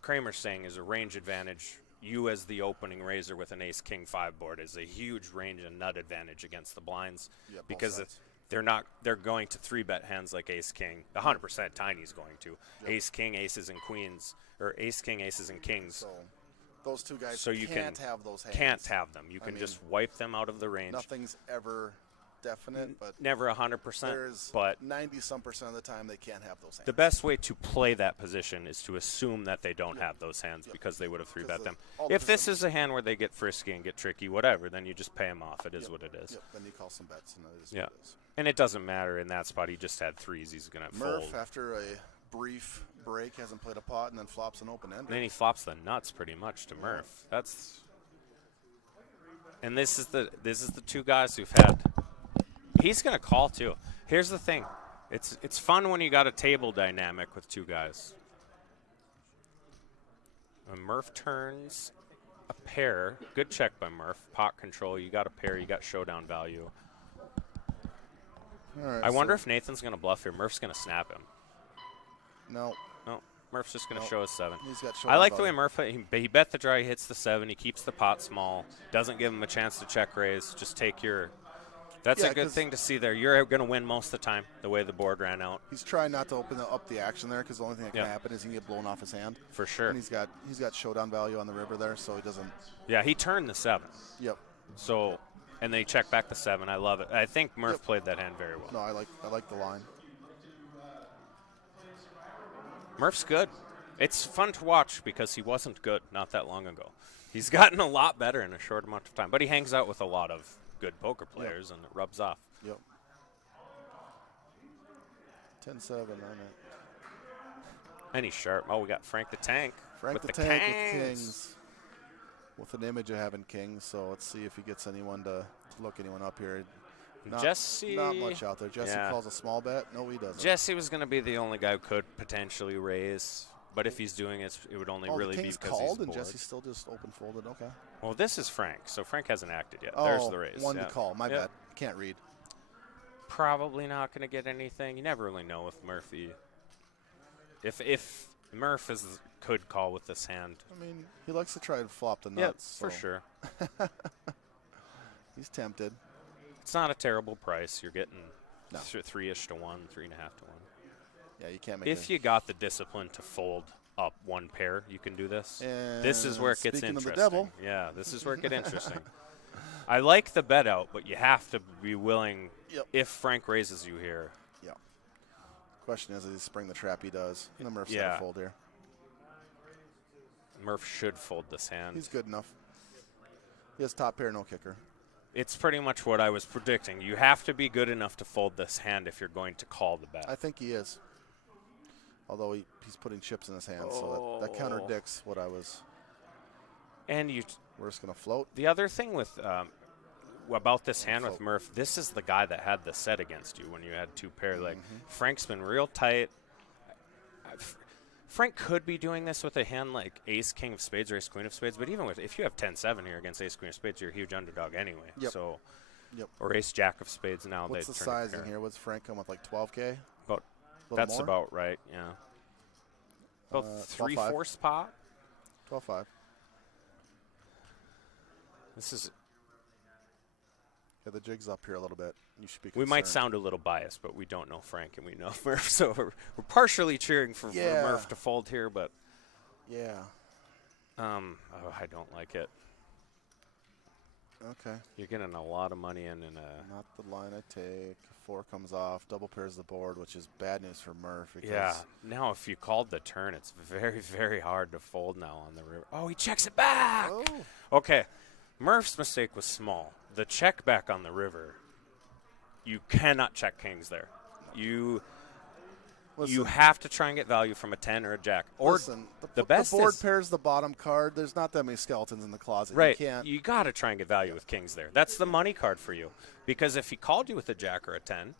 Kramer's saying is a range advantage. You as the opening raiser with an ace king 5 board is a huge range and nut advantage against the blinds Yeah, both because sides. they're going to 3-bet hands like ace king. 100% Tiny's going to. Yep. Ace king, aces and queens, or ace king, aces and kings. So those two guys So you can't have those hands. Can't have them. You I can mean, just wipe them out of the range. Nothing's ever definite, but Never 100%, there's but 90-some% of the time they can't have those hands. the best way to play that position is to assume that they don't have those hands because they would have 3-bet them. all If this positions- is a hand where they get frisky and get tricky, whatever, then you just pay them off. It is what it is. Yep, then you call some bets, and that is Yeah. what it is. And it doesn't matter in that spot. He just had 3s. He's going to Murph, fold. after a brief break, hasn't played a pot and then flops an open end. And then he flops the nuts pretty much to Murph. That's. And this is the two guys who've had. He's going to call too. Here's the thing. It's fun when you got a table dynamic with two guys. When Murph turns a pair, good check by Murph. Pot control, you got a pair, you got showdown value. All right, I wonder so- if Nathan's going to bluff here. Murph's going to snap him. No, No, Murph's just going to Nope. show us 7. he's got I showdown like the way value. Murph, he bet the draw, he hits the 7, he keeps the pot small, doesn't give him a chance to check raise, just take your, that's Yeah, a good 'cause- thing to see there. You're going to win most of the time, the way the board ran out, He's trying not to open up the action there because the only thing that can Yep. happen is he can get blown off his hand. for sure. And he's got showdown value on the river there, so he doesn't. Yeah, he turned the 7, Yep. so, and then he checked back the 7, I love it. I think Murph Yep. played that hand very well. No, I like the line. Murph's good. It's fun to watch because he wasn't good not that long ago. He's gotten a lot better in a short amount of time, but he hangs out with a lot of good poker players, and it rubs off. Yep. 10-7 on it. And he's sharp. Oh, we got Frank the Tank Frank with the the Tank kings. with kings. With an image of having kings, so let's see if he gets anyone to look anyone up here. Jesse. Not much out there. Jesse Yeah. calls a small bet. No, he doesn't. Jesse was going to be the only guy who could potentially raise, but if he's doing it, it would only really the be king's because called he's and bored. Jesse still just open folded. Okay. Well, this is Frank, so Frank hasn't acted yet. Oh, There's the raise. one yeah. to call. My Yeah. bad. Can't read. Probably not going to get anything. You never really know with Murphy. If Murph could call with this hand, I mean, he likes to try to flop the yeah, nuts. for so sure. He's tempted. It's not a terrible price. You're getting No. 3-ish to 1, 3.5 to 1. Yeah, you can't make If you got the discipline to fold up one pair, you can do this. This is where it gets speaking of the interesting. devil. Yeah, this is where it gets interesting. I like the bet out, but you have to be willing. Yep. If Frank raises you here, Yeah. Question is, does he spring the trap? He does. And the Murph's Yeah. got fold here. Murph should fold this hand. He's good enough. He has top pair, no kicker. It's pretty much what I was predicting. You have to be good enough to fold this hand if you're going to call the bet. I think he is. Although he's putting chips in his hand, so that Oh. contradicts what I was. And We're just going to float. the other thing with about this hand with Fold. Murph, this is the guy that had the set against you when you had 2 pair. Like Mm-hmm. Frank's been real tight. Frank could be doing this with a hand like Ace King of Spades or Ace Queen of Spades, but even with if you have 10-7 here against Ace Queen of Spades, you're a huge underdog anyway. Yep. So, Yep. or Ace Jack of Spades now. What's they the turn size a in pair. here? What's Frank come with, like 12K? About Little that's more? about right. Yeah. About 12.5. 3/4 pot. 12.5. This is. Yeah, the jig's up here a little bit. You should be We might concerned. sound a little biased, but we don't know Frank and we know Murph, so we're partially cheering for Yeah. Murph to fold here, but Yeah. I don't like it. Okay. You're getting a lot of money in a. Not the line I take. 4 comes off. Double pairs the board, which is bad news for Murph. Because Yeah. Now, if you called the turn, it's very, very hard to fold now on the river. Oh, he checks it back. Oh. Okay. Murph's mistake was small. The check back on the river, you cannot check kings there. You Listen, have to try and get value from a 10 or a jack. Or listen, the best board is, pairs the bottom card. There's not that many skeletons in the closet. right, You can't. you got to try and get value with kings there. That's the money card for you. Because if he called you with a jack or a 10,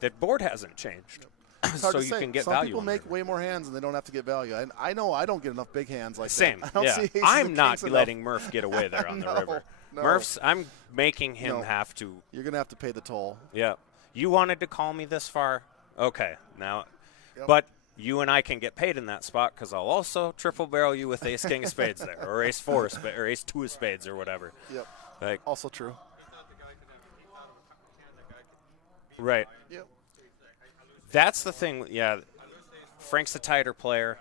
that board hasn't changed. It's hard so to you say. can get Some value people on the make river. way more hands and they don't have to get value. I know I don't get enough big hands like Same. that. I don't Yeah. see aces I'm and not kings enough. letting Murph get away there on the No. river. No. Murph's, I'm making him No. have to. You're going to have to pay the toll. Yeah. You wanted to call me this far? Okay. Now, Yep. but you and I can get paid in that spot because I'll also triple barrel you with ace king of spades there, or ace four of spades, or ace two of spades, or whatever. Yep. Like, Also true. right. Yep. That's the thing. Yeah. Frank's a tighter player.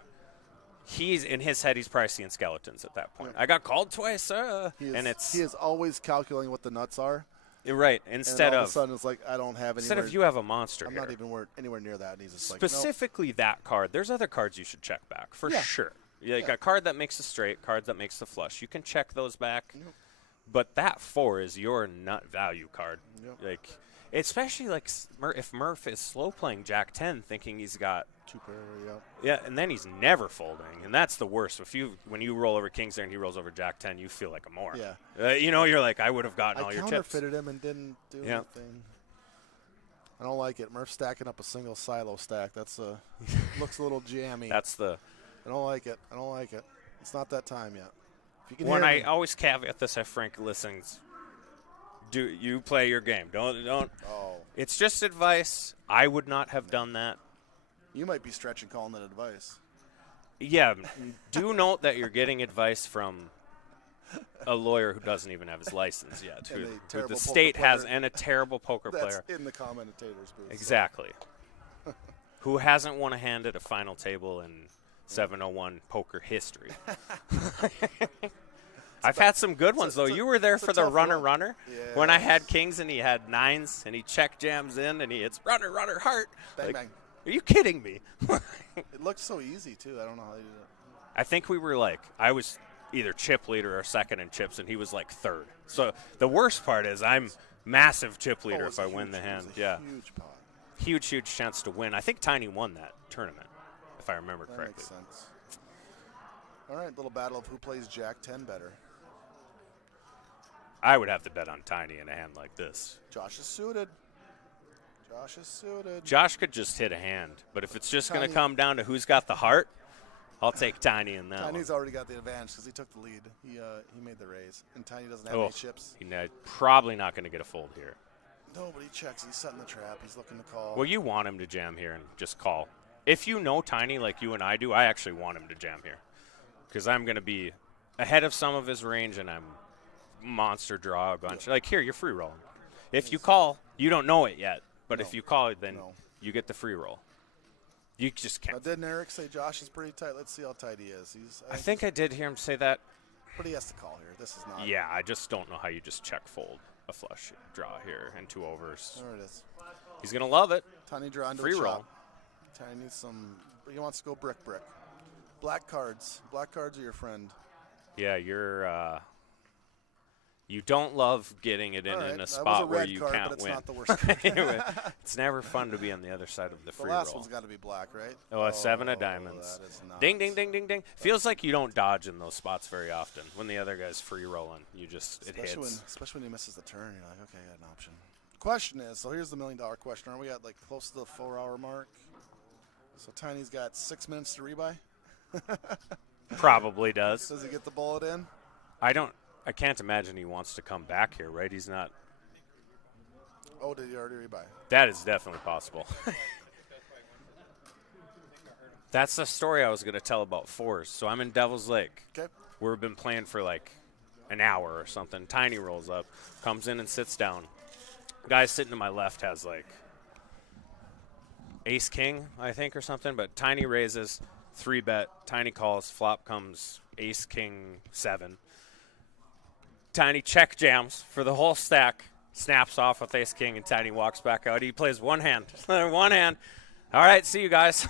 He's in his head. He's probably seeing skeletons at that point. Yep. I got called twice, He is, and it's he is always calculating what the nuts are. right. And Instead all of a sudden it's like, I don't have instead anywhere. of you have a monster I'm here. not even anywhere near that. And he's just Specifically that card. There's other cards you should check back for Yeah. sure. You Yeah. got a card that makes a straight, cards that makes the flush. You can check those back. Yep. But that 4 is your nut value card. Yep. Like, especially like if Murph is slow playing Jack 10, thinking he's got Two pair, yep. yeah, and then he's never folding, and that's the worst. When you roll over kings there and he rolls over Jack 10, you feel like a moron. Yeah. You're like, I would have gotten I all your chips. counterfeited him and didn't do Yeah. anything. I don't like it. Murph's stacking up a single silo stack. That's looks a little jammy. That's the I don't like it. I don't like it. It's not that time yet. If you can when hear I me. always caveat this at Frank listens. Do you play your game? Don't. Oh, It's just advice. I would not have done that. you might be stretching calling that advice. Yeah, do note that you're getting advice from a lawyer who doesn't even have his license yet. And a Who terrible the poker state has, player. and a terrible poker That's player. in the commentator's booth. Exactly. Who hasn't won a hand at a final table in 701 poker history. I've had some good ones, though. You were there it's a for the tough runner run. when I Yes. had kings and he had nines and he check jams in and he hits runner heart. Bang, Like, bang. are you kidding me? It looked so easy, too. I don't know how they did it. I think we were like, I was either chip leader or second in chips, and he was like third. So the worst part is I'm massive chip leader it's if I a win huge- the it hand. was a Yeah, huge pot. huge chance to win. I think Tiny won that tournament, if I remember That correctly. makes sense. All right, little battle of who plays Jack 10 better. I would have to bet on Tiny in a hand like this. Josh is suited. Josh is suited. Josh could just hit a hand, but if it's just going to Tiny- come down to who's got the heart, I'll take Tiny in that Tiny's one. already got the advantage because he took the lead. He made the raise, and Tiny doesn't have Oh, any chips. he's probably not going to get a fold here. No, but he checks. He's setting the trap. He's looking to call. Well, you want him to jam here and just call. If you know Tiny like you and I do, I actually want him to jam here because I'm going to be ahead of some of his range and I'm monster draw a bunch. Like here, you're free rolling. If you call, you don't know it yet, but No. if you call, then No. you get the free roll. You just Now, can't. didn't Eric say Josh is pretty tight? Let's see how tight he is. I think I did hear him say that. But he has to call here. This is not. Yeah, I just don't know how you just check fold a flush draw here and 2 overs. There it is. He's going to love it. Tiny draw into Free a chop. roll. Tiny needs some. He wants to go brick. Black cards. Black cards are your friend. Yeah, you don't love getting it in, All right, in a that was spot a where red you card, can't but it's win. not the worst card. Anyway, it's never fun to be on the other side of the The free last roll. one's got to be black, right? Oh, a 7 of diamonds. That is not. Ding, ding, ding, ding, ding. Feels like you don't dodge in those spots very often. When the other guy's free rolling, it hits. Especially when he misses the turn, you're like, okay, I got an option. Question is, so here's the $1 million question. Aren't we at like close to the 4-hour mark? So Tiny's got 6 minutes to rebuy. Probably does. Does he get the bullet in? I can't imagine he wants to come back here, right? He's not. Oh, did he already rebuy? That is definitely possible. That's the story I was going to tell about 4s. So I'm in Devil's Lake. Okay. We've been playing for like an hour or something. Tiny rolls up, comes in and sits down. Guy sitting to my left has like ace king, I think, or something. But Tiny raises, 3-bet. Tiny calls. Flop comes ace king 7. Tiny check jams for the whole stack. Snaps off with ace king, and Tiny walks back out. He plays one hand. One hand. All right, see you guys.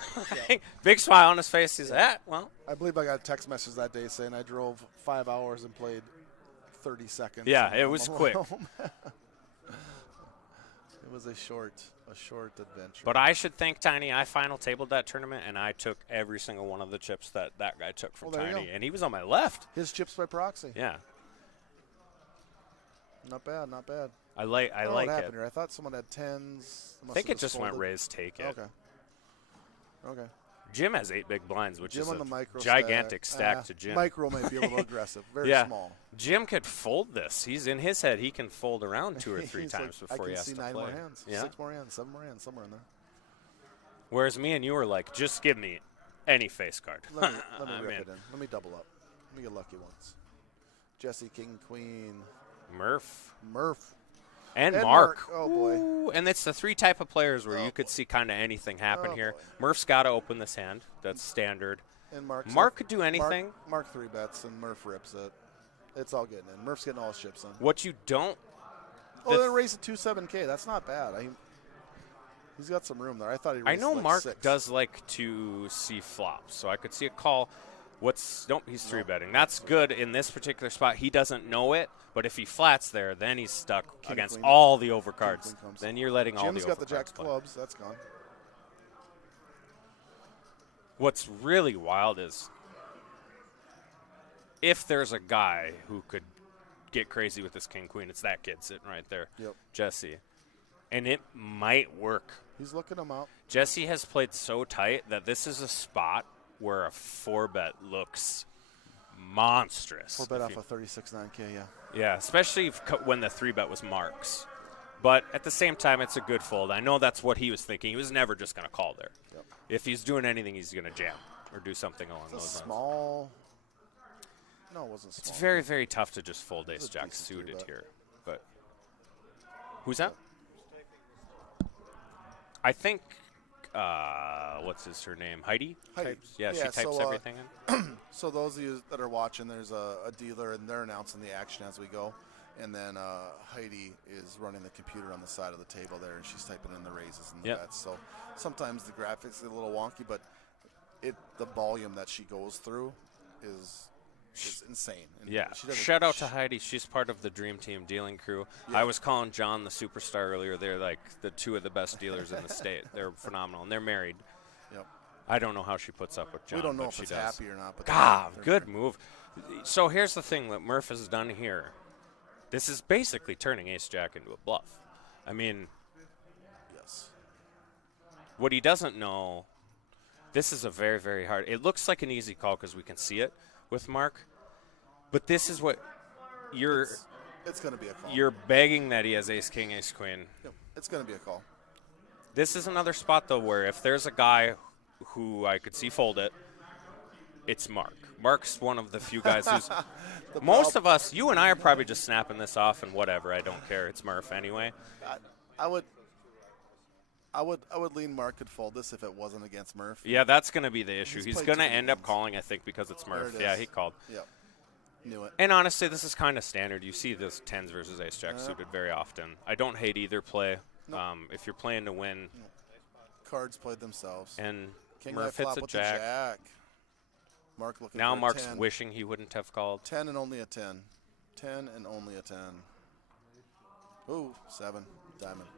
Big smile on his face. He's well. I believe I got a text message that day saying I drove 5 hours and played 30 seconds. Yeah, and it I'm was home. quick. It was a short adventure. But I should thank Tiny. I final tabled that tournament, and I took every single one of the chips that guy took from there you Tiny, go. and he was on my left. His chips by proxy. Yeah, Not bad, not bad. I like I don't know what it. happened here. I thought someone had 10s. I think it just went raise take it. Okay. Jim has 8 big blinds, which Jim is on the a micro gigantic stack to Jim. Micro may be a little aggressive, very Yeah. small. Jim could fold this. He's in his head. He can fold around 2 or 3 He's times like, before he I can has see to 9 play. more hands, Yeah. 6 more hands, 7 more hands, somewhere in there. Whereas me and you were like, just give me any face card. Let me I rip mean, it in. Let me double up. Let me get lucky once. Jesse, King, Queen, Murph. And And Mark. Oh, boy. Ooh, and it's the 3 type of players where Oh, you could boy. see kind of anything happen Oh, here. boy. Murph's got to open this hand. That's standard. And Mark's Mark could do anything. Mark 3 bets, and Murph rips it. It's all getting in. Murph's getting all his chips in. What you don't. Oh, then raise it 2-7K. That's not bad. He's got some room there. I thought he I raised know like Mark 6. does like to see flops, so I could see a call. Nope, he's 3-betting. That's good in this particular spot. He doesn't know it, but if he flats there, then he's stuck King, against queen. all the overcards. King, queen comes. Then you're letting all the Jim's got the overcards jack of play. clubs. That's gone. What's really wild is if there's a guy who could get crazy with this king queen, it's that kid sitting right there, Yep. Jesse. And it might work. He's looking him up. Jesse has played so tight that this is a spot where a 4-bet looks monstrous. 4 bet If off you- of 36.9K, yeah. Yeah, especially when the 3-bet was Mark's. But at the same time, it's a good fold. I know that's what he was thinking. He was never just going to call there. Yep. If he's doing anything, he's going to jam or do something along It's a those lines. small. No, it wasn't small. It's very, very tough to just fold It's a ace-jack decent suited 3-bet. here. But who's that? I think, what's her name? Heidi? Heidi. Types? Yeah, she Yeah, types so, everything in. So those of you that are watching, there's a dealer, and they're announcing the action as we go. And then Heidi is running the computer on the side of the table there, and she's typing in the raises and the Yep. bets. So sometimes the graphics are a little wonky, but the volume that she goes through is insane. And Yeah. she does Shout out to Heidi. She's part of the Dream Team dealing crew. Yeah. I was calling John the superstar earlier. They're like the 2 of the best dealers in the state. They're phenomenal, and they're married. Yep. I don't know how she puts up with John. We don't know but if she it's does. happy or not. But God, they're good married. move. So here's the thing that Murph has done here. This is basically turning ace-jack into a bluff. I mean, Yes. what he doesn't know, this is a very, very hard. It looks like an easy call because we can see it with Mark. But this is what It's going to be a call. you're begging that he has ace-king, ace-queen. Yep. It's going to be a call. This is another spot, though, where if there's a guy who I could see fold it, it's Mark. Mark's one of the few guys who's most of us, you and I are probably just snapping this off and whatever. I don't care. It's Murph anyway. I would lean Mark could fold this if it wasn't against Murph. Yeah, that's going to be the issue. He's He's played going to too many end up hands. calling, I think, because it's Murph. There it Yeah, is. he called. Yep. Knew it. And honestly, this is kind of standard. You see this 10s versus ace-jack suited very often. I don't hate either play. If you're playing to win, Cards played themselves. and King Murph high flop hits a with the jack. jack. Mark looking Now for a Mark's 10. wishing he wouldn't have called. 10 and only a 10. 10 and only a 10. Ooh, 7. Diamond.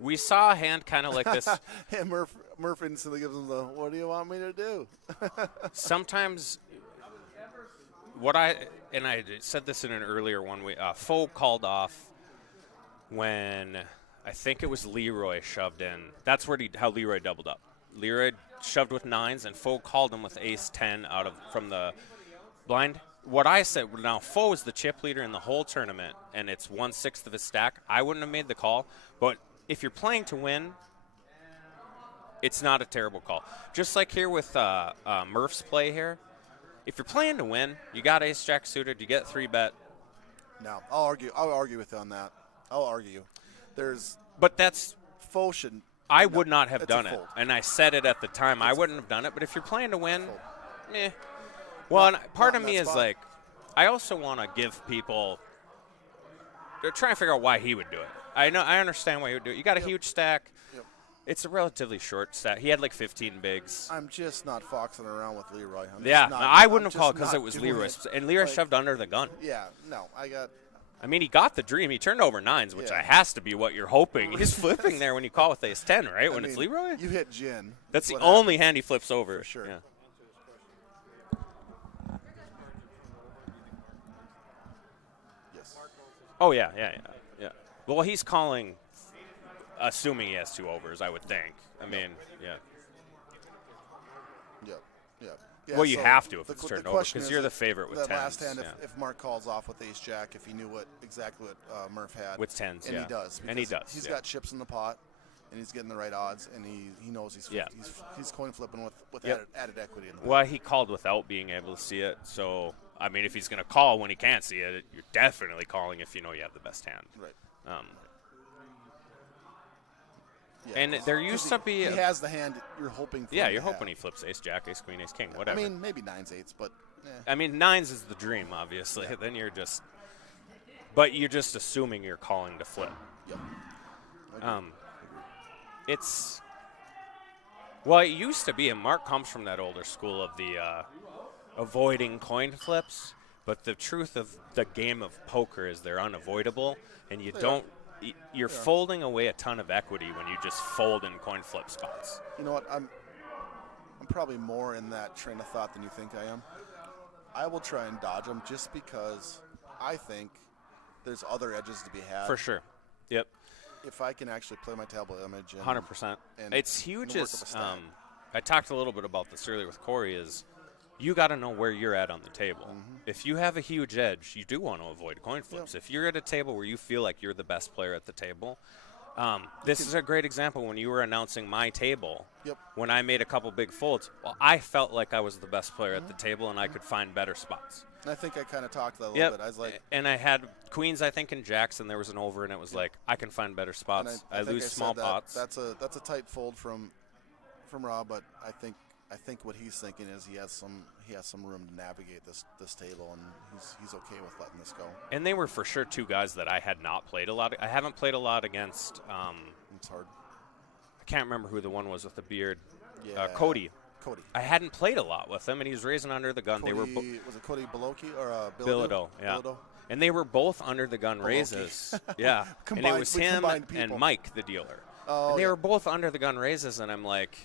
We saw a hand kind of like this. And Murph instantly gives him the, what do you want me to do? Sometimes I said this in an earlier one. Foe called off when I think it was Leroy shoved in. That's how Leroy doubled up. Leroy shoved with 9s, and Foe called him with ace-10 from the blind. What I said, now Foe is the chip leader in the whole tournament, and it's 1/6 of his stack. I wouldn't have made the call, but if you're playing to win, it's not a terrible call. Just like here with Murph's play here, if you're playing to win, you got ace-jack suited, you get 3-bet. No, I'll argue with you on that. I'll argue. But that's Foe shouldn't. I would not have it's a done it, fold. and I said it at the time. I wouldn't have done it, but if you're playing to win, Fold. eh. Well, and part not of in me that is spot. like, I also want to give people. They're trying to figure out why he would do it. I understand why he would do it. You got a huge stack. Yep. It's a relatively short stack. He had like 15 bigs. I'm just not foxing around with Leroy. Yeah, not, I wouldn't I'm have called just because it not was doing Leroy, it. and Leroy Like, shoved under the gun. Yeah, no, I got. I mean, he got the dream. He turned over 9s, which Yeah. has to be what you're hoping. He's flipping there when you call with ace-10, right? When I it's mean, Leroy. You hit gin. That's the what only hand he flips over. For sure. Yeah. Yes. Oh yeah. Well, he's calling, assuming he has 2 overs. I would think. I mean, yeah. Yeah, well, you so have to if the it's qu- turned the over question because is you're the that- favorite with that tens. last hand, yeah. if Mark calls off with ace jack, if he knew exactly what Murph had. With tens, and yeah. he does. And he because does, He's yeah. got chips in the pot, and he's getting the right odds, and he knows Yeah. he's coin flipping with Yep. added equity in the Well, he called without being able to see it. So, I mean, if he's going to call when he can't see it, you're definitely calling if you know you have the best hand. Right. Yeah, And 'cause- there 'cause used to be he a- has the hand you're hoping for. Yeah, him you're to hoping he have. flips ace, jack, ace, queen, ace, king, I whatever. mean, maybe nines, eights, but I mean, nines is the dream, obviously. Then you're just, but you're just assuming you're calling to flip. yep. It's, well, it used to be, and Mark comes from that older school of the avoiding coin flips, but the truth of the game of poker is they're unavoidable, and you don't, you're folding away a ton of equity when you just fold in coin flip spots. You know what? I'm probably more in that train of thought than you think I am. I will try and dodge them just because I think there's other edges to be had. For sure. Yep. If I can actually play my table image. And, 100%. and It's huge. work up a stack. I talked a little bit about this earlier with Corey. Is you got to know where you're at on the table. Mm-hmm. If you have a huge edge, you do want to avoid coin flips. If you're at a table where you feel like you're the best player at the table, this is a great example when you were announcing my table. Yep. When I made a couple big folds, well, I felt like I was the best player Mm-hmm. at the table, and I could find better spots. And I think I kind of talked that a little Yep. bit. I was like, and I had queens, I think, and jacks, and there was an over, and it was like I can find better and spots. I think lose said small that pots. That's a tight fold from Rob, but I think what he's thinking is he has some room to navigate this table, and he's okay with letting this go. And they were for sure two guys that I had not played a lot. I haven't played a lot against. It's hard. I can't remember who the one was with the beard. Yeah. Cody. Cody. I hadn't played a lot with him, and he was raising under the gun. Cody, They were was it Cody Beloki or Bilodeau, yeah. Bilodeau? And they were both under the gun Beloki. raises. Yeah. And it Combined- was we him combined and people. Mike, the dealer. Oh, and they yeah. were both under the gun raises, and I'm like,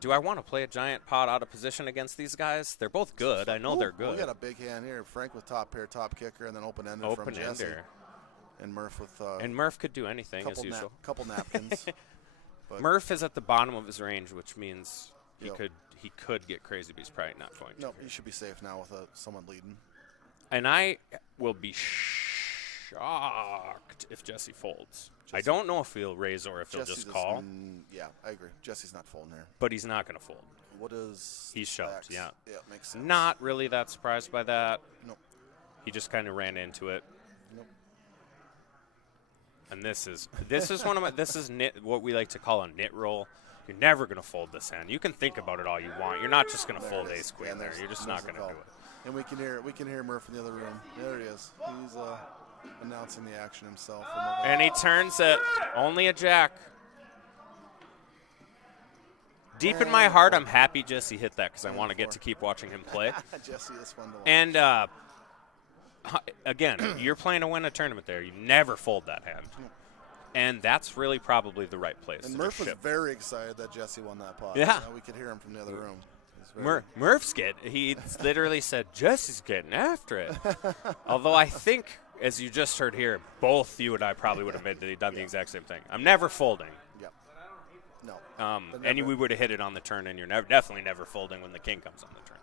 do I want to play a giant pot out of position against these guys? They're both good. I know they're good. We got a big hand here. Frank with top pair, top kicker, and then open-ended from Open Jesse. ender. And Murph with And Murph could do anything as usual. couple napkins. But Murph is at the bottom of his range, which means he Yep. could get crazy, but he's probably not going to. no, you should be safe now with someone leading. And I will be shocked if Jesse folds. I don't know if he'll raise or if he'll Jesse just call, yeah, I agree. Jesse's not folding there. but he's not going to fold. What is He's shoved, stacks? yeah. Yeah, makes sense. Not really that surprised by that. Nope. He just kind of ran into it. Nope. And this is one of my what we like to call a knit roll. You're never going to fold this hand. You can think about it all you want. You're not just going to There fold it is. ace queen Yeah, there. there's- You're just there's not going the to call. do it. And we can hear Murph in the other room. There he is. He's announcing the action himself. And he turns it only a jack. Deep in my heart, I'm happy Jesse hit that because I want to get to keep watching him play. Jesse is fun to watch. And again, you're playing to win a tournament there. You never fold that hand. And that's really probably the right place. And to Murph just was ship. very excited that Jesse won that pot. Yeah. We could hear him from the other room. He's very- Murph's he literally said, Jesse's getting after it. Although I think, as you just heard here, both you and I probably would have done the exact same thing. I'm never folding. Yep. No. But And never- we would have hit it on the turn, and you're definitely never folding when the king comes on the turn.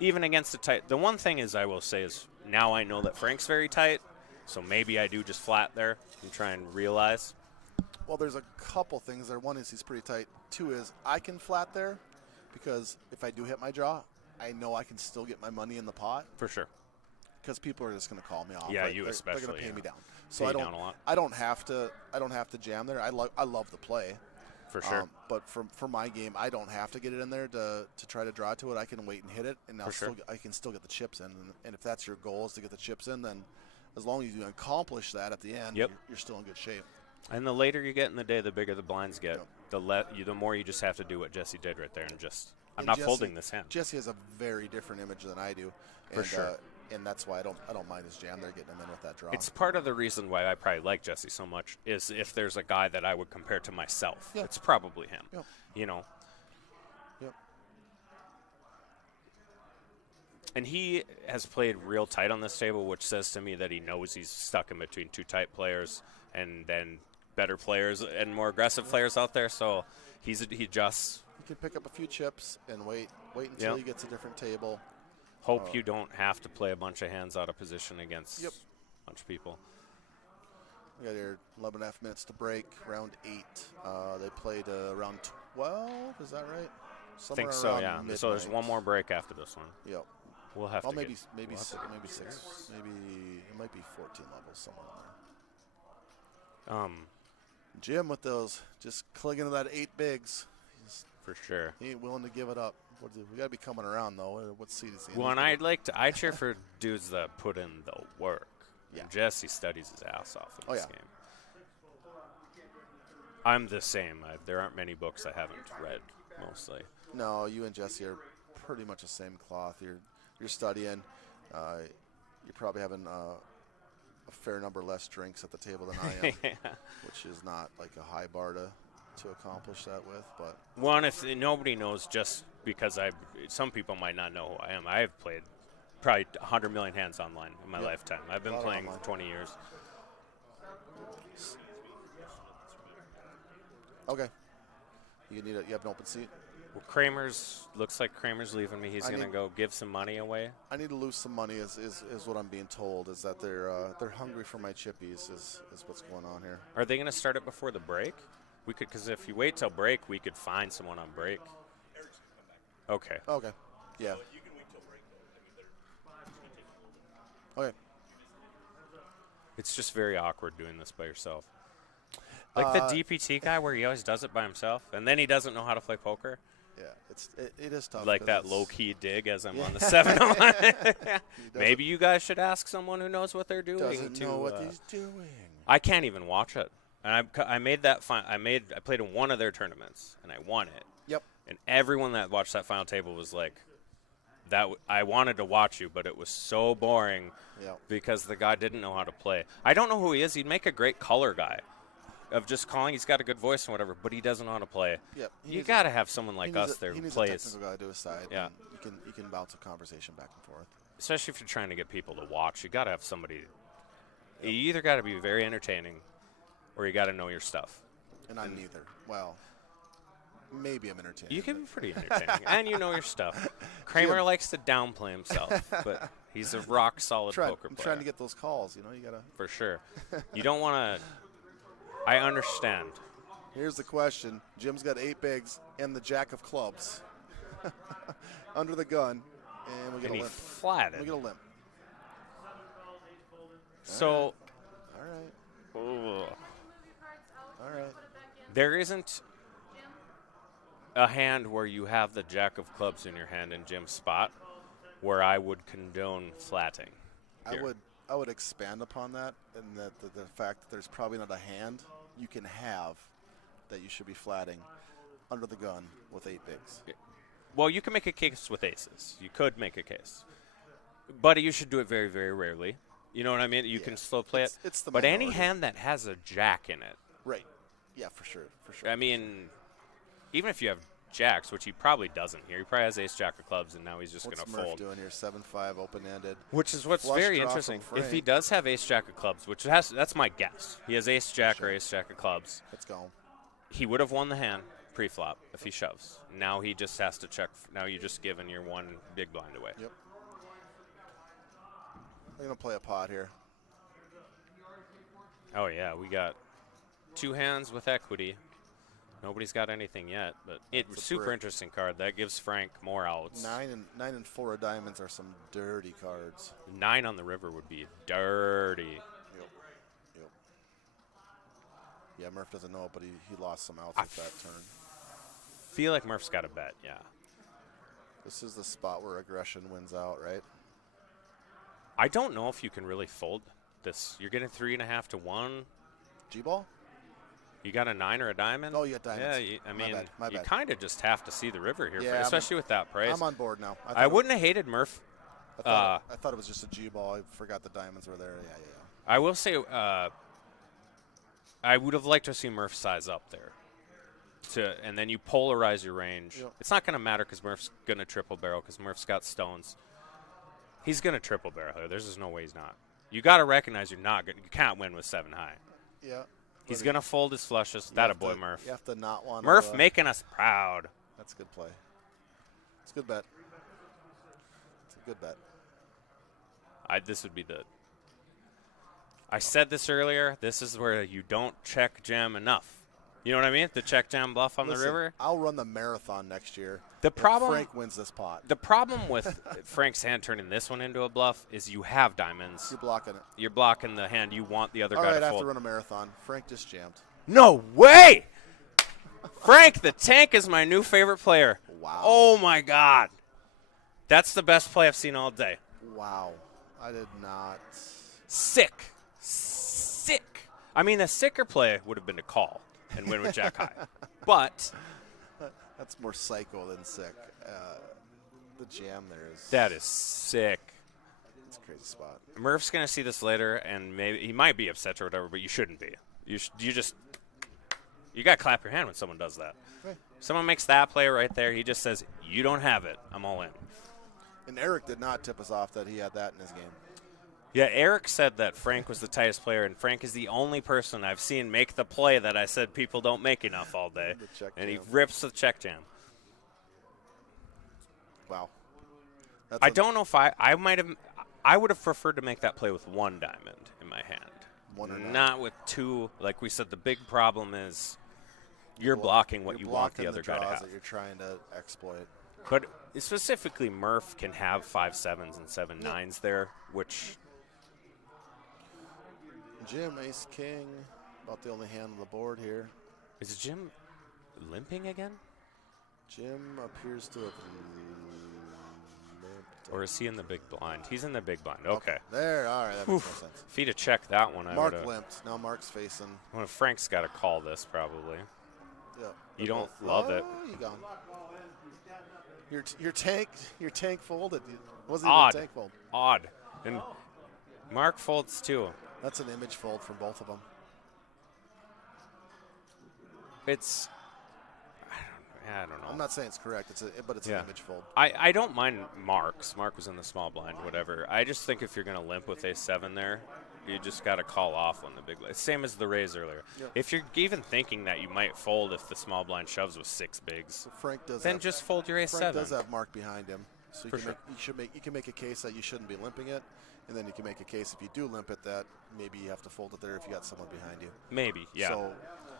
Even against a tight. The one thing is I will say is now I know that Frank's very tight, so maybe I do just flat there and try and realize. Well, there's a couple things there. One is he's pretty tight. Two is I can flat there because if I do hit my draw, I know I can still get my money in the pot For sure. because people are just going to call me off. Yeah, right? you They're especially, going to pay yeah. me down. So Pay I you don't. down a lot. I don't have to jam there. I love the play. For sure. But for my game, I don't have to get it in there to try to draw to it. I can wait and hit it, and I can still get the chips in. And if that's your goal is to get the chips in, then as long as you accomplish that at the end, Yep. you're still in good shape. And the later you get in the day, the bigger the blinds get. Yep. The more you just have to do what Jesse did right there and just, I'm And not Jesse- folding this hand. Jesse has a very different image than I do. For sure. And that's why I don't mind his jam there, getting him in with that draw. It's part of the reason why I probably like Jesse so much is if there's a guy that I would compare to myself, Yeah. it's probably him. Yep. You know? Yep. And he has played real tight on this table, which says to me that he knows he's stuck in between two tight players and then better players and more aggressive players out there. So he adjusts You can pick up a few chips and wait until he gets a different table. Hope you don't have to play a bunch of hands out of position against a bunch of people. We got here 11.5 minutes to break, round 8. They played round 12, is that right? I think so, yeah. Midnight. So there's one more break after this one. Yep. We'll have to maybe get, maybe we'll six, maybe 6. Maybe it might be 14 levels somewhere in there. Jim with those, just clinging to that 8 bigs. For sure. He ain't willing to give it up. We got to be coming around, though. What seed is he in? Well, and I cheer for dudes that put in the work. Yeah. And Jesse studies his ass off in this yeah. game. I'm the same. There aren't many books I haven't read, mostly. No, you and Jesse are pretty much the same cloth. You're studying. You're probably having a fair number less drinks at the table than I am, which is not like a high bar to accomplish that with. But one, if nobody knows, just because some people might not know who I am. I have played probably 100 million hands online in my lifetime. I've been playing for 20 years. Okay. You have an open seat? Well, looks like Kramer's leaving me. He's going to go give some money away. I need to lose some money is what I'm being told, is that they're hungry for my chippies is what's going on here. Are they going to start it before the break? We could, because if you wait till break, we could find someone on break. Okay. Okay. Yeah. Okay. It's just very awkward doing this by yourself. Like the DPT guy where he always does it by himself, and then he doesn't know how to play poker. Yeah, it is tough. Like that low-key dig as I'm on the 7-1. Maybe you guys should ask someone who knows what they're doing. Doesn't know what he's doing. I can't even watch it. And I made that I played in one of their tournaments, and I won it. Yep. And everyone that watched that final table was like, I wanted to watch you, but it was so boring because the guy didn't know how to play. I don't know who he is. He'd make a great color guy. Of just calling, he's got a good voice and whatever, but he doesn't know how to play. Yep, you got to have someone like us there who plays. He needs a technical guy to his side. Yeah, you can bounce a conversation back and forth. Especially if you're trying to get people to watch, you got to have somebody. You either got to be very entertaining, or you got to know your stuff. And I'm neither. Well, maybe I'm entertaining. You can be pretty entertaining, and you know your stuff. Kramer likes to downplay himself, but he's a rock solid poker player. I'm trying to get those calls. You gotta. For sure, you don't want to. I understand. Here's the question. Jim's got 8 bigs and the jack of clubs under the gun, and we get a limp. Flatted. We get a limp. So. All right. All right. There isn't a hand where you have the jack of clubs in your hand in Jim's spot where I would condone flatting. Here. I would expand upon that, and that the fact that there's probably not a hand you can have that you should be flatting under the gun with 8 bigs. Well, you can make a case with aces. You could make a case. But you should do it very, very rarely. You know what I mean? You can slow play it. It's the but minority. Any hand that has a jack in it. Right. Yeah, for sure. I mean, even if you have jacks, which he probably doesn't here. He probably has ace jack of clubs, and now he's just going to fold. What's Murph doing here? 7-5 open-ended. Which is what's very interesting. If he does have ace jack of clubs, which that's my guess. He has ace jack or ace jack of clubs. Let's go. He would have won the hand pre-flop if he shoves. Now he just has to check. Now you're just giving your one big blind away. Yep. I'm going to play a pot here. Oh, yeah. We got 2 hands with equity. Nobody's got anything yet, but it's super interesting card. That gives Frank more outs. 9 and 4 of diamonds are some dirty cards. 9 on the river would be dirty. Yep. Yeah, Murph doesn't know it, but he lost some outs with that turn. Feel like Murph's got a bet, yeah. This is the spot where aggression wins out, right? I don't know if you can really fold this. You're getting 3.5 to 1. G-ball? You got a 9 or a diamond? Oh, you got diamonds. Yeah, I mean, my bad. You kind of just have to see the river here, yeah, especially with that price. I'm on board now. I wouldn't have hated Murph. I thought it was just a G-ball. I forgot the diamonds were there. Yeah. I will say I would have liked to see Murph size up there. And then you polarize your range. Yep. It's not going to matter because Murph's going to triple barrel because Murph's got stones. He's going to triple barrel here. There's just no way he's not. You got to recognize you can't win with 7 high. Yeah. He's going to fold his flushes. That a boy, Murph. You have to not want Murph making us proud. That's a good play. It's a good bet. It's a good bet. This would be the. I said this earlier. This is where you don't check jam enough. You know what I mean? The check jam bluff on the river. I'll run the marathon next year. The problem, if Frank wins this pot. The problem with Frank's hand turning this one into a bluff is you have diamonds. You're blocking it. You're blocking the hand you want the other All guy right, to I fold. have to run a marathon. Frank just jammed. No way! Frank the Tank is my new favorite player. Wow. Oh, my God. That's the best play I've seen all day. Wow. I did not. Sick. I mean, a sicker play would have been to call and win with Jack High. But That's more psycho than sick. The jam there is. that is sick. It's a crazy spot. Murph's going to see this later, and maybe he might be upset or whatever, but you shouldn't be. You got to clap your hand when someone does that. Right. Someone makes that play right there. He just says, you don't have it. I'm all in. And Eric did not tip us off that he had that in his game. Yeah, Eric said that Frank was the tightest player, and Frank is the only person I've seen make the play that I said people don't make enough all day. The check And he jam. rips the check jam. Wow. I don't know if I would have preferred to make that play with one diamond in my hand. One or none. Not with two. Like we said, the big problem is you're blocking what you want the other guy to draws have. that you're trying to exploit. But specifically, Murph can have 5 7s and 7 9s there, which Jim, ace, king. About the only hand on the board here. is Jim limping again? Jim appears to have limped. Or is he in the big blind? He's in the big blind. Okay. There, all right, that makes more sense. If he'd have checked that one, I Mark would have. limped. Now Mark's facing. Well, Frank's got to call this probably. Yep. You don't love it. You gone. Your tank folded. It wasn't Odd. even a tank fold. Odd. And Mark folds too. That's an image fold from both of them. It's. I don't know. I'm not saying it's correct. But it's an image fold. I don't mind Mark's. Mark was in the small blind, whatever. I just think if you're going to limp with a7 there, you just got to call off on the big blind. Same as the raise earlier. Yep. If you're even thinking that you might fold if the small blind shoves with 6 bigs, So Frank does. then just fold your a7. Frank does have Mark behind him, so For you can make a case that you shouldn't be limping it, and then you can make a case if you do limp it that maybe you have to fold it there if you got someone behind you. Maybe, yeah. So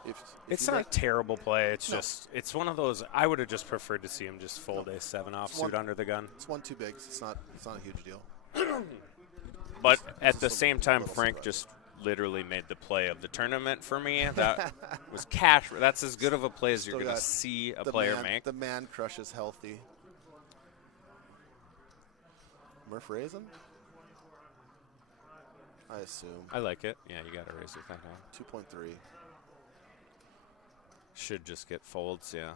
if It's you not make- a terrible play. It's No. just, it's one of those, I would have just preferred to see him just fold a7 offsuit one- under the gun. it's 1 2 bigs. It's not a huge deal. But at just the a same time, little Frank surprise. just literally made the play of the tournament for me. That was cash. That's as good of a play as you're Still going to got see a the player man, make. The man crush is healthy. Murph raising? I assume. I like it. Yeah, you got to raise with that hand. 2.3. Should just get folds, yeah.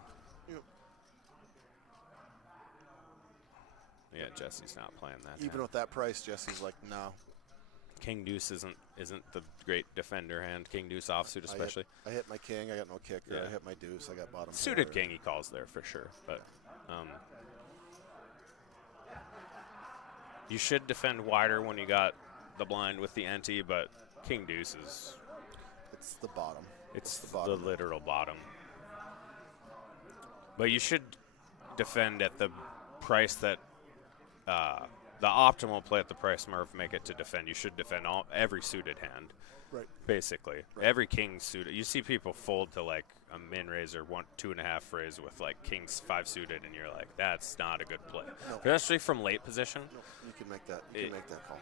Yep. Yeah, Jesse's not playing that. Even hand. with that price, Jesse's like, no. King Deuce isn't the great defender hand. King Deuce offsuit especially. I hit my king. I got no kicker. Yeah. I hit my deuce. I got bottom. Suited pair. king he calls there for sure, but you should defend wider when you got the blind with the ante, but King Deuce is It's the bottom. it's the the bottom. literal bottom. But you should defend at the price that the optimal play at the price Murph make it to defend. You should defend every suited hand. Right. Basically, every king suited. You see people fold to like a min raise or 2.5 raise with like kings 5 suited, and you're like, that's not a good play, No. especially from late position. No, you can make that. You can make that call.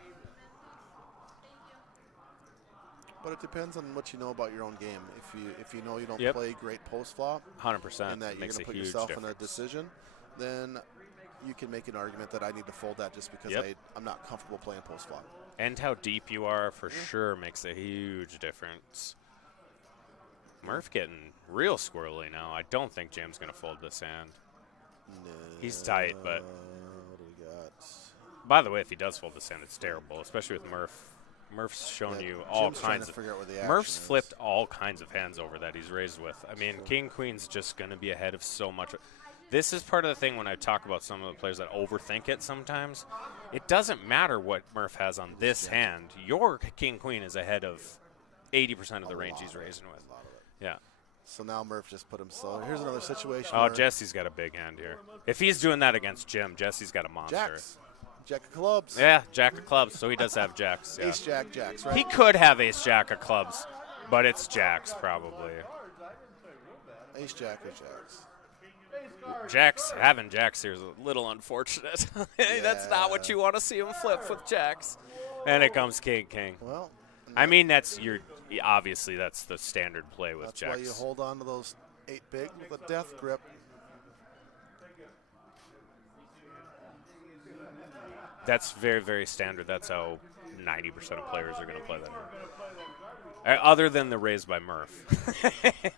But it depends on what you know about your own game. If you know you don't Yep. play great post flop 100%. and that you're makes going to a put huge yourself difference. in a decision, then you can make an argument that I need to fold that just because Yep. I'm not comfortable playing post flop. And how deep you are for sure makes a huge difference. Murph getting real squirrely now. I don't think Jim's going to fold this hand. No. He's tight, but- What do we got? By the way, if he does fold this hand, it's terrible, especially with Murph. Murph's shown Yeah, you all Jim's trying kinds to of. figure out where the action Murph's is. flipped all kinds of hands over that he's raised with. I mean, King Queen's just going to be ahead of so much. This is part of the thing when I talk about some of the players that overthink it sometimes. It doesn't matter what Murph has on this hand. Your King Queen is ahead of 80% of the range he's raising with. Yeah. So now Murph just put him. So here's another situation. Oh, where Jesse's got a big hand here. If he's doing that against Jim, Jesse's got a monster. Jacks. Jack of clubs. Yeah, Jack of clubs. So he does have jacks. Yeah. Ace, Jack, Jacks, right? He could have ace jack of clubs, but it's jacks probably. Ace, Jack, or Jacks. Having jacks here is a little unfortunate. That's not what you want to see him flip with jacks. And it comes king, king. Well, I mean, obviously that's the standard play with that's jacks. why you hold on to those 8 big with a death grip. That's very, very standard. That's how 90% of players are going to play that. Other than the raise by Murph.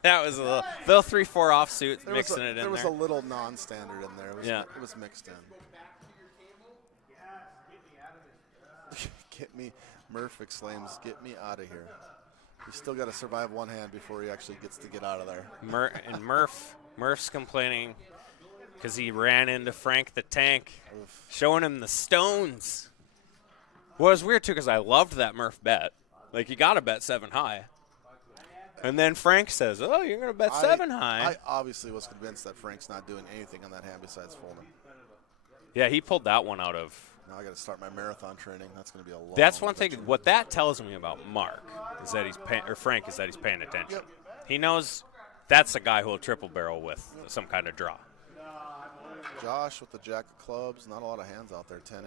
That was a little 3-4 offsuit, mixing it in there. There was a little non-standard in there. It was mixed in. Get me, Murph exclaims, get me out of here. He's still got to survive one hand before he actually gets to get out of there. Murph's complaining because he ran into Frank the Tank, showing him the stones. Well, it was weird, too, because I loved that Murph bet. Like, you got to bet 7 high. And then Frank says, oh, you're going to bet 7 high. I obviously was convinced that Frank's not doing anything on that hand besides folding. Yeah, he pulled that one out of. Now I got to start my marathon training. That's going to be a long. That's one thing. What that tells me about Mark is that Frank is that he's paying attention. Yep. He knows that's a guy who will triple barrel with some kind of draw. Josh with the jack of clubs. Not a lot of hands out there. 10-8.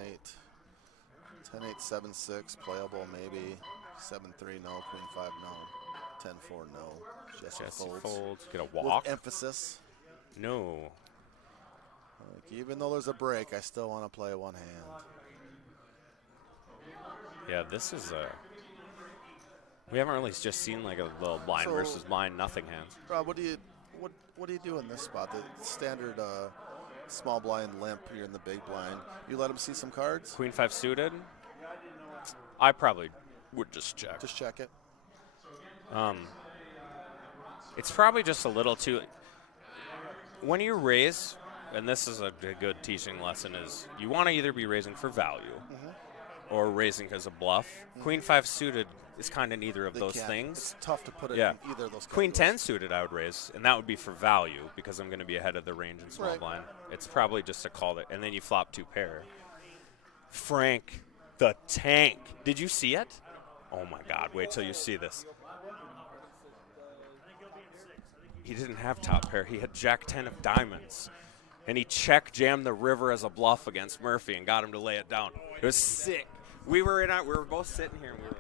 10-8, 7-6. Playable maybe. 7-3 no. Queen 5 no. 10-4 no. Jesse folds. Get a walk. With emphasis. No. Even though there's a break, I still want to play one hand. Yeah, this is we haven't really just seen like a little blind versus blind nothing hands. Rob, what do you do in this spot? The standard small blind limp. You're in the big blind. You let him see some cards. Queen 5 suited. I probably would just check. Just check it. It's probably just a little too. When you raise. And this is a good teaching lesson, is you want to either be raising for value or raising as a bluff. Queen 5 suited is kind of neither of those things. It's tough to put it in either of those Queen categories. 10 suited I would raise, and that would be for value because I'm going to be ahead of the range in small blind. It's probably just a call that, and then you flop 2 pair. Frank the Tank. Did you see it? Oh, my God. Wait till you see this. He didn't have top pair. He had Jack 10 of diamonds. And he check jammed the river as a bluff against Murphy and got him to lay it down. It was sick. We were both sitting here and we were